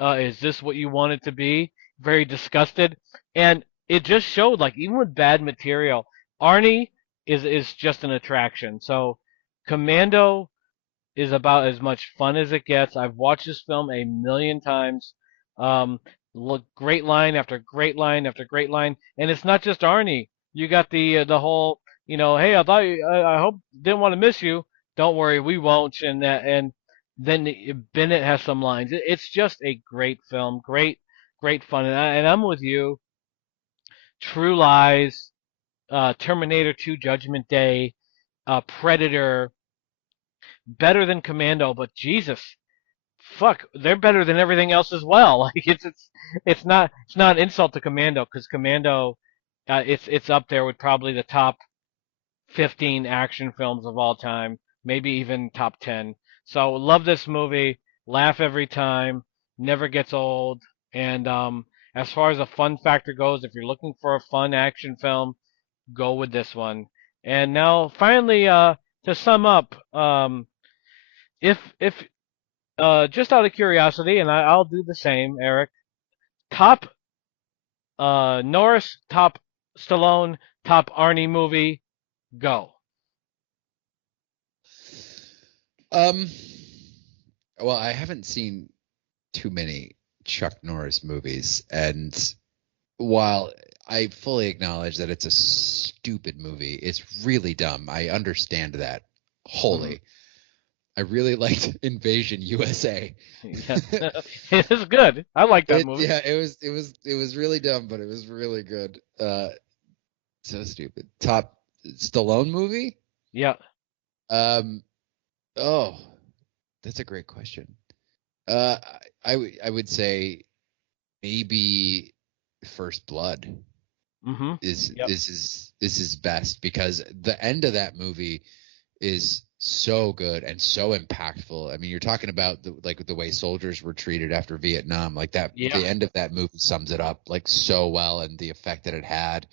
"Is this what you wanted to be?" Very disgusted, and it just showed, like, even with bad material, Arnie is just an attraction. So, Commando is about as much fun as it gets. I've watched this film a million times. Um, Look, great line after great line after great line, and it's not just Arnie. You got the whole, hey, I thought I hope didn't want to miss you. Don't worry, we won't. And then Bennett has some lines. It's just a great film, great fun. And I'm with you. True Lies, Terminator 2, Judgment Day, Predator, better than Commando, but Jesus, fuck, they're better than everything else as well. Like, it's not an insult to Commando, because Commando, it's up there with probably the top 15 action films of all time, maybe even top 10. So love this movie, laugh every time, never gets old. And as far as a fun factor goes, if you're looking for a fun action film, go with this one. And now, finally, to sum up, if just out of curiosity, and I'll do the same, Eric. Top Norris, top Stallone, top Arnie movie, go. Well, I haven't seen too many Chuck Norris movies, and while I fully acknowledge that it's a stupid movie, it's really dumb. I understand that wholly. Mm-hmm. I really liked Invasion USA. Yeah. It is good. I like that movie. Yeah, it was really dumb, but it was really good. So stupid. Top Stallone movie? Yeah. Oh, that's a great question. I would say maybe First Blood Mm-hmm. is Yep. is his best, because the end of that movie is so good and so impactful. I mean, you're talking about the way soldiers were treated after Vietnam, like that. Yeah. The end of that movie sums it up like so well, and the effect that it had,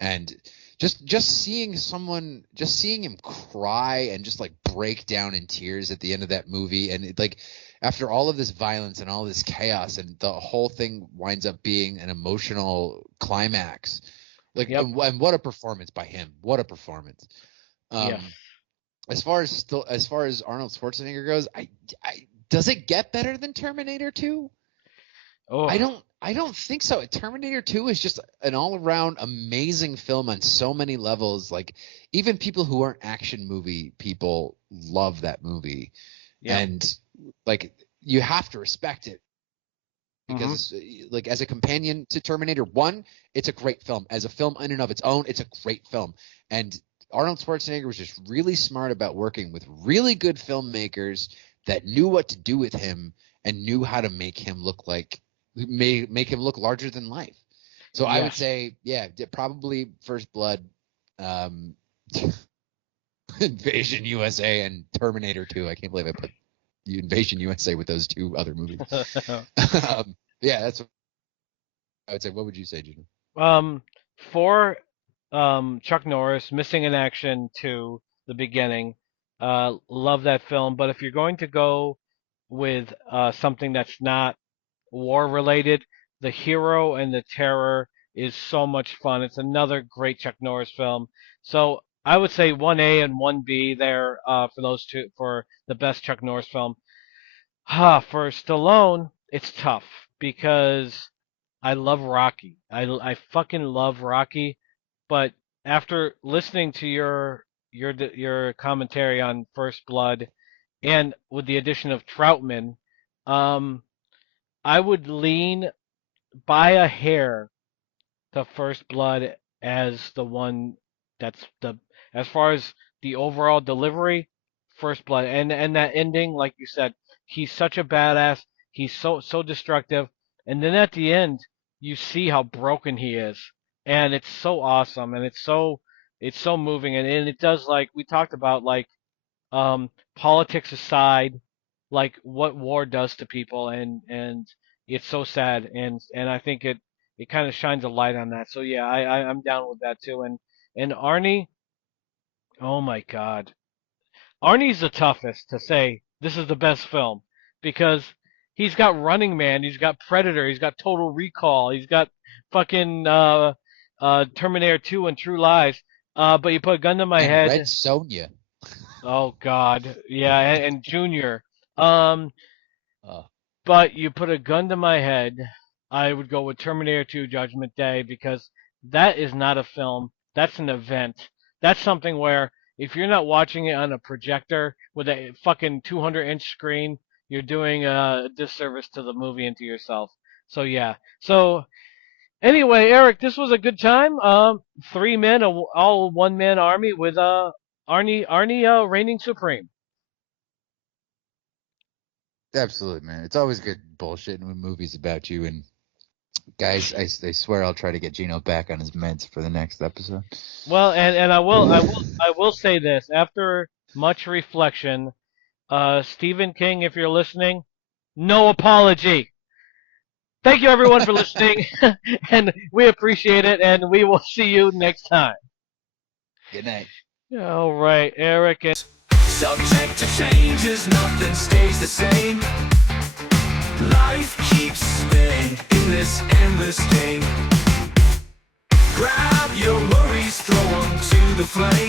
and just seeing him cry and just like break down in tears at the end of that movie, and like after all of this violence and all this chaos, and the whole thing winds up being an emotional climax. Like, Yep. and what a performance by him! What a performance! Yes. As far as Arnold Schwarzenegger goes, does it get better than Terminator 2? Oh, I don't think so. Terminator 2 is just an all-around amazing film on so many levels. Like, even people who aren't action movie people love that movie. yeah. And like, you have to respect it because like, as a companion to Terminator 1, it's a great film. As a film in and of its own, it's a great film. And Arnold Schwarzenegger was just really smart about working with really good filmmakers that knew what to do with him and knew how to make him look larger than life. So I would say, probably First Blood, Invasion USA, and Terminator 2. I can't believe I put the Invasion USA with those two other movies. That's what I would say. What would you say, Geno? For Chuck Norris, Missing in Action to the beginning, love that film. But if you're going to go with something that's not war related, The Hero and the Terror is so much fun. It's another great Chuck Norris film. So I would say 1A and 1B there for those two, for the best Chuck Norris film. For Stallone, it's tough because I love Rocky. I fucking love Rocky, but after listening to your commentary on First Blood, and with the addition of Troutman, I would lean by a hair to First Blood as the one that's the, as far as the overall delivery, First Blood, and that ending, like you said, he's such a badass. He's so destructive, and then at the end, you see how broken he is, and it's so awesome, and it's so moving, and it does, like we talked about, like politics aside, like what war does to people, and it's so sad, and I think it kind of shines a light on that. So yeah, I'm down with that too. And Arnie, oh my God, Arnie's the toughest to say this is the best film because he's got Running Man, he's got Predator, he's got Total Recall, he's got fucking Terminator 2 and True Lies. But you put a gun to my head. Red Sonja. Oh God, yeah, and Junior. But you put a gun to my head, I would go with Terminator 2 Judgment Day because that is not a film. That's an event. That's something where if you're not watching it on a projector with a fucking 200-inch screen, you're doing a disservice to the movie and to yourself. So yeah. So anyway, Eric, this was a good time. 3 men, all one-man army with Arnie reigning supreme. Absolutely, man. It's always good bullshitting with movies about you. And guys, I swear I'll try to get Geno back on his meds for the next episode. Well, and I will say this after much reflection, Stephen King, if you're listening, no apology. Thank you everyone for listening, and we appreciate it, and we will see you next time. Good night. All right, Eric. Subject to changes, nothing stays the same. Life keeps spinning in this endless game. Grab your worries, throw them to the flame.